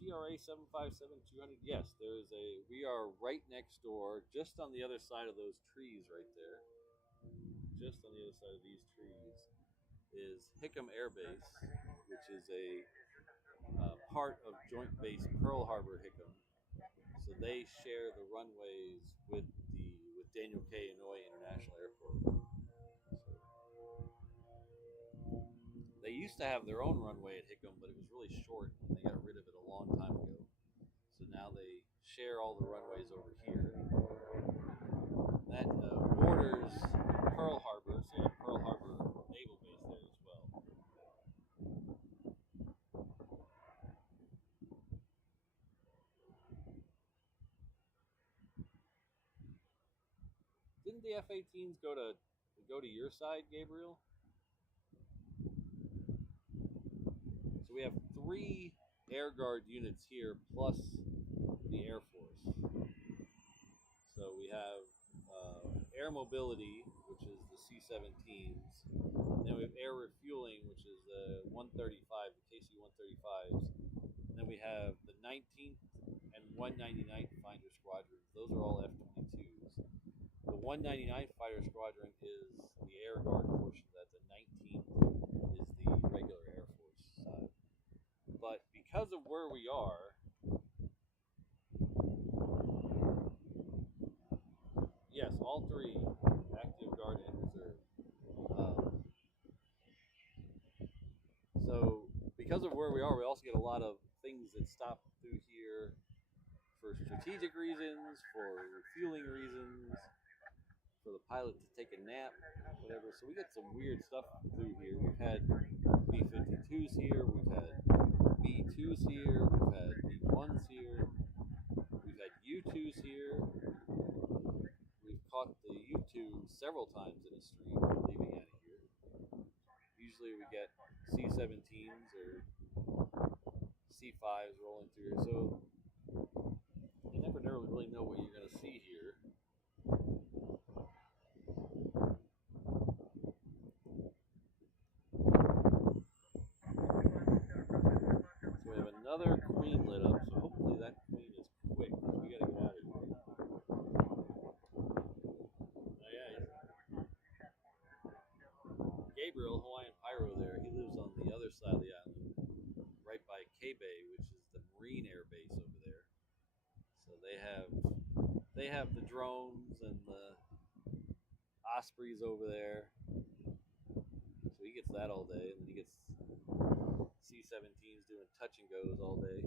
TRA 757-200. Yes, we are right next door, just on the other side of those trees right there. Just on the other side of these trees is Hickam Air Base, which is a part of Joint Base Pearl Harbor Hickam. So they share the runways with Daniel K. Inouye International Airport. So they used to have their own runway at Hickam, but it was really short, and they got rid of it a long time ago. So now they share all the runways over here. That borders Pearl Harbor, so you have Pearl Harbor Naval Base there as well. Didn't the F-18s go to your side, Gabriel? So we have 3 Air Guard units here, plus the Air Force. So we have Air Mobility, which is the C-17s. And then we have Air Refueling, which is the 135, the KC-135s. And then we have the 19th and 199th Fighter Squadrons. Those are all F-22s. The 199th Fighter Squadron is the Air Guard portion of that. The 19th is the regular Air Force side. But because of where we are, yes, all 3, active, guard, and reserve. So because of where we are, we also get a lot of things that stop through here for strategic reasons, for refueling reasons, for the pilot to take a nap, whatever. So we get some weird stuff through here. We've had B-52s here, we've had B-2s here, we've had B-1s here, we've had U-2s here. We've caught the U-2 several times in a stream leaving out of here. Usually we get C-17s or C-5s rolling through here, so you never really know what you're going to see here. So we have another queen lit up, so hopefully that queen is quick, because we got to get out of here. Oh yeah, Gabriel, Hawaiian Pyro there, he lives on the other side of the island, right by K-Bay, which is the Marine Air Base over there. So they have the drones and the Ospreys over there. So he gets that all day, and then he gets C-17s doing touch and goes all day.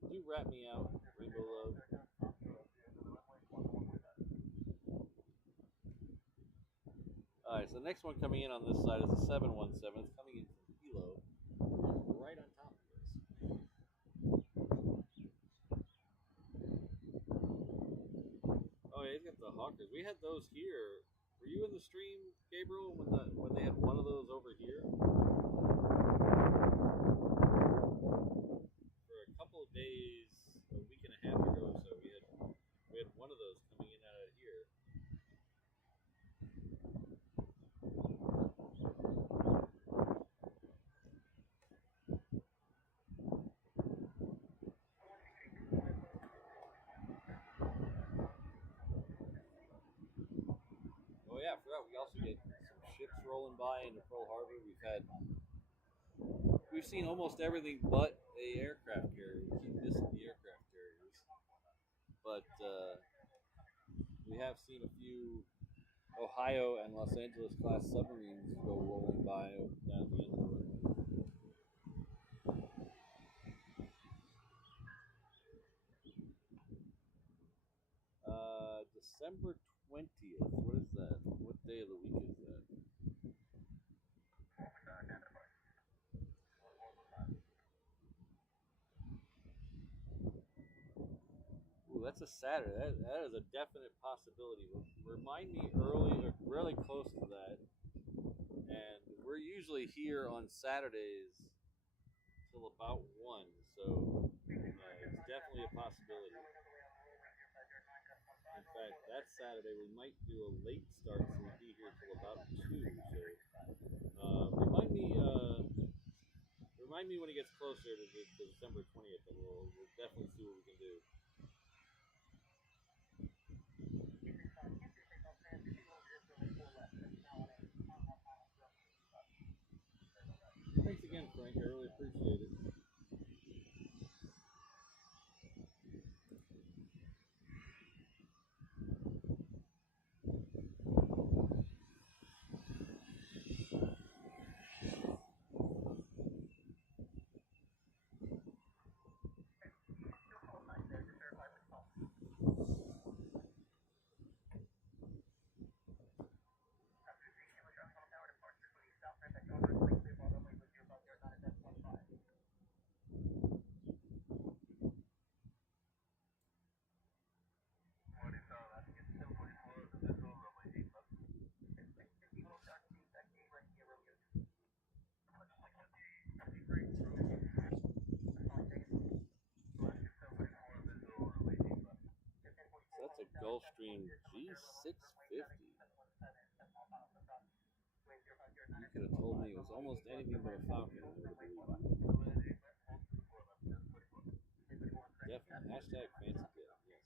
Would you wrap me out, Rainbow Love? Alright, so the next one coming in on this side is the 717. It's coming in from Hilo. Right on top of us. Oh yeah, he's got the Hawkers. We had those here. Were you in the stream, Gabriel, when they had one of those over here? For a couple of days, a week and a half ago or so, we had one of those coming in out of here. yeah, I forgot. We also get some ships rolling by into Pearl Harbor. We've seen almost everything but a aircraft carrier. We keep missing the aircraft carriers, but we have seen a few Ohio and Los Angeles class submarines go rolling by down the end of the runway. December 20th. What is that? What day of the week is that? Ooh, that's a Saturday. That is a definite possibility. Remind me early or really close to that. And we're usually here on Saturdays till about 1, so it's definitely a possibility. In fact, that Saturday we might do a late start, so we'll be here till about 2. So remind me when it gets closer to December 20th, and we'll definitely see what we can do. Thanks again, Frank. I really appreciate it. So that's a Gulfstream G650. You could have told me it was almost anything but a Falcon. I would have believed you. Definitely. Hashtag fancy jet. Yes.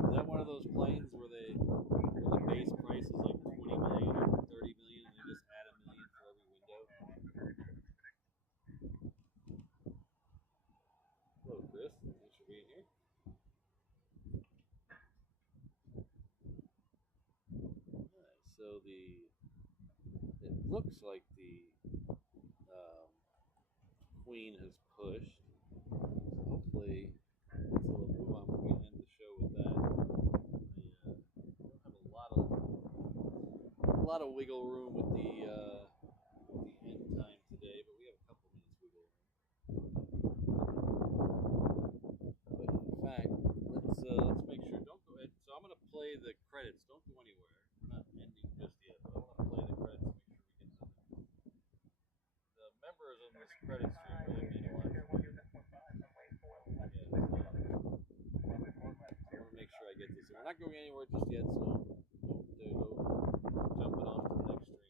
Is that one of those planes where the base price is like 20 million or 30 million, and they just add a million for every window? Hello, Chris. Thanks for being here. Alright, so it looks like the Queen has pushed. So hopefully it's a little move on. We're gonna end the show with that. I don't have a lot of wiggle room with the end time today, but we have a couple minutes wiggle room. But in fact, let's make sure. Don't go ahead. So I'm gonna play the credits. Don't go anywhere. We're not ending just yet, but I want to play the credits to make sure we get the members on this credit stream really mean a lot to me. I want to make sure I get this in. We're not going anywhere just yet, so don't go jumping off to the next stream.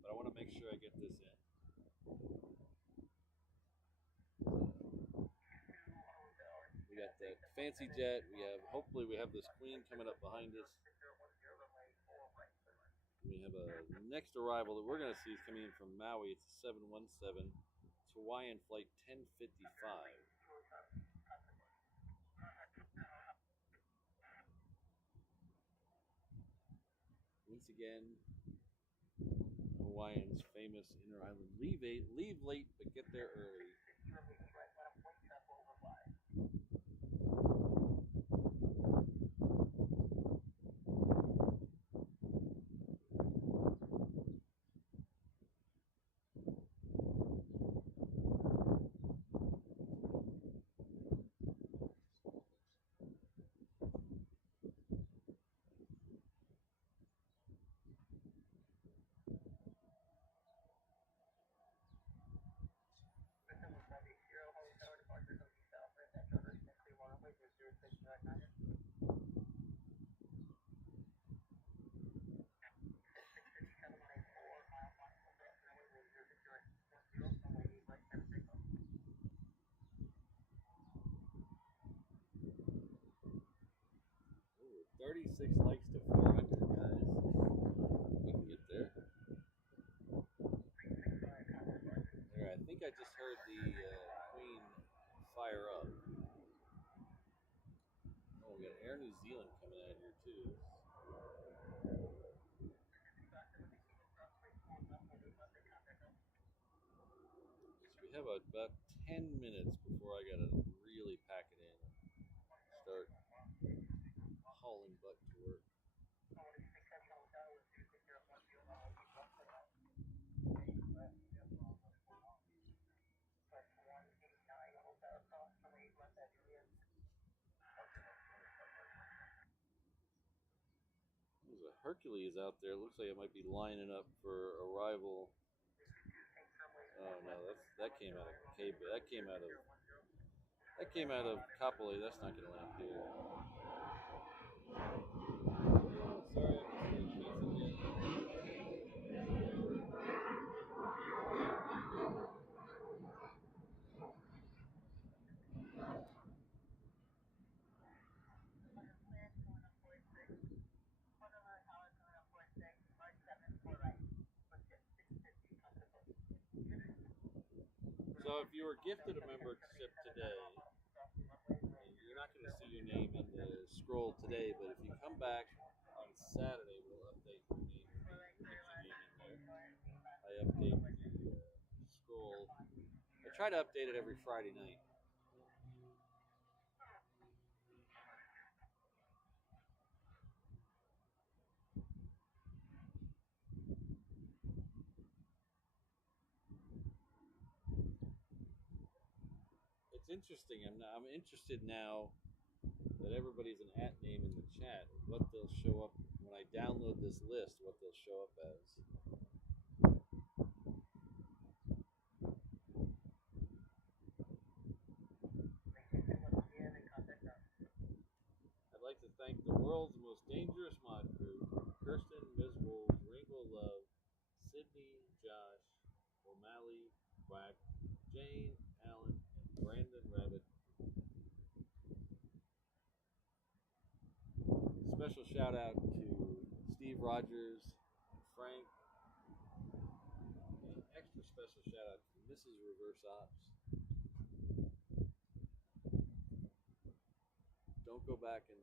But I want to make sure I get this in. We got that fancy jet. Hopefully we have this Queen coming up behind us. We have a next arrival that we're going to see is coming in from Maui. It's a 717. It's Hawaiian flight 1055. Once again, Hawaiian's famous inter-island leave late but get there early. 36 likes to 400, guys. We can get there. There, I think I just heard the Queen fire up. Oh, we got Air New Zealand coming out here too. So we have about 10 minutes before I gotta really pack it in and start hauling butt to work. There's a Hercules out there. Looks like it might be lining up for arrival. Oh no, that came out of Cape. That came out of Kapolei. That's not gonna land here. Sorry, I missed your chances So if you were gifted a membership today, you're not going to see your name in the scroll today, but if you come back on Saturday, we'll update your name. We'll get your name in there. I update the scroll. I try to update it every Friday night. It's interesting. I'm interested now that everybody's an @ name in the chat. What they'll show up when I download this list. What they'll show up as. I'd like to thank the world's most dangerous mod crew: Kirsten, Ms. Wolves, Rainbow Love, Sydney, Josh, O'Malley, Quack, Jane, Alan, and Brandon Rabbit. Special shout out to Steve Rogers and Frank. And extra special shout out to Mrs. Reverse Ops. Don't go back and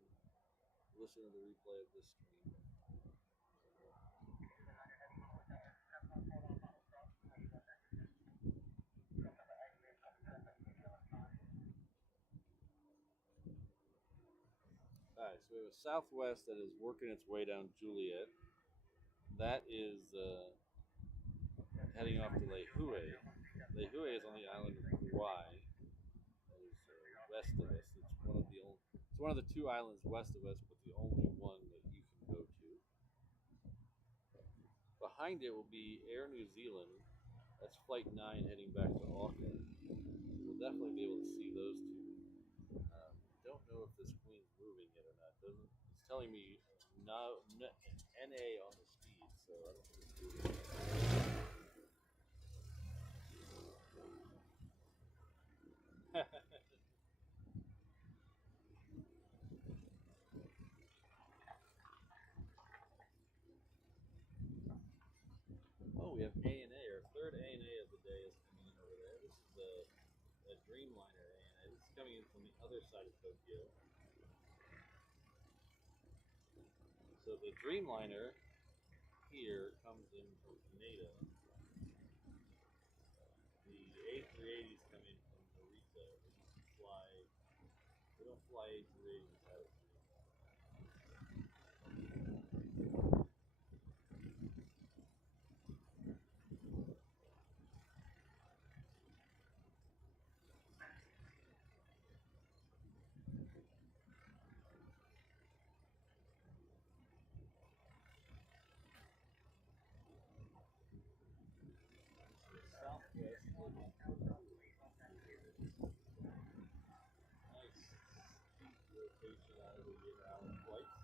listen to the replay of this stream. Alright, so we have a Southwest that is working its way down Juliet. That is heading off to Lehue. Lehue is on the island of Kauai. That is west of us. It's one of the two islands west of us, but the only one that you can go to. Behind it will be Air New Zealand. That's Flight 9 heading back to Auckland. We'll definitely be able to see those two. Don't know if this Queen's moving yet or not. It's telling me no, NA on the speed, so I don't think it's moving. Oh, we have ANA. Our third ANA of the day is coming in over there. This is the Dreamliner ANA. This is coming in from the other side of Tokyo. So the Dreamliner here comes in from Haneda. The A380s come in from Narita. We don't fly A380s out of Southwest. Nice rotation out of the inbound flights.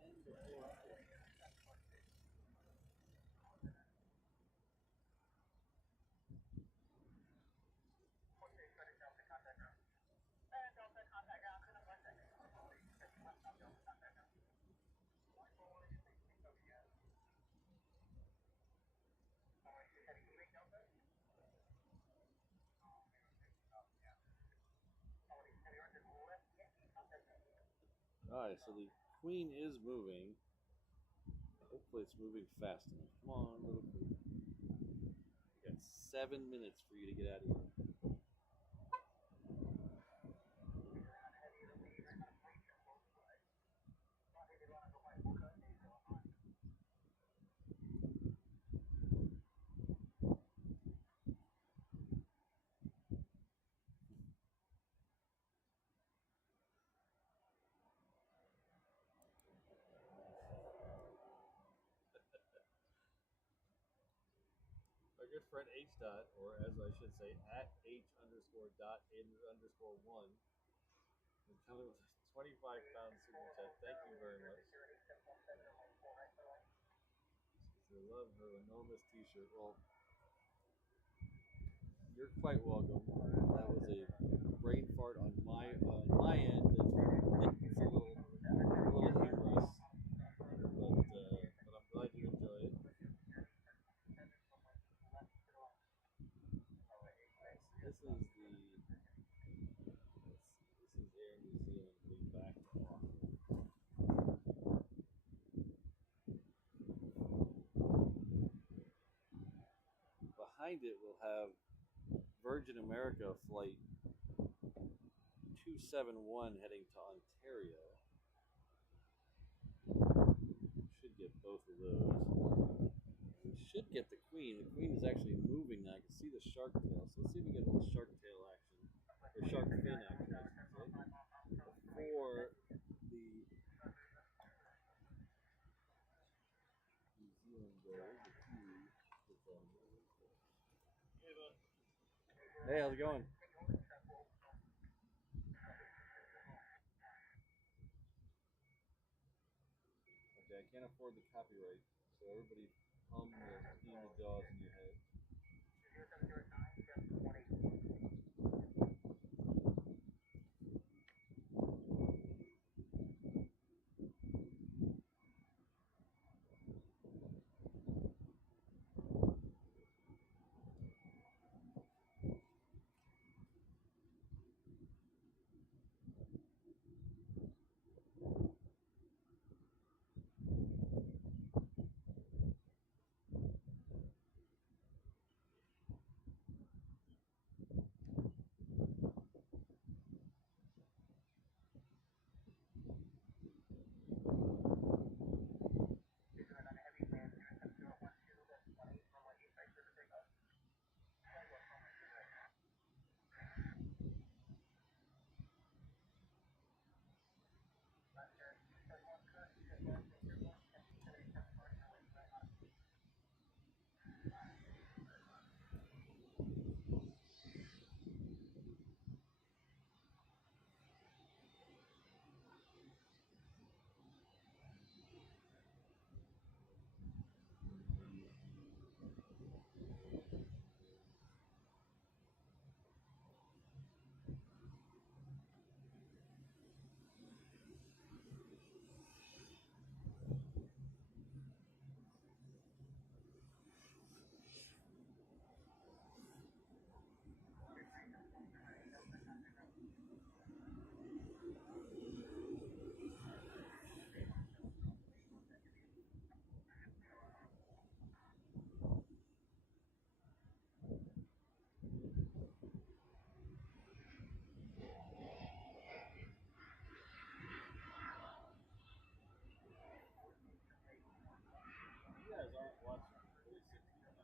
And Alright, so the queen is moving. Hopefully it's moving fast enough. Come on, little queen. You got 7 minutes for you to get out of here. Our good friend H dot, or as I should say, at H underscore dot in underscore one, and coming with a 25-pound super chat. Thank you very much. I love her enormous t-shirt. Well, you're quite welcome. That was a brain fart on my end. It's a little humorous, but I'm glad you enjoy it. This is Air New Zealand being back off. Behind it, we'll have Virgin America flight 271 heading to Ontario. Should get both of those. We should get the queen. The queen is actually moving now. I can see the shark tail. So let's see if we get a little shark tail action. Or shark fin action, I should say. Before the New Zealand goes. Hey, how's it going? Okay, I can't afford the copyright. So everybody hum the team of jaws in your head. You guys aren't watching 360 now.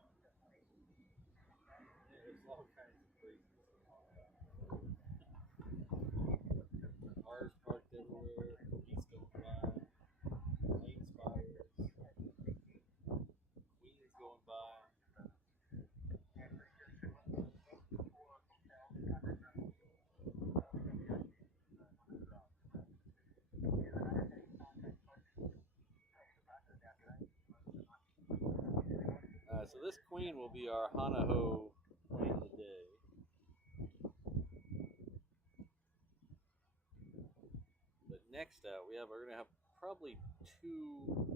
There's all kinds of craziness going on. Cars parked everywhere, police going by, plane spires, queens going by. So this queen will be our Hanaho queen of the day. But next out, we're gonna have probably two,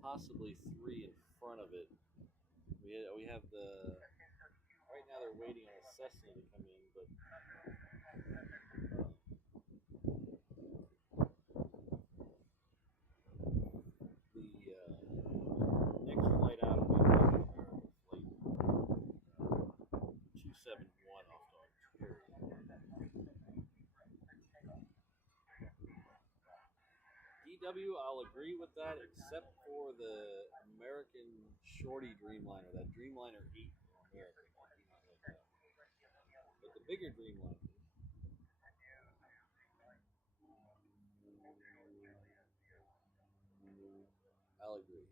possibly three in front of it. We have the right now they're waiting on a Cessna to come in, but VW, I'll agree with that, except for the American Shorty Dreamliner, that Dreamliner 8 in America. But the bigger Dreamliner, I'll agree.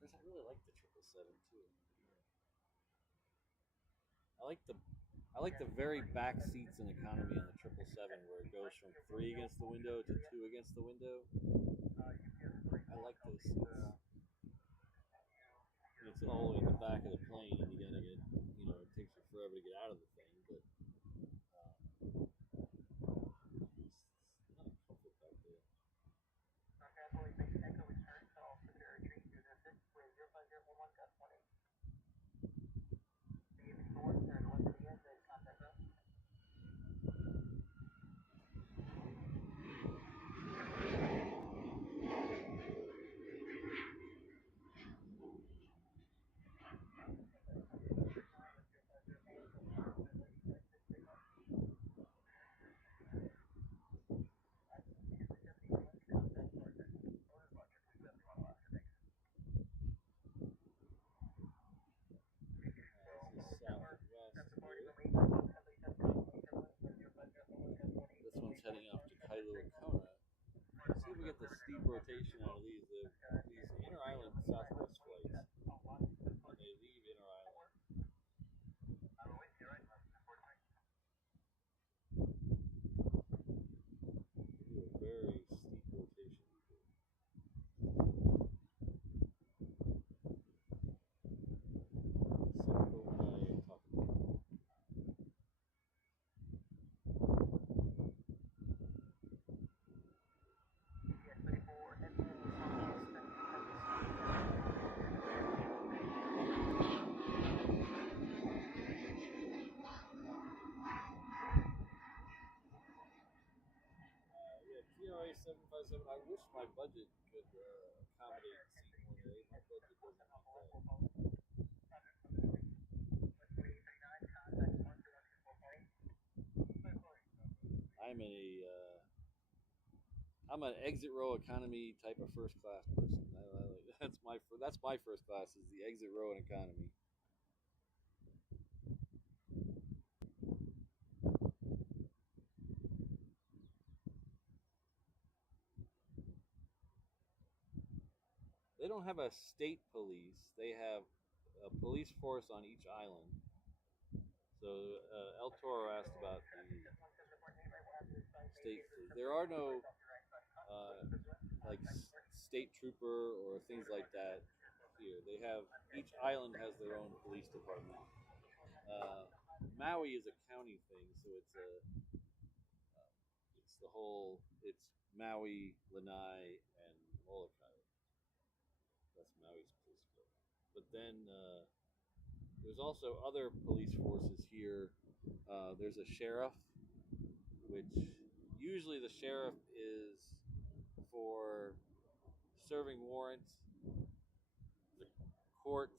Because I really like the 777 too. I like the very back seats in economy on the 777 where it goes from 3 against the window to 2 against the window. I like those seats. It's all the way in the back of the plane, and you gotta get, it takes you forever to get out of the thing, but it's not a comfort back there. This one's heading off to Kailua Kona. Let's see if we get the steep rotation out of these. These inter-island Southwest flights, when they leave inter-island, they do a very steep rotation. Except for when I talk about it. TRA 757. I wish my budget could accommodate C1A. My budget doesn't like that. I'm an exit row economy type of first class person. That's my first class is the exit row and economy. They don't have a state police. They have a police force on each island. So El Toro asked about the state police. There are no like state trooper or things like that here. They have each island has their own police department. Maui is a county thing, so it's Maui, Lanai, and Molokai. That's Maui's police code. But then there's also other police forces here. There's a sheriff, which usually the sheriff is for serving warrants, the courts,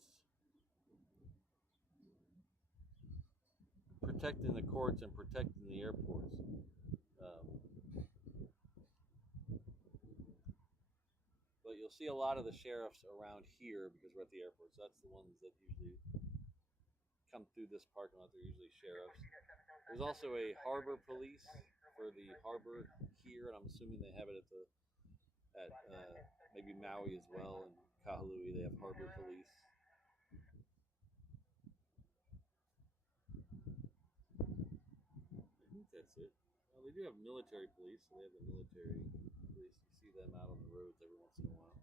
protecting the courts and protecting the airports. But you'll see a lot of the sheriffs around here because we're at the airport. So that's the ones that usually come through this parking lot. They're usually sheriffs. There's also a harbor police for the harbor here, and I'm assuming they have it at maybe Maui as well, and Kahului they have harbor police. I think that's it. Well, they do have military police, so they have the military police. You see them out on the roads every once in a while.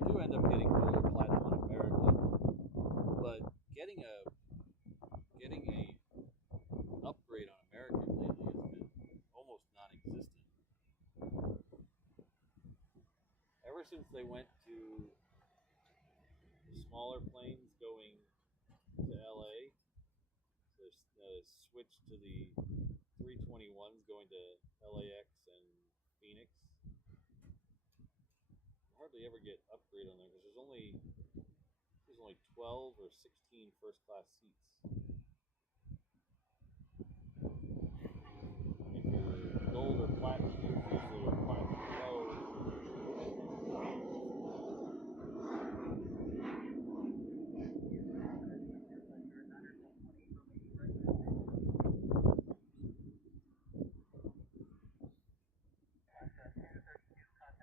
do end up getting gold or platinum on American, but getting a upgrade on American lately has been almost non-existent. Ever since they went to smaller planes going to LA, so they switched to the 321s going to LAX and Phoenix. You hardly ever get upgrade on there because there's only 12 or 16 first class seats. If you're gold or platinum, it's usually a platinum pro.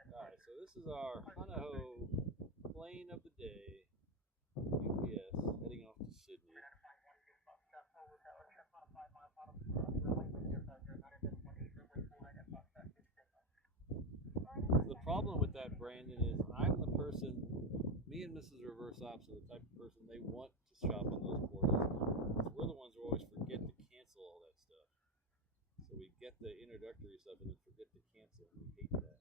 Alright, so this is our Hanaho plane of the day. UPS heading off to Sydney. The problem with that, Brandon, is I'm the person, me and Mrs. Reverse Ops are the type of person they want to shop on those portals. We're the ones who always forget to cancel all that stuff. So we get the introductory stuff and then forget to cancel, and we hate that.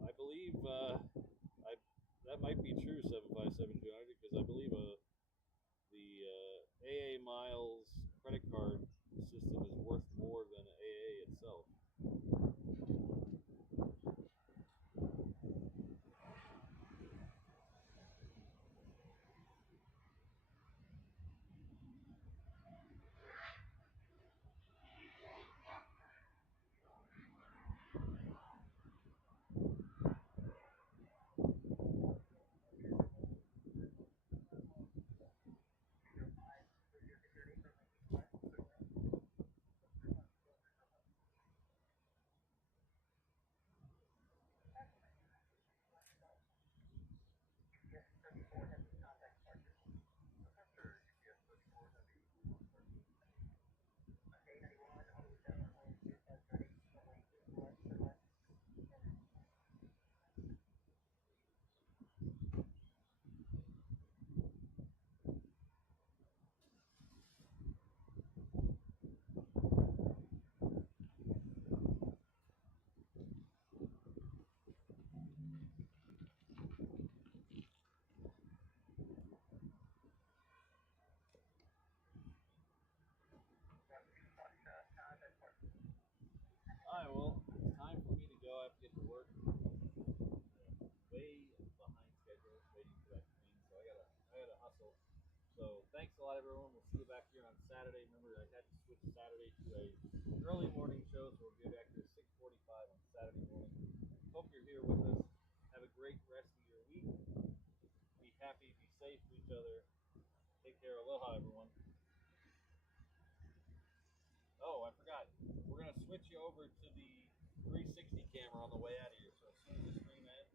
I believe that might be true, 757-200, because I believe the AA Miles credit card system is worth more than AA itself. Alright, well, it's time for me to go. I have to get to work. Way behind schedule, waiting for that clean, so I gotta hustle. So thanks a lot, everyone. We'll see you back here on Saturday. Remember, I had to switch Saturday to a early morning show, so we'll be back here at 6:45 on Saturday morning. Hope you're here with us. Have a great rest of your week. Be happy, be safe to each other. Take care. Aloha, everyone. Oh, I forgot. We're gonna switch you over to the 360 camera on the way out of here. So as soon as the stream ends,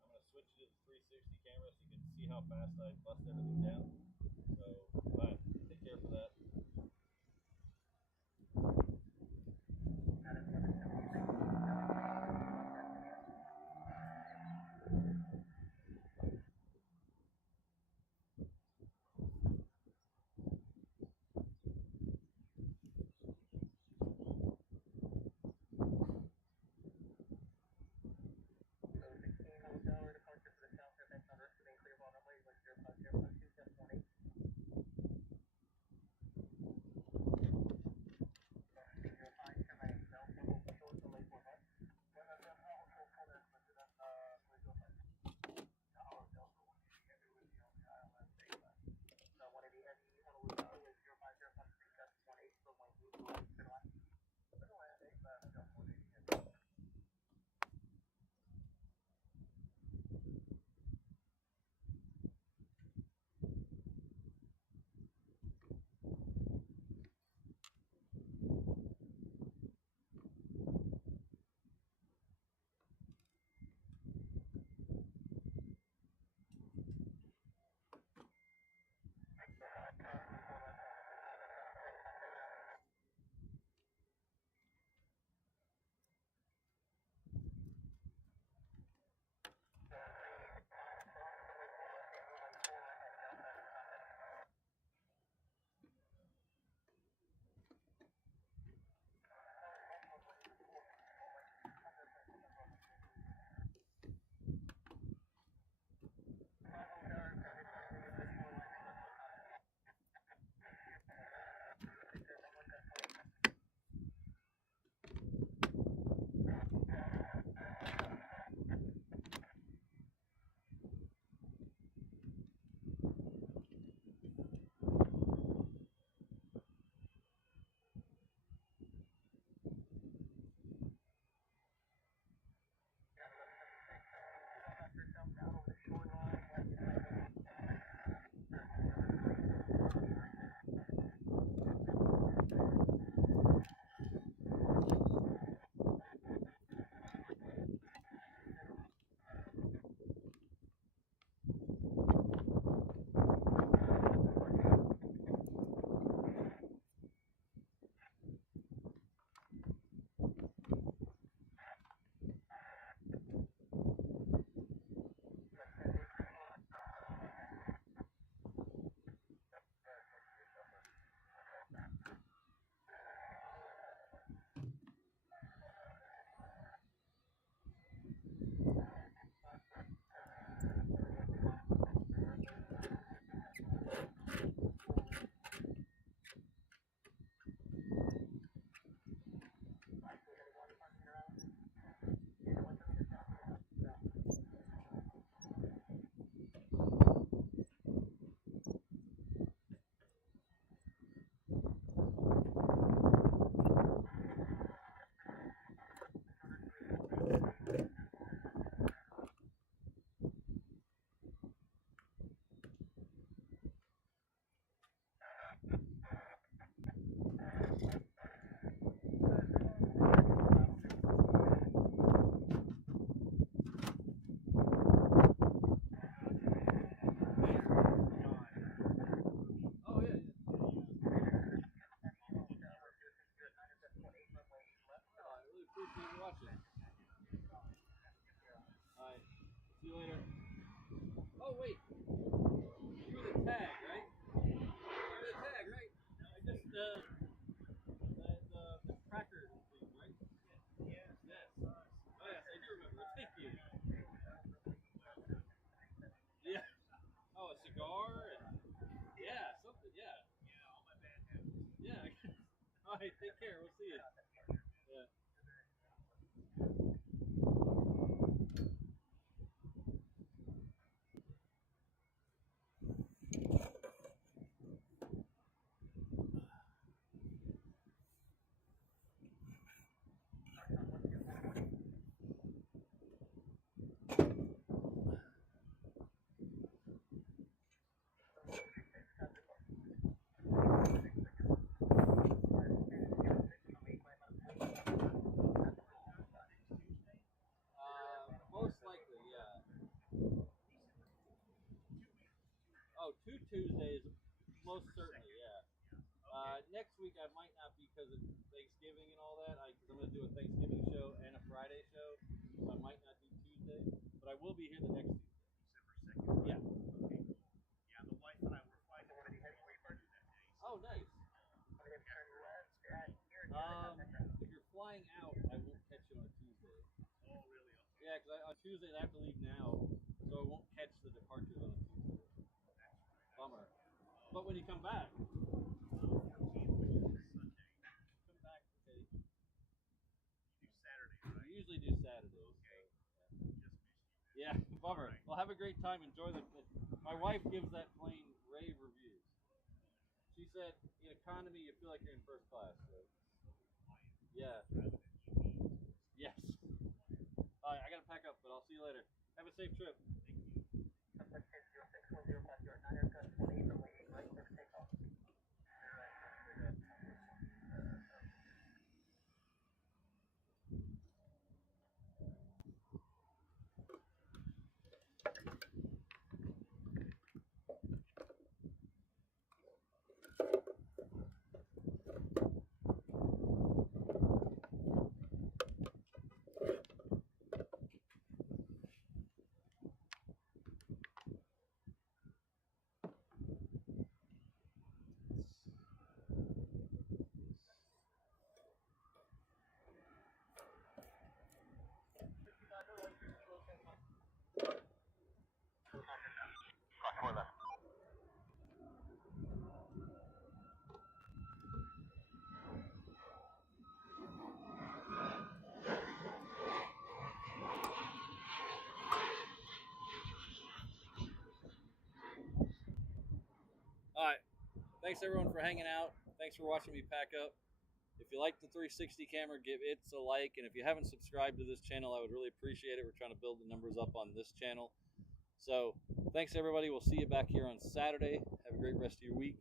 I'm gonna switch you to the 360 camera so you can see how fast I bust everything down. So, alright, take care for that. right, take care. We'll see you. Yeah. Most likely, yeah. Oh, 2 Tuesdays, most certainly, yeah. Next week I might not because of Thanksgiving and all that. Because I'm going to do a Thanksgiving show and a Friday show, so I might not do Tuesday. But I will be here the next Tuesday. December 2nd. Yeah. Okay, cool. Yeah, the wife and I were flying to that day. Oh, nice. If you're flying out, I won't catch you on a Tuesday. Oh, really? Okay. Yeah, because on Tuesdays I have to leave now, so I won't catch the departures on a Tuesday. That's right. Bummer. But when you come back, 14th, which is Sunday. come back. Okay. You do Saturday, right? We usually do Saturdays. Okay. So, Just missed you. yeah, bummer. Right. Well, have a great time. Enjoy the. My wife gives that plane rave reviews. She said, in economy, you feel like you're in first class. So. Yeah. Yes. All right, I gotta pack up, but I'll see you later. Have a safe trip. Thank you. All right. Thanks everyone for hanging out. Thanks for watching me pack up. If you like the 360 camera, give it a like. And if you haven't subscribed to this channel, I would really appreciate it. We're trying to build the numbers up on this channel. So thanks everybody. We'll see you back here on Saturday. Have a great rest of your week.